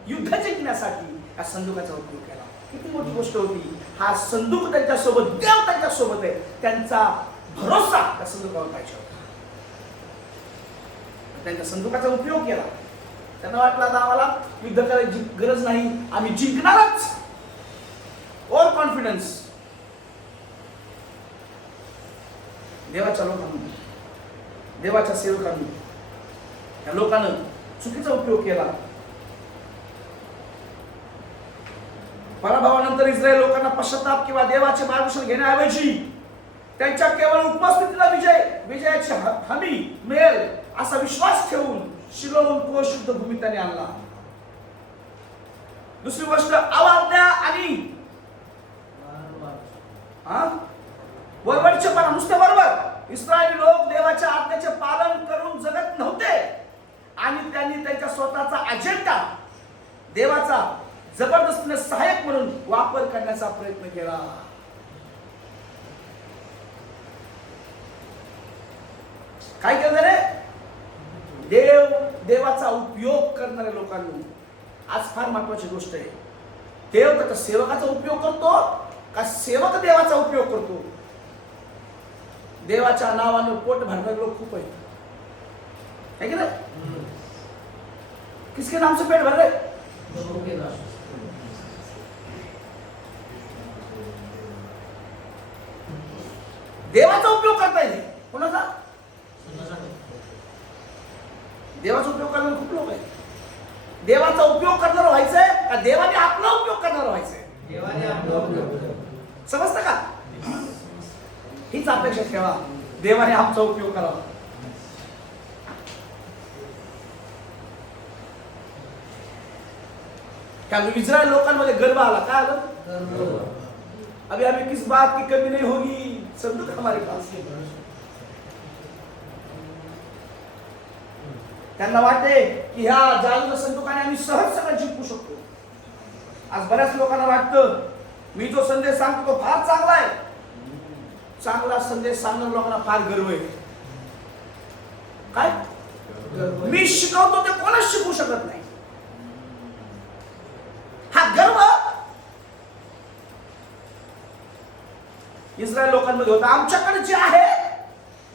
युद्ध जिंकण्यासाठी या संदुकाचा उपयोग केला. किती मोठी गोष्ट होती. हा संदूक त्यांच्यासोबत, देव त्यांच्यासोबत आहे, त्यांचा भरोसा त्या संदुकावर पाहिजे होता. त्यांच्या संदुकाचा उपयोग केला. त्यांना वाटलं आता आम्हाला युद्ध करायची गरज नाही, आम्ही जिंकणारच. Over confidence. देवाच्या लोकांनी, देवाच्या सेवकांनी, या लोकांना चुकीचा उपयोग केला. पराभवानंतर इस्रायल लोकांना पश्चाताप किंवा देवाचे मार्गदर्शन घेण्याऐवजी त्यांच्या केवळ उपस्थितीला विजयाची हमी मिळेल असा विश्वास ठेवून शिलोहून कोष युद्ध भूमीत त्याने आणला. दुसरी गोष्ट, अवाज्ञा आणि वरवरचेपणा. नुसते बरोबर इस्रायली लोक देवाच्या आज्ञेचे पालन करून जगत नव्हते आणि त्यांनी त्यांच्या स्वतःचा अजेंडा देवाचा जबरदस्तीने सहाय्यक म्हणून वापर करण्याचा प्रयत्न केला. काय केलं रे? देवाचा उपयोग करणाऱ्या लोकांनी, आज फार महत्वाची गोष्ट आहे, देव त्याच्या सेवकाचा उपयोग करतो का सेवक देवाचा उपयोग करतो? देवाच्या नावानं पोट भरणारे लोक खूप आहेत, है की नाही? किसके नाम से पेट भर रहे? देवाचा उपयोग करता येईल. कोणाचा? देवाचा उपयोग करणारे खूप लोक आहेत. देवाचा उपयोग करणार व्हायचंय का देवाने आपला उपयोग करणार व्हायचंय? देवाने आपला उपयोग. समजतं का? हीच अपेक्षा ठेवा, देवाने आमचा उपयोग करावा. कारण इस्रायल लोकांमध्ये गर्व आला. काय आलं? अभी हमें किस बात की कमी नहीं होगी, संदूक हमारे पास. त्यांना वाटते की ह्या जादूच्या संदूकाने आम्ही सहज सगळं जिंकू शकतो. आज बऱ्याच लोकांना वाटतं मी जो संदेश सांगतो तो फार चांगला आहे. चांगला संदेश सांगणाऱ्या लोकांना फार गर्व आहे. काय? मी शिकवतो ते कोणच शिकू शकत नाही. हा गर्व इस्रायल लोकांमध्ये होता. आमच्याकडे जे आहे,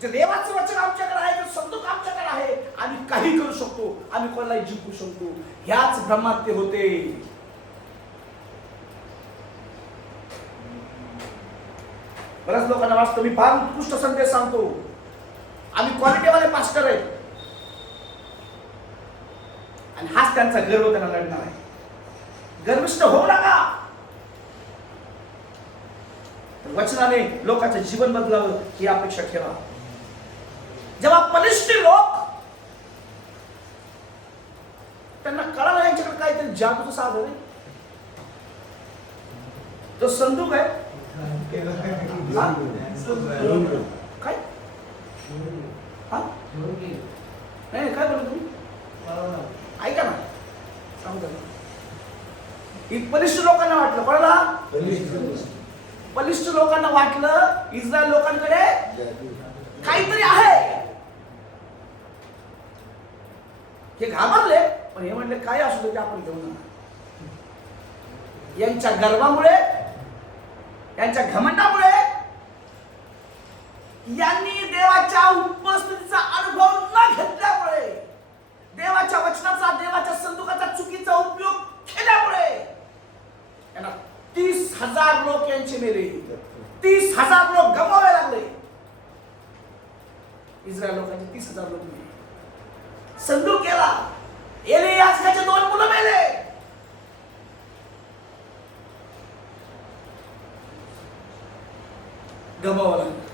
जे देवाचं वचन आमच्याकडे आहे, जे संदूक आमच्याकडे आहे, आम्ही काही करू शकतो, आम्ही कोणालाही जिंकू शकतो, ह्याच भ्रमात ते होते. बऱ्याच लोकांना वाटतं मी फार उत्कृष्ट संदेश सांगतो, आम्ही क्वालिटीवाले पास्टर आहेत, आणि हाच त्यांचा गर्व त्यांना लढणार आहे. गर्विष्ठ होऊ नका. वचनाने लोकांचं जीवन बदलावं ही अपेक्षा ठेवा. जेव्हा पलिष्ठी लोक त्यांना कळालं यांच्याकडे काहीतरी जादूचं साधन आहे, तो संदूक आहे. हा? काय हा? नाही काय बोलतो तुम्ही? ऐका ना, सांगतो ना. बलिष्ठ लोकांना वाटलं, कळलं? बलिष्ठ लोकांना वाटलं इस्रायल लोकांकडे काहीतरी आहे. हे घाबरले, पण हे म्हणले काय असू दे ते आपण घेऊन जाणार. यांच्या गर्वामुळे, यांच्या घमंडामुळे, यांनी देवाच्या उपस्थितीचा अनुभव न घेतल्यामुळे, देवाच्या वचनाचा, देवाच्या संदूकाचा चुकीचा उपयोग केल्यामुळे यांना 30,000 लोक यांचे मेले. 30,000 लोक गमावे लागले. इस्रायल लोकांचे 30,000 लोक मेले. संदूक गेला. एलियासचे 2 मुलं मेले. गमावं लागलं.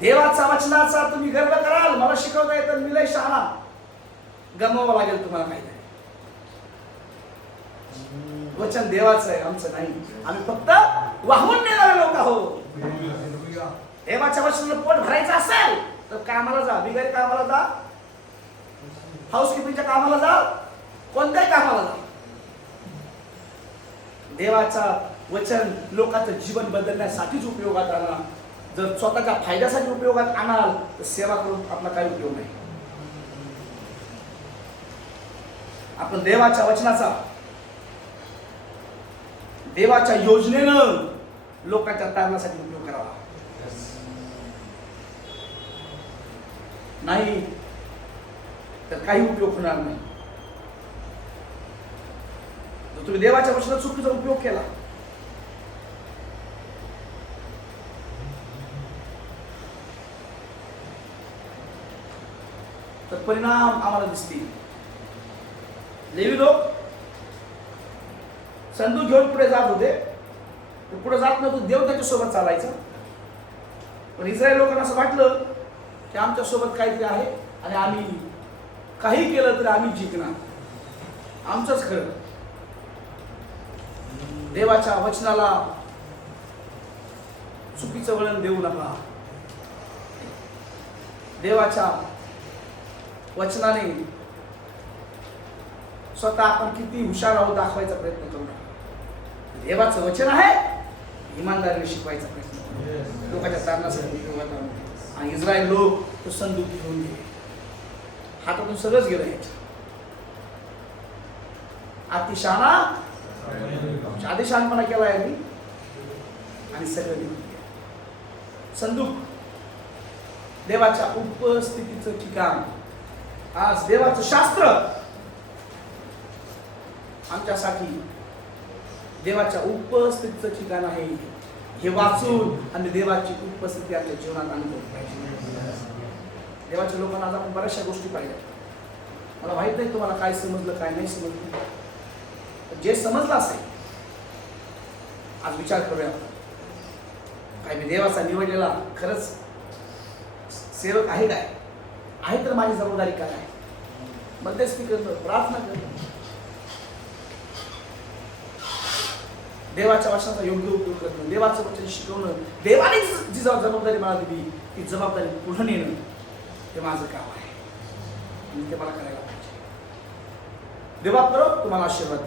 देवाचा वचनाचा तुम्ही गर्व कराल, मला शिकवता येतं, मी लय शहाणा, गमावं लागेल तुम्हाला काहीतरी. वचन देवाचं आहे, आमचं नाही. आम्ही फक्त वाहून नेणारे लोक आहोत. देवाच्या वचनाला पोट भरायचं असेल तर कामाला जा, बिगर कामाला जा, हाऊसकीपिंगच्या कामाला जा, कोणत्याही कामाला जा. देवाचा वचन लोकांचं जीवन बदलण्यासाठीच उपयोगात आणा. जर स्वतःच्या फायद्यासाठी उपयोगात आणाल तर सेवा करून आपला काही उपयोग नाही. आपण देवाच्या वचनाचा, देवाच्या योजनेनं लोकांच्या तारणासाठी उपयोग करावा. नाही तर काही उपयोग होणार नाही. जर तुम्ही देवाच्या वचनाचा चुकीचा उपयोग केला तर परिणाम आम्हाला दिसतील. लेवी लोक संदूक घेऊन पुढे जात होते. पुढे जात नव्हतं, देव त्यांच्या सोबत चालायचं. पण इस्रायल लोकांना असं वाटलं की आमच्या सोबत काहीतरी आहे आणि आम्ही काही केलं तरी आम्ही जिंकणार, आमचंच खरं. देवाच्या वचनाला चुकीचं वळण देऊ नका. देवाच्या वचनाने स्वतः आपण किती हुशार आहोत दाखवायचा प्रयत्न करू नका. देवाचं वचन आहे, इमानदारीने शिकवायचा प्रयत्न करू. लोकांच्या तारणासाठी उपयोगात आणू. आणि इस्रायल लोक तो संदूक घेऊन गेले. हातातून सगळंच गेलं. अतिशहाणा, आदिशहाणपणा केला यांनी आणि सगळं निघून गेलं. संदूक देवाच्या उपस्थितीचं ठिकाण. आज देवाचं शास्त्र आमच्यासाठी देवाच्या उपस्थितीचं ठिकाण आहे. हे वाचून आणि देवाची उपस्थिती आमच्या जीवनात अनुभव पाहिजे. देवाच्या लोकांना आज आपण बऱ्याचशा गोष्टी पाहिल्या. मला माहित नाही तुम्हाला काय समजलं काय नाही समजलं. जे समजलं असेल आज विचार करूया. काय मी देवाचा निवडलेला खरंच सेवक आहे काय? आहे तर माझी जबाबदारी काय आहे? मध्यस्थी करणं, प्रार्थना करणं, देवाच्या वचनाचा योग्य उपयोग करणं, देवाचं वचन शिकवणं, देवाने जी जबाबदारी मला दिली ती जबाबदारी पुढे नेणं ते माझं काम आहे. ते मला करायला पाहिजे. देवा करो तुम्हाला आशीर्वाद.